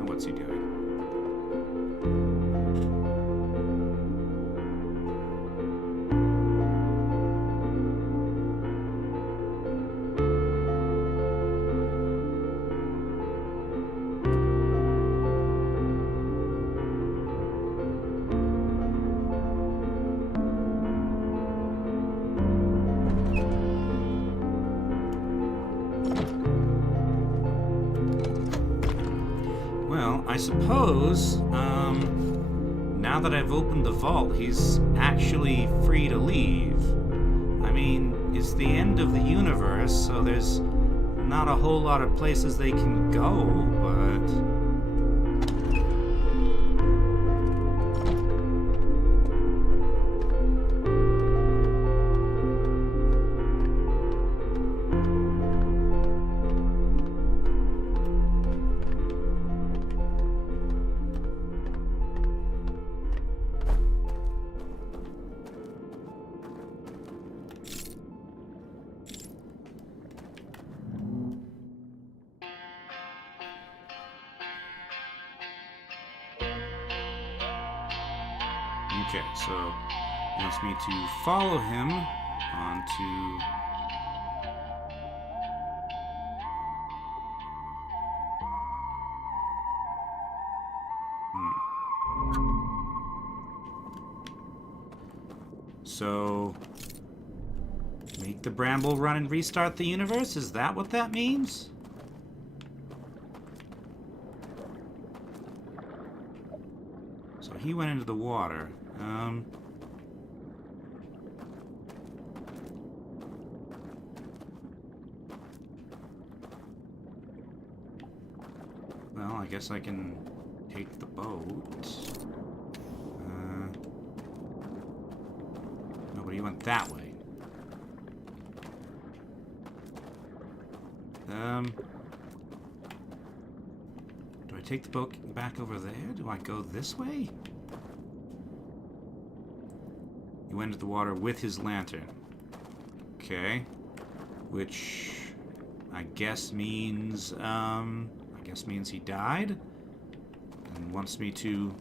What's he doing? I suppose, now that I've opened the vault, he's actually free to leave. I mean, it's the end of the universe, so there's not a whole lot of places they can go, but... Okay, so he wants me to follow him onto... So, make the Bramble run and restart the universe? Is that what that means? So he went into the water. Well, I guess I can take the boat. Nobody went that way. Do I take the boat back over there? Do I go this way? He went into the water with his lantern. Okay. Which I guess means he died and wants me to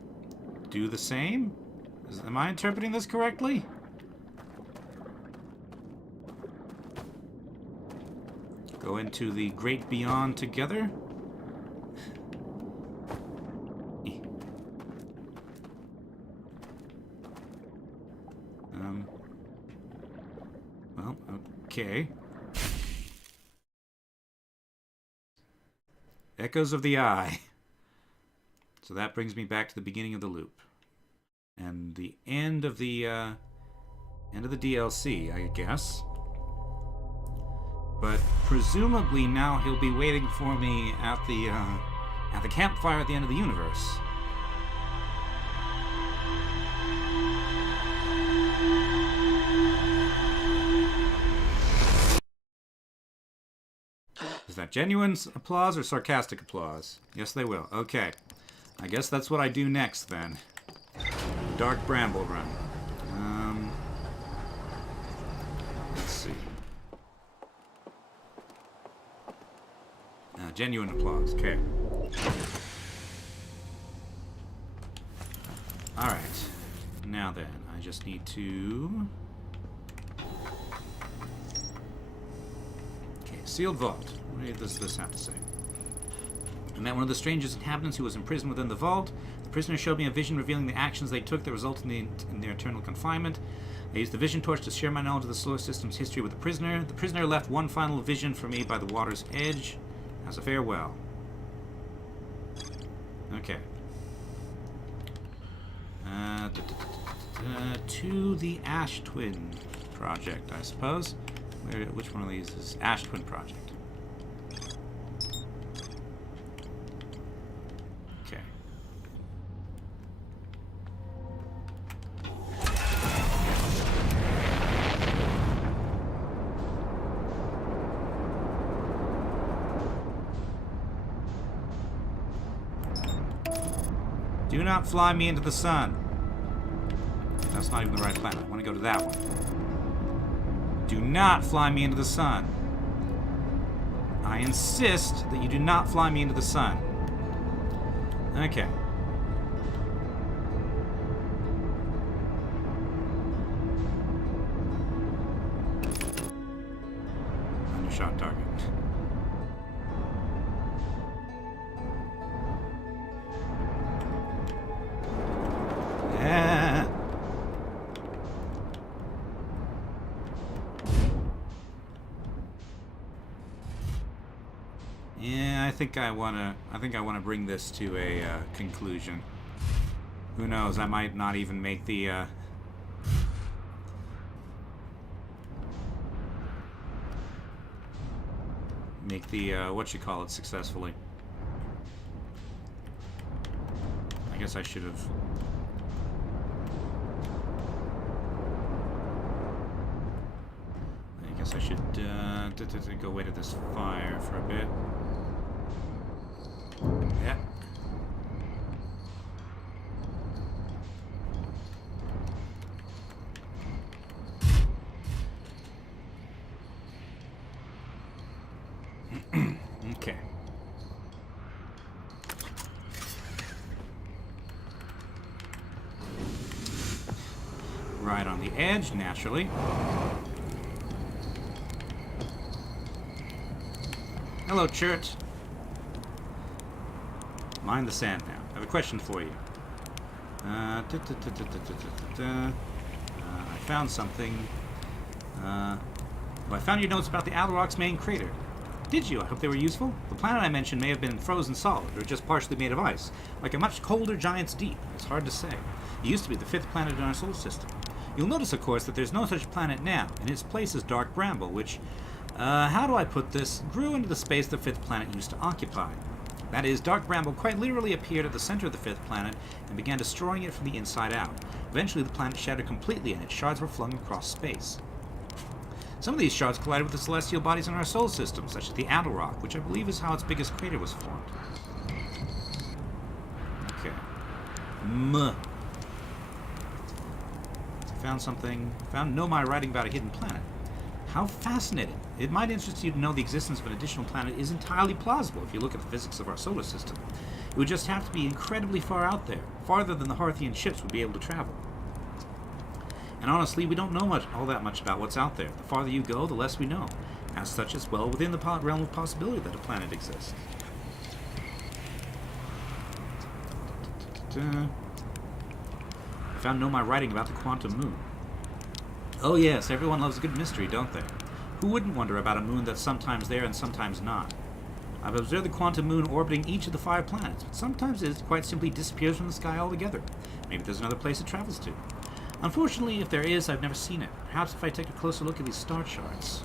do the same? Am I interpreting this correctly? Go into the great beyond together? Well, okay. Echoes of the Eye. So that brings me back to the beginning of the loop. And the end of the DLC, I guess. But presumably now he'll be waiting for me at the campfire at the end of the universe. Is that genuine applause or sarcastic applause? Yes, they will. Okay. I guess that's what I do next, then. Dark Bramble run. Let's see. Genuine applause. Okay. Alright. Now then, I just need to... Okay, sealed vault. What does this have to say? I met one of the strangest inhabitants who was imprisoned within the vault. The prisoner showed me a vision revealing the actions they took that resulted in their eternal confinement. I used the vision torch to share my knowledge of the solar system's history with the prisoner. The prisoner left one final vision for me by the water's edge as a farewell. Okay. To the Ash Twin project, I suppose. Which one of these is Ash Twin project? Okay. Do not fly me into the sun. That's not even the right planet. I want to go to that one. Do not fly me into the sun. I insist that you do not fly me into the sun. Okay. Undershot target. Yeah. Yeah, I think I wanna bring this to a conclusion. Who knows? I might not even make the what you call it successfully. I guess I should have. I guess I should go wait at this fire for a bit. Yeah. Okay. right on the edge, naturally. Hello, Chert. Mind the sand now. I have a question for you. I found something. Well, I found your notes about the Alrock's main crater. Did you? I hope they were useful. The planet I mentioned may have been frozen solid, or just partially made of ice, like a much colder giant's deep. It's hard to say. It used to be the 5th planet in our solar system. You'll notice, of course, that there's no such planet now. In its place is Dark Bramble, which, how do I put this, grew into the space the 5th planet used to occupy. That is, Dark Bramble quite literally appeared at the center of the 5th planet and began destroying it from the inside out. Eventually, the planet shattered completely and its shards were flung across space. Some of these shards collided with the celestial bodies in our solar system, such as the Alrock, which I believe is how its biggest crater was formed. Okay. Found something. Found Nomai writing about a hidden planet. How fascinating. It might interest you to know the existence of an additional planet is entirely plausible if you look at the physics of our solar system. It would just have to be incredibly far out there, farther than the Harthian ships would be able to travel. And honestly, we don't know all that much about what's out there. The farther you go, the less we know. As such, it's well within the realm of possibility that a planet exists. I found Nomai writing about the quantum moon. Oh yes, everyone loves a good mystery, don't they? Who wouldn't wonder about a moon that's sometimes there and sometimes not? I've observed the quantum moon orbiting each of the 5 planets, but sometimes it quite simply disappears from the sky altogether. Maybe there's another place it travels to. Unfortunately, if there is, I've never seen it. Perhaps if I take a closer look at these star charts.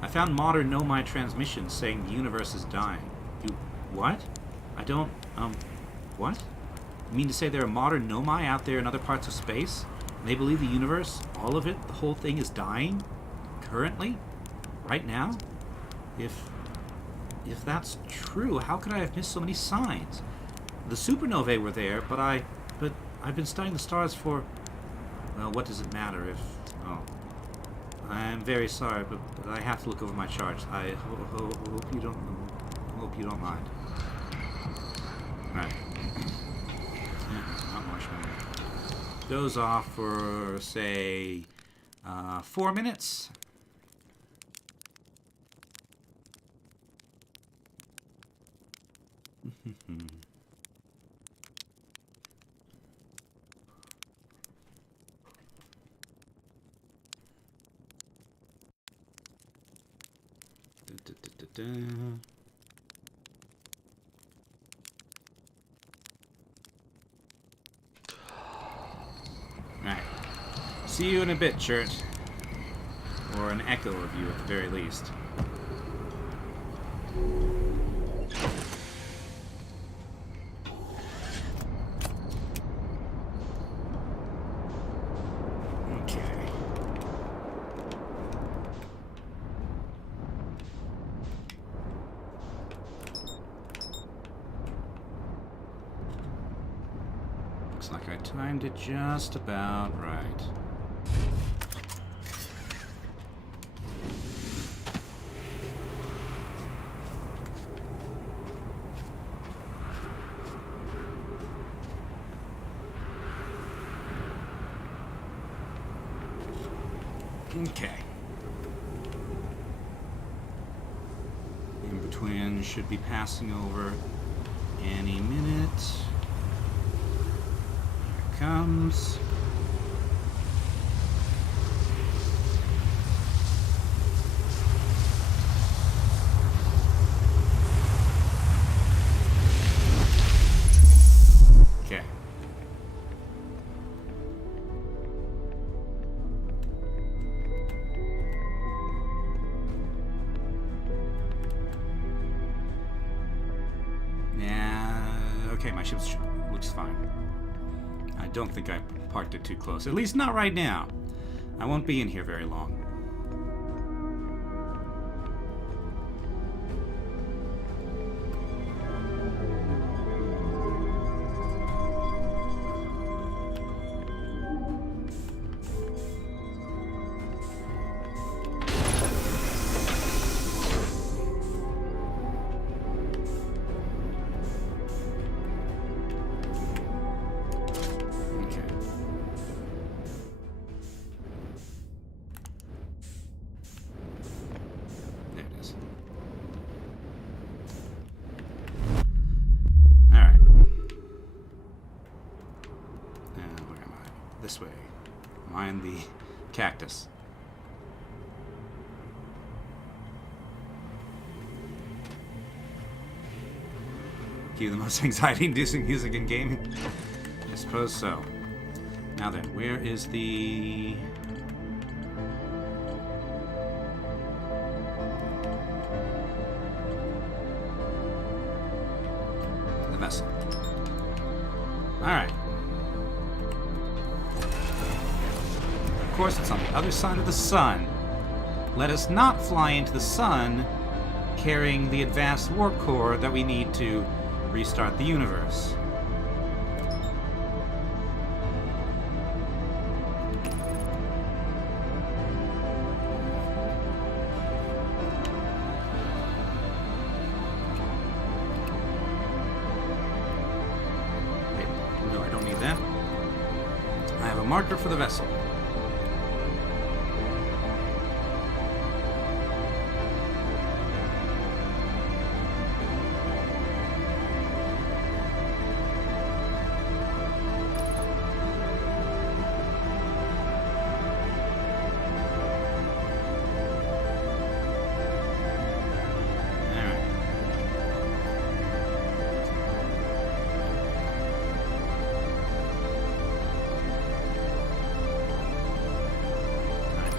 I found modern Nomai transmissions saying the universe is dying. What? I don't, what? You mean to say there are modern Nomai out there in other parts of space? And they believe the universe, all of it, the whole thing is dying? Currently? Right now? If that's true, how could I have missed so many signs? The supernovae were there, but I've been studying the stars for, well, what does it matter if, oh. I'm very sorry, but I have to look over my charts. I hope you don't mind. Alright. Yeah, not much more. Doze off for, say, 4 minutes. Alright. See you in a bit, Chert. Or an echo of you at the very least. Looks like I timed it just about right. Okay. In between should be passing over any minute. Comes. Okay. Okay, my ship looks fine. I don't think I parked it too close. At least not right now. I won't be in here very long. this way. Mind the cactus. Cue the most anxiety-inducing music in gaming. I suppose so. Now then, where is the... vessel? Alright. Of course, it's on the other side of the sun. Let us not fly into the sun carrying the advanced warp core that we need to restart the universe. No, I don't need that. I have a marker for the vessel.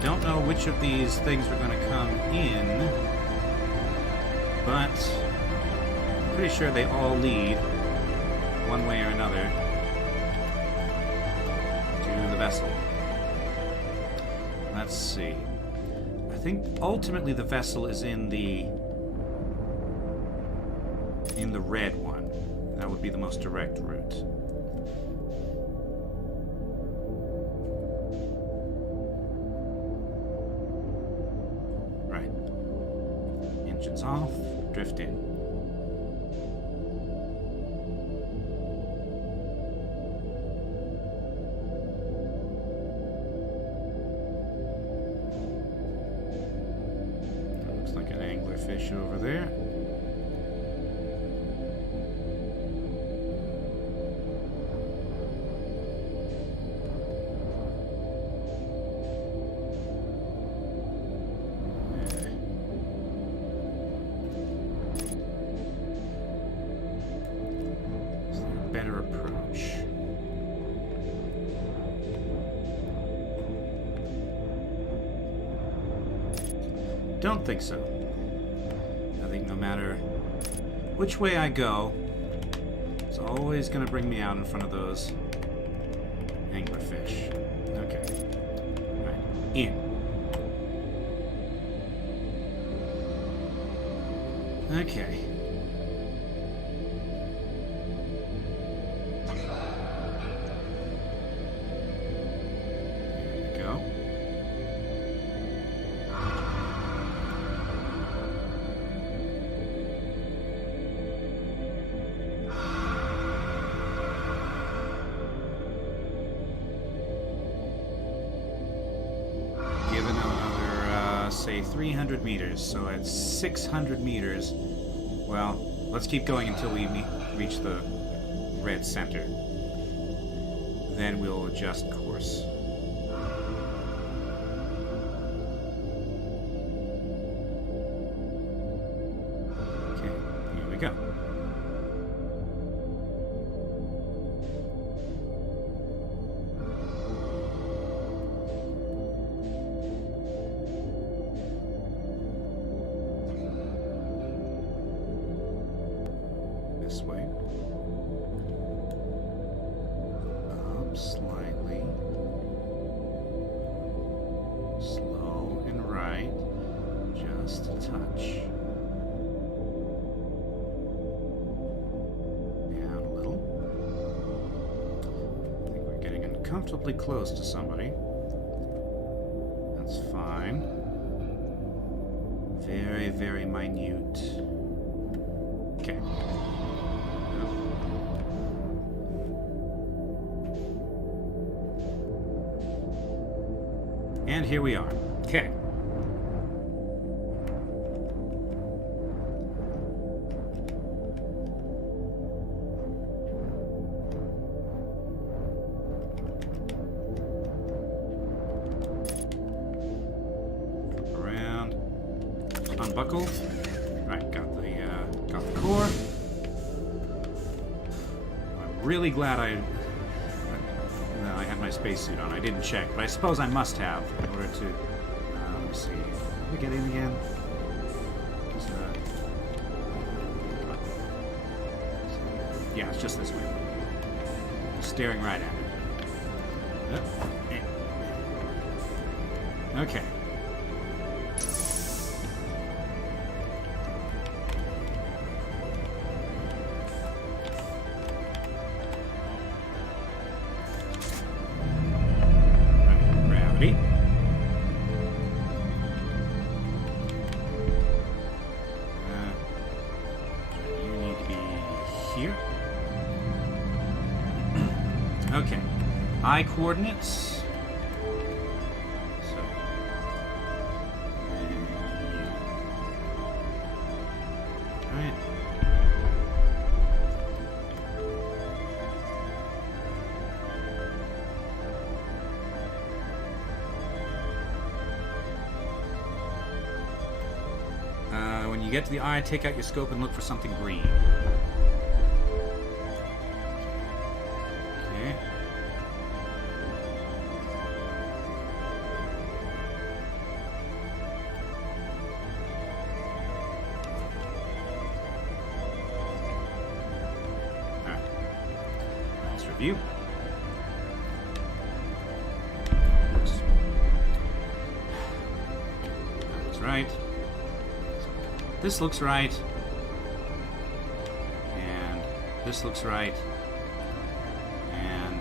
Don't know which of these things are going to come in, but I'm pretty sure they all lead, one way or another, to the vessel. Let's see. I think ultimately the vessel is in the red one. That would be the most direct route. Engines off, drift in. That looks like an anglerfish over there. Better approach. Don't think so. I think no matter which way I go, it's always going to bring me out in front of those anglerfish. Okay. Right. In. Okay. Say 300 meters, so at 600 meters, well, let's keep going until we reach the red center. Then we'll adjust course. Okay, here we go. This way. Up slightly. Slow and right. Just a touch. Down a little. I think we're getting uncomfortably close to somebody. That's fine. Very, very minute. Okay. And here we are. Okay. buckle. Right, got the core. I'm really glad I had my spacesuit on. I didn't check, but I suppose I must have in order to. Let's see. Let me get in again. Yeah, it's just this way. Staring right at it. Okay. Gravity. You need to be here. Okay. Eye coordinates. So. Alright. When you get to the eye, take out your scope and look for something green. View. That's right. This looks right. And this looks right. And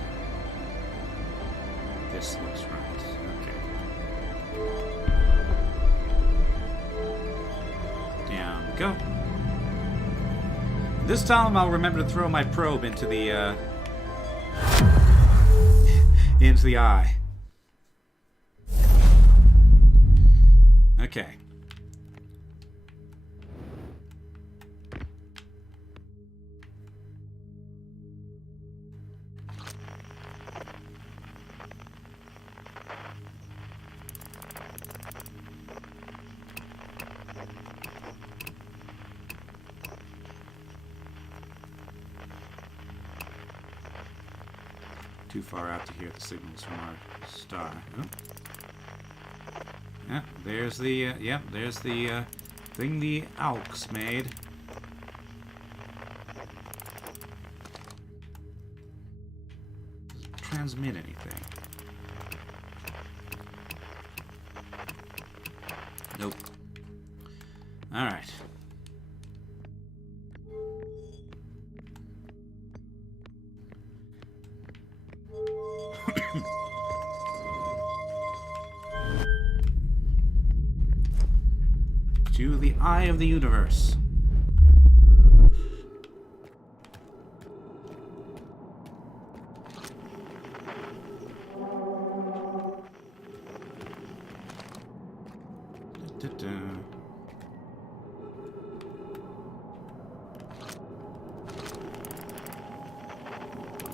this looks right. Okay. Down we go. This time I'll remember to throw my probe into the eye. Okay. Too far out to hear the signals from our star. Oh. Yeah, there's the there's the thing the Alks made. Doesn't transmit anything. Nope. All right. To the eye of the universe.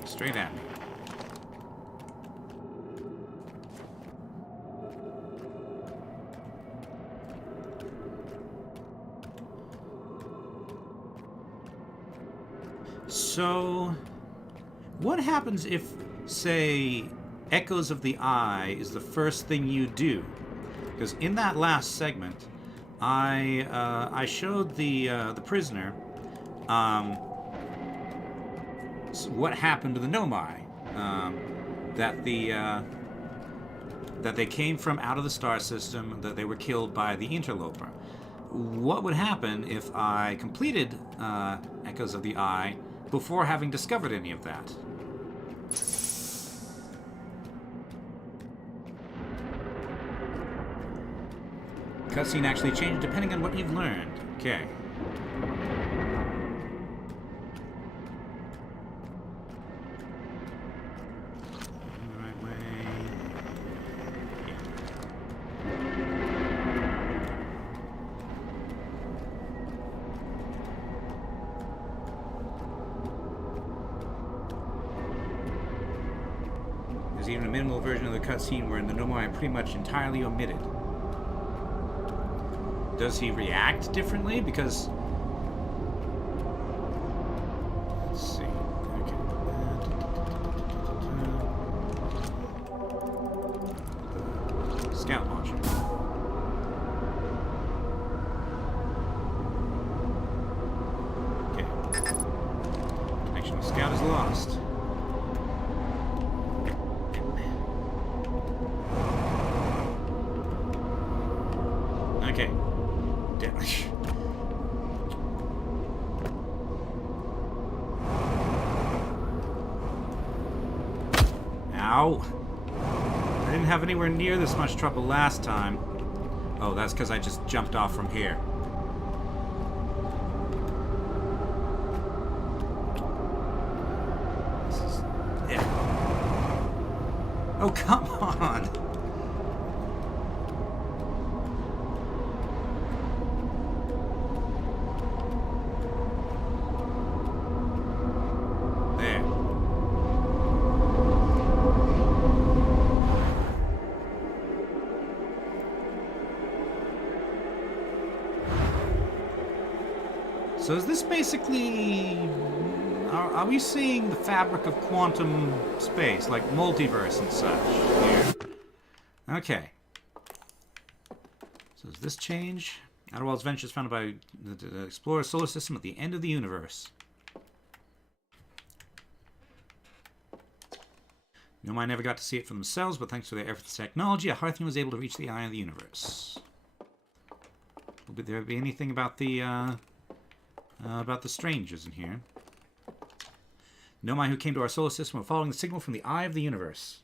Straight at me. So, what happens if, say, Echoes of the Eye is the first thing you do? Because in that last segment, I showed the prisoner what happened to the Nomai, that they came from out of the star system, that they were killed by the interloper. What would happen if I completed Echoes of the Eye before having discovered any of that? Cutscene actually changed depending on what you've learned. Okay. Right way. There's even a minimal version of the cutscene wherein the Nomai are pretty much entirely omitted. does he react differently? Because... Let's see. Okay. Scout launcher. Okay. Connection with Scout is lost. Okay. Damage. Ow. I didn't have anywhere near this much trouble last time. Oh, that's because I just jumped off from here. This is... Yeah. Oh, come on! So is this basically... Are we seeing the fabric of quantum space, like multiverse and such here? Okay. So does this change? Outer Worlds Ventures founded by the Explorer Solar System at the end of the universe. Nomai never got to see it for themselves, but thanks to their efforts and technology, a Hearthian was able to reach the eye of the universe. Will there be anything about the strangers in here? Nomai who came to our solar system were following the signal from the eye of the universe.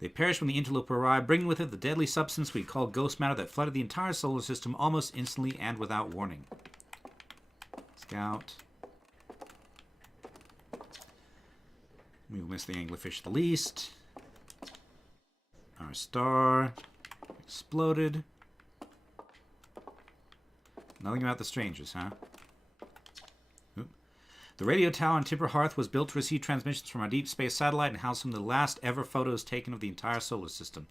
They perished when the interloper arrived, bringing with it the deadly substance we call ghost matter that flooded the entire solar system almost instantly and without warning. Scout. We will miss the anglerfish the least. Our star exploded. Nothing about the strangers, huh? Oop. The radio tower on Timber Hearth was built to receive transmissions from our deep space satellite and house some of the last ever photos taken of the entire solar system.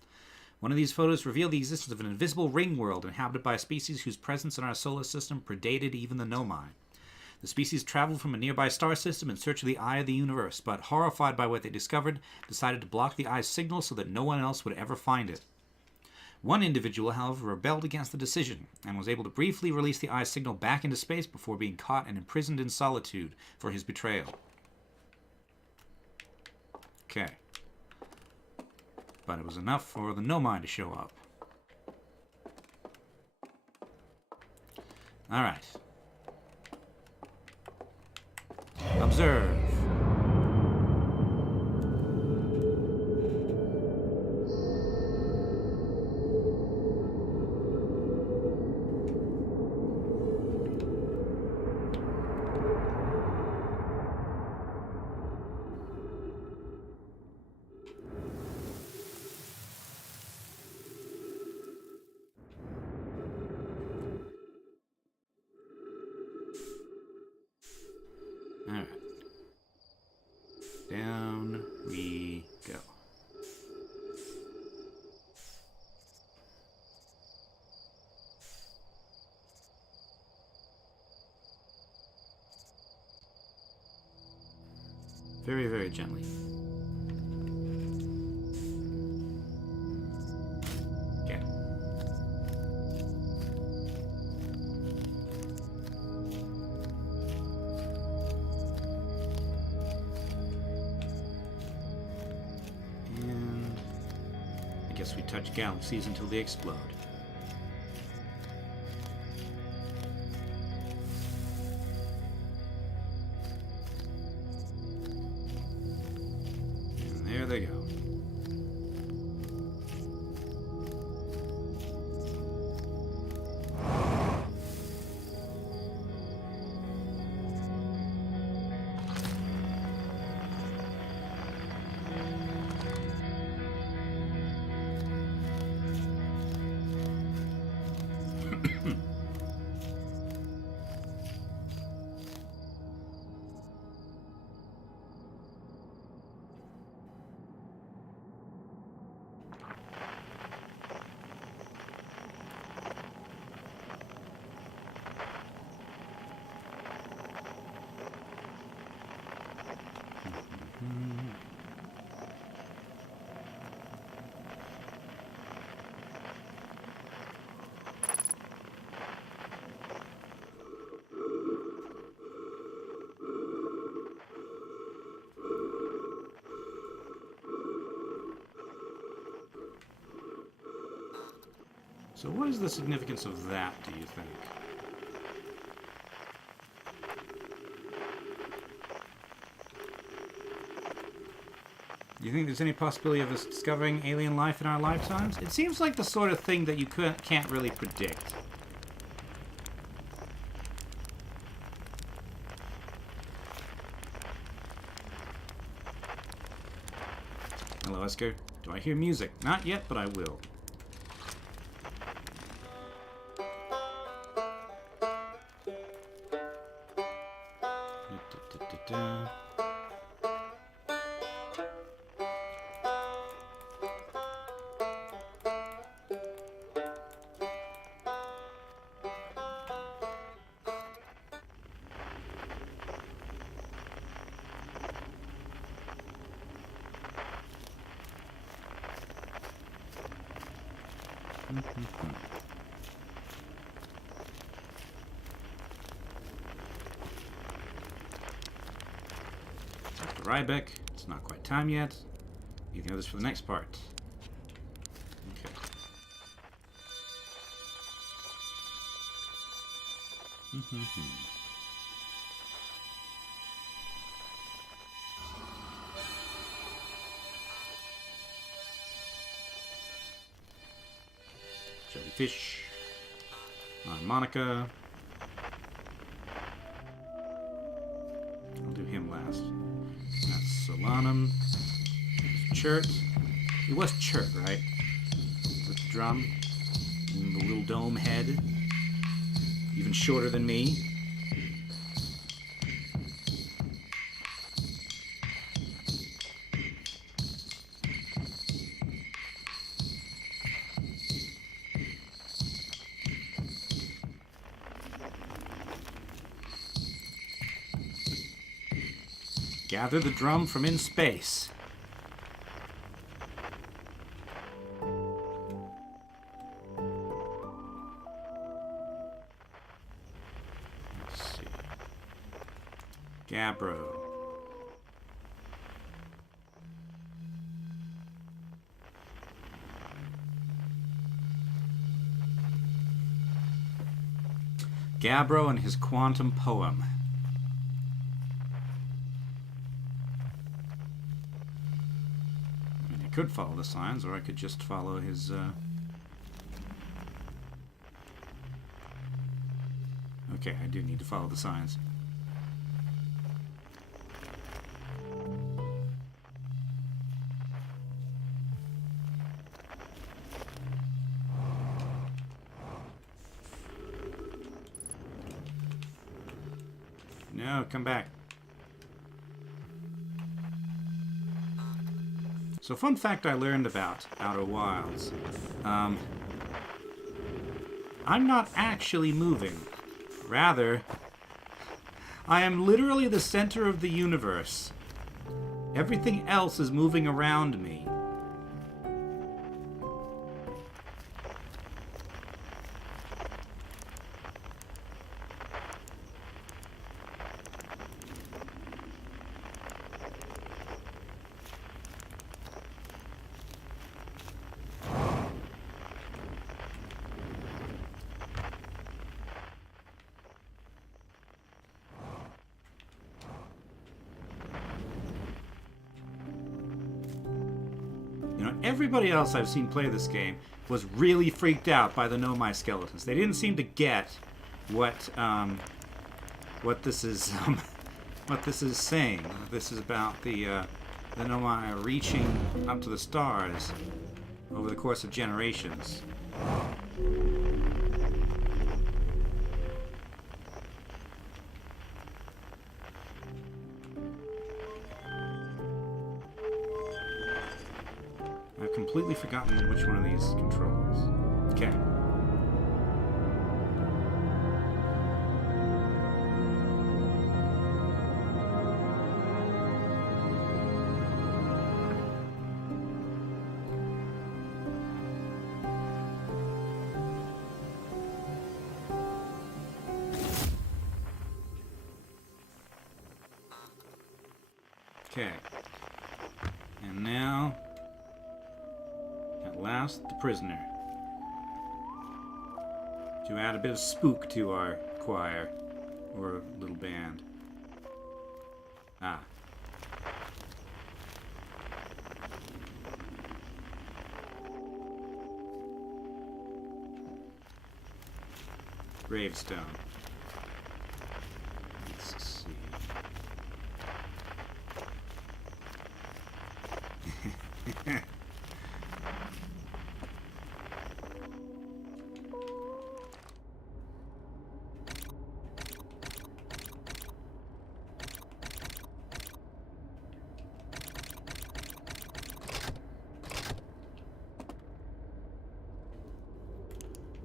One of these photos revealed the existence of an invisible ring world inhabited by a species whose presence in our solar system predated even the Nomai. The species traveled from a nearby star system in search of the eye of the universe, but horrified by what they discovered, decided to block the eye's signal so that no one else would ever find it. One individual, however, rebelled against the decision, and was able to briefly release the eye's signal back into space before being caught and imprisoned in solitude for his betrayal. Okay. But it was enough for the Nomai to show up. Alright. Observe. Alright. Down we go. Very, very gently. Okay. And I guess we touch galaxies until they explode. There they go. So what is the significance of that, do you think? Do you think there's any possibility of us discovering alien life in our lifetimes? It seems like the sort of thing that you can't really predict. Hello, Esker. Do I hear music? Not yet, but I will. Dr. Rybeck, it's not quite time yet. Leaving the others for the next part. Okay. Jellyfish. Monica. I'll do him last. That's Solanum. Chert. It was Chert, right? With the drum. And the little dome head. Even shorter than me. Gather the drum from in space. Let's see. Gabbro. Gabbro and his quantum poem. I could follow the signs, or I could just follow his, Okay, I do need to follow the signs. No, come back. So, fun fact I learned about Outer Wilds. I'm not actually moving. Rather, I am literally the center of the universe. Everything else is moving around me. Everybody else I've seen play this game was really freaked out by the Nomai skeletons. They didn't seem to get what this is what this is saying. This is about the Nomai reaching up to the stars over the course of generations. I've completely forgotten which one of these controls. Okay. Okay. And now, at last, the prisoner. to add a bit of spook to our choir, or little band. Ah. Gravestone. Let's see.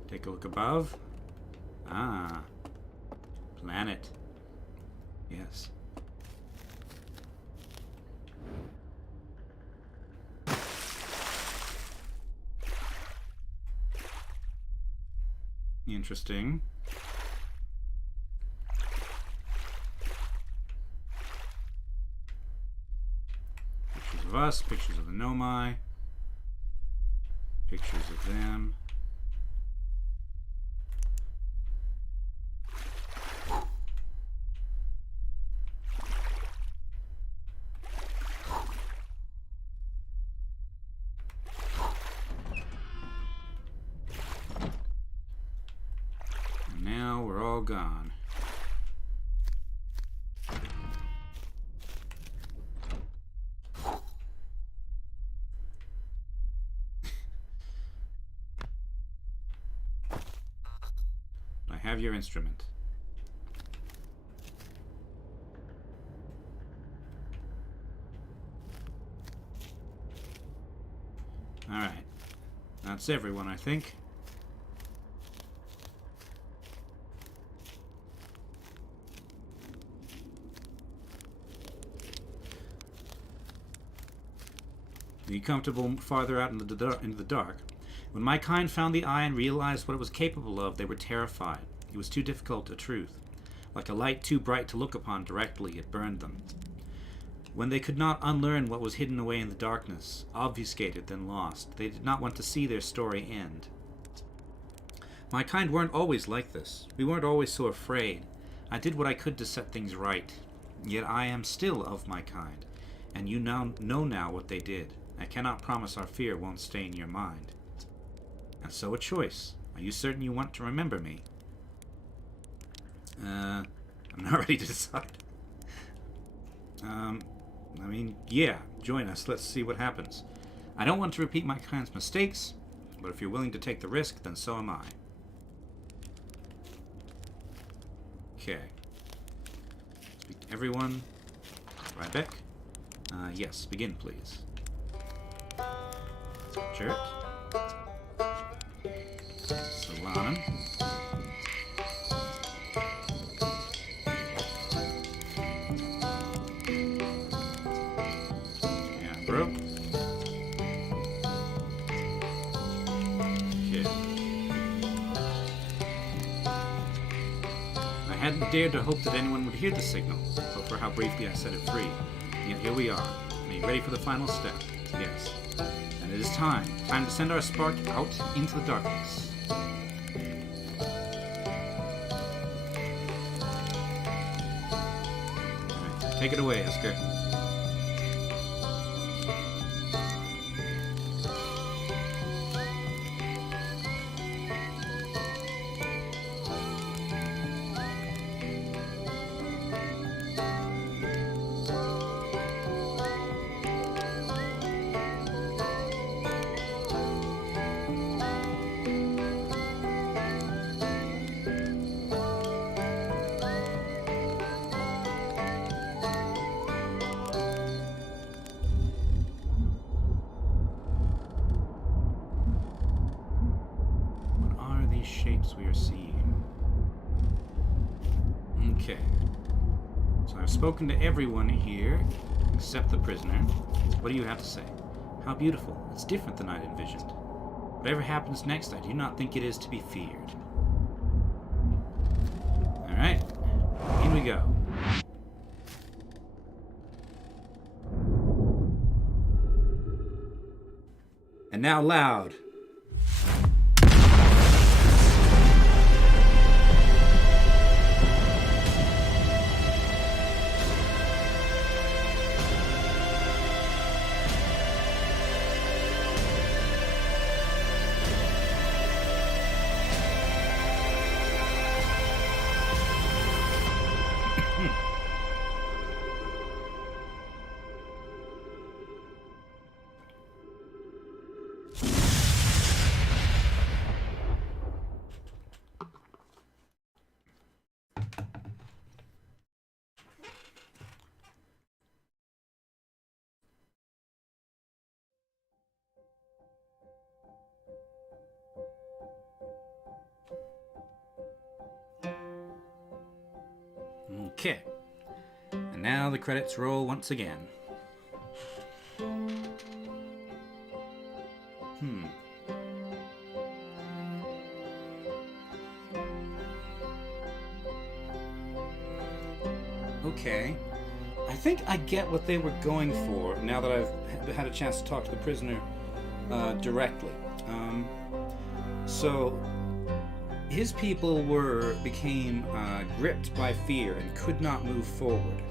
Take a look above. Ah, planet. Yes. Interesting. Pictures of us, pictures of the Nomai, pictures of them. Now we're all gone. I have your instrument. All right. That's everyone, I think. Be comfortable farther out into the dark. When my kind found the eye and realized what it was capable of, they were terrified. It was too difficult a truth. Like a light too bright to look upon directly, it burned them. When they could not unlearn what was hidden away in the darkness, obfuscated, then lost, they did not want to see their story end. My kind weren't always like this. We weren't always so afraid. I did what I could to set things right. Yet I am still of my kind, and you now know now what they did. I cannot promise our fear won't stay in your mind. And so a choice. Are you certain you want to remember me? I'm not ready to decide. I mean, yeah, join us. Let's see what happens. I don't want to repeat my kind's mistakes, but if you're willing to take the risk, then so am I. Okay. Speak to everyone. Rybeck? Yes, begin, please. Jarrett. Solana. Yeah, bro. Okay. I hadn't dared to hope that anyone would hear the signal, but for how briefly I set it free. Yet here we are. Are you ready for the final step? Yes. And it is time. Time to send our spark out into the darkness. Alright, take it away, Esker. Shapes we are seeing. Okay. So I've spoken to everyone here, except the prisoner. What do you have to say? How beautiful. It's different than I'd envisioned. Whatever happens next, I do not think it is to be feared. Alright. In we go. And now loud. Okay. And now the credits roll once again. Okay. I think I get what they were going for now that I've had a chance to talk to the prisoner directly. So his people became gripped by fear and could not move forward.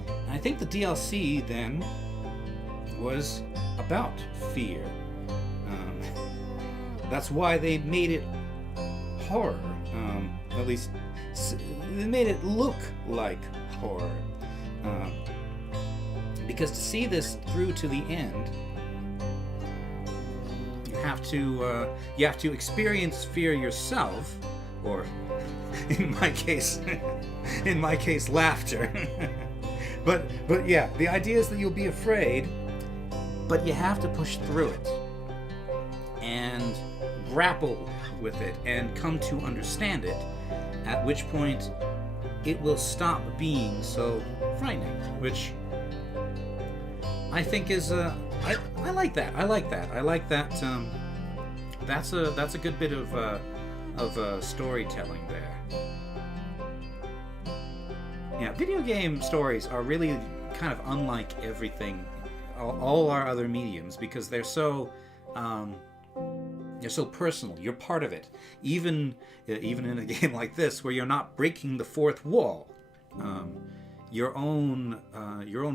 And I think the DLC then was about fear. That's why they made it horror. At least they made it look like horror. Because to see this through to the end, you have to experience fear yourself, or in my case, laughter. but yeah, the idea is that you'll be afraid, but you have to push through it and grapple with it and come to understand it, at which point it will stop being so frightening, which I think is I like that. I like that. That's a good bit of storytelling there. Yeah, video game stories are really kind of unlike everything, all our other mediums, because they're so personal. You're part of it, even in a game like this, where you're not breaking the fourth wall. Your own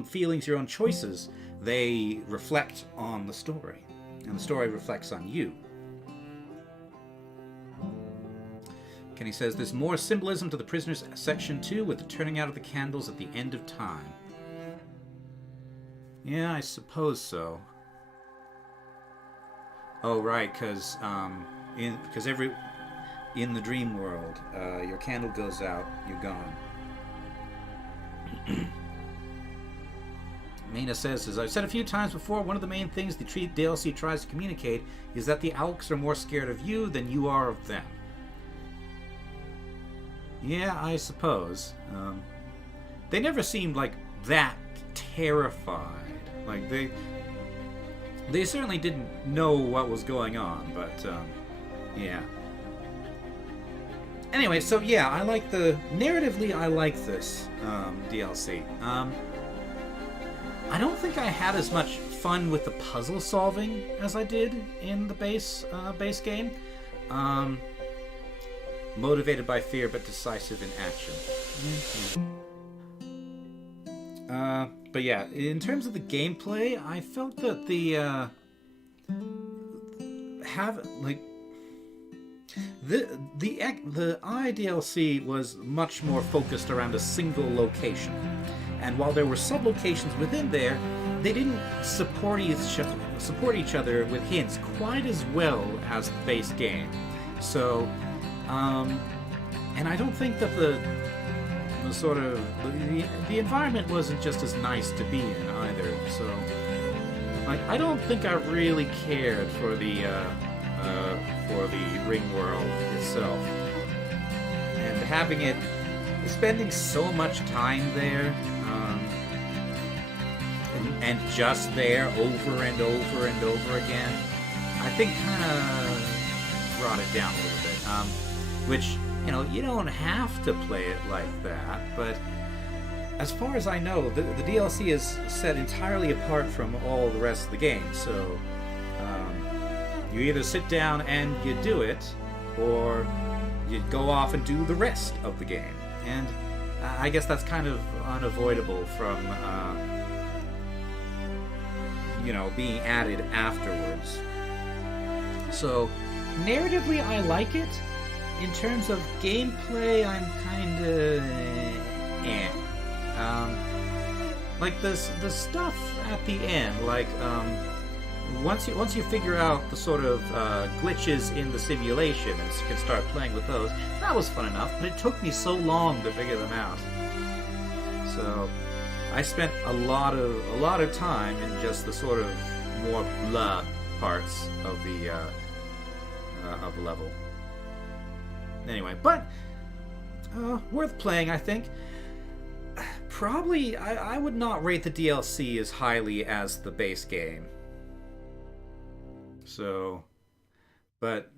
feelings, your own choices, they reflect on the story, and the story reflects on you. Kenny says, there's more symbolism to the Prisoners Section 2 with the turning out of the candles at the end of time. Yeah, I suppose so. Oh, right, because in the dream world, your candle goes out, you're gone. Maina says, as I've said a few times before, one of the main things the DLC tries to communicate is that the Alks are more scared of you than you are of them. Yeah, I suppose. They never seemed like that terrified. Like, they certainly didn't know what was going on, but, yeah. Anyway, so yeah, narratively I like this, DLC. I don't think I had as much fun with the puzzle solving as I did in the base game. Motivated by fear, but decisive in action. But yeah, in terms of the gameplay, I felt that the IDLC was much more focused around a single location, and while there were sub-locations within there, they didn't support each other with hints quite as well as the base game. So, and I don't think that the environment wasn't just as nice to be in either. So, like, I don't think I really cared for the ring world itself, and spending so much time there, and just there over and over and over again, I think kind of brought it down a little bit. Which, you don't have to play it like that, but as far as I know, the DLC is set entirely apart from all the rest of the game, so you either sit down and you do it, or you go off and do the rest of the game. And I guess that's kind of unavoidable from, being added afterwards. So, narratively, I like it. In terms of gameplay, I'm kind of like the stuff at the end, like once you figure out the sort of glitches in the simulation and can start playing with those, that was fun enough. But it took me so long to figure them out. So I spent a lot of time in just the sort of more blah parts of the level. Anyway, but worth playing, I think. Probably, I would not rate the DLC as highly as the base game. So, but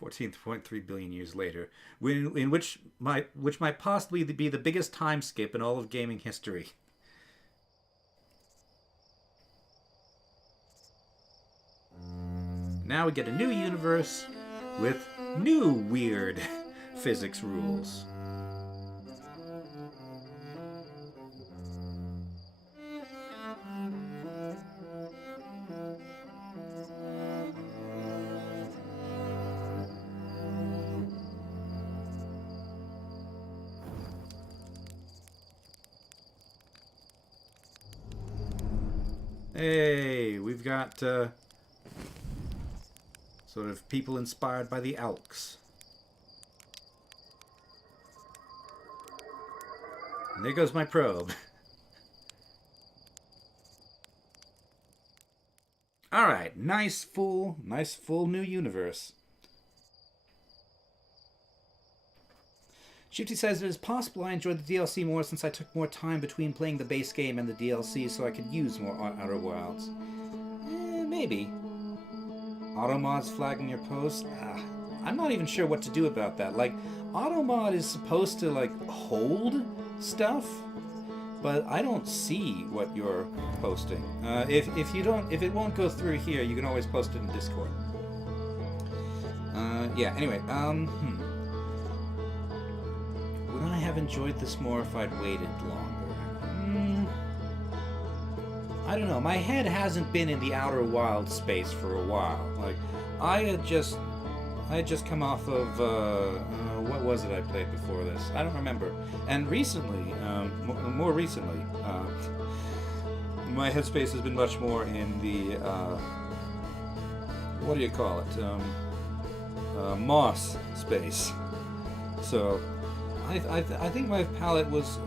14.3 billion years later, which might possibly be the biggest time skip in all of gaming history. Now we get a new universe with new weird physics rules. Hey, we've got sort of people inspired by the lurks. And there goes my probe. Alright, nice full new universe. Shifty says it is possible I enjoyed the DLC more since I took more time between playing the base game and the DLC so I could use more Outer Wilds. Maybe. Automods flagging your post? I'm not even sure what to do about that. Like, Automod is supposed to, like, hold stuff, but I don't see what you're posting. If it won't go through here, you can always post it in Discord. Yeah, anyway, would I have enjoyed this more if I'd waited longer? I don't know. My head hasn't been in the Outer Wild space for a while. Like, I had just come off of what was it I played before this? I don't remember. And recently, more recently, my headspace has been much more in the what do you call it? Moss space. So I think my palette was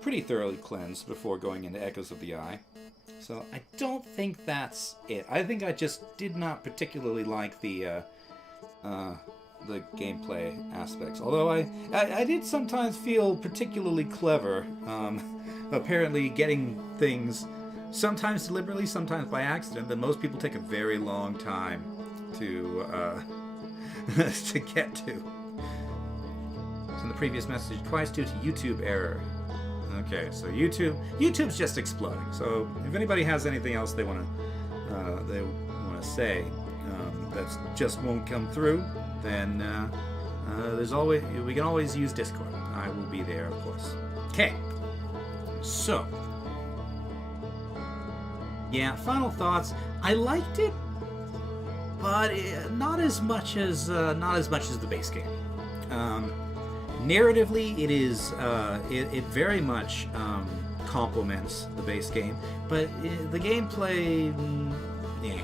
pretty thoroughly cleansed before going into Echoes of the Eye. So I don't think that's it. I think I just did not particularly like the gameplay aspects. Although I did sometimes feel particularly clever, apparently getting things, sometimes deliberately, sometimes by accident, that most people take a very long time to to get to. So in the previous message, twice due to YouTube error. Okay, so YouTube's just exploding. So if anybody has anything else they want to say that just won't come through, then we can always use Discord. I will be there, of course. Okay. So yeah, final thoughts. I liked it, but not as much as the base game. Narratively, it is it very much complements the base game, but the gameplay, yeah.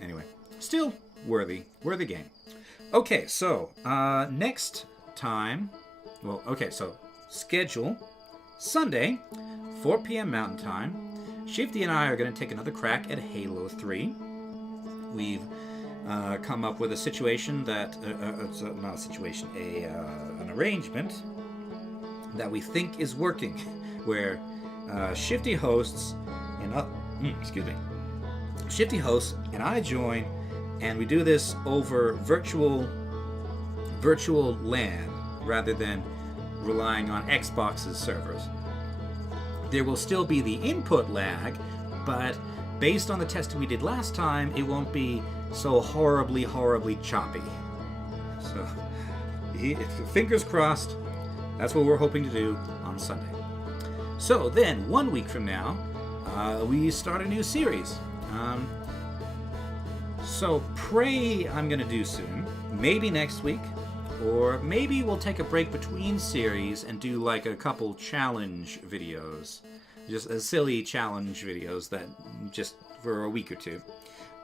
Anyway, still worthy game. Okay, so next time, so schedule Sunday, 4 p.m. Mountain Time. Shifty and I are going to take another crack at Halo 3. We've come up with a situation that, not a situation, an arrangement that we think is working, where Shifty hosts and Shifty hosts and I join, and we do this over virtual LAN rather than relying on Xbox's servers. There will still be the input lag, but based on the testing we did last time, it won't be so horribly choppy. So, fingers crossed, that's what we're hoping to do on Sunday. So then, 1 week from now, we start a new series. So Prey I'm going to do soon, maybe next week, or maybe we'll take a break between series and do like a couple challenge videos. Just silly challenge videos that just for a week or two.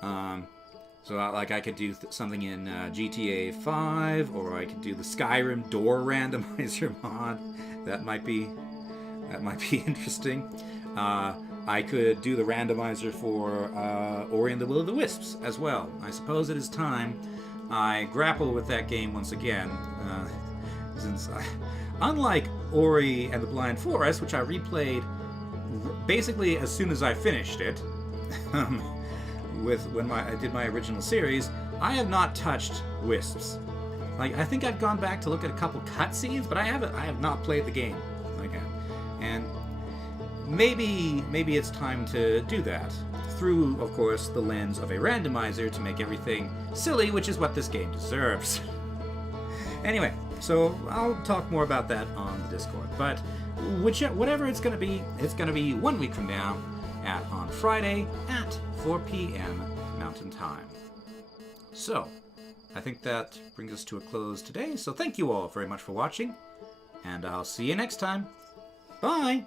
So like I could do something in GTA 5, or I could do the Skyrim door randomizer mod. That might be interesting. I could do the randomizer for Ori and the Will of the Wisps as well. I suppose it is time I grapple with that game once again, since unlike Ori and the Blind Forest, which I replayed basically as soon as I finished it, when I did my original series, I have not touched Wisps. Like, I think I've gone back to look at a couple cutscenes, but I have not played the game again. And maybe it's time to do that through, of course, the lens of a randomizer to make everything silly, which is what this game deserves. Anyway, so I'll talk more about that on the Discord. But whatever it's going to be 1 week from now on Friday at 4 p.m. Mountain Time. So, I think that brings us to a close today. So thank you all very much for watching, and I'll see you next time. Bye!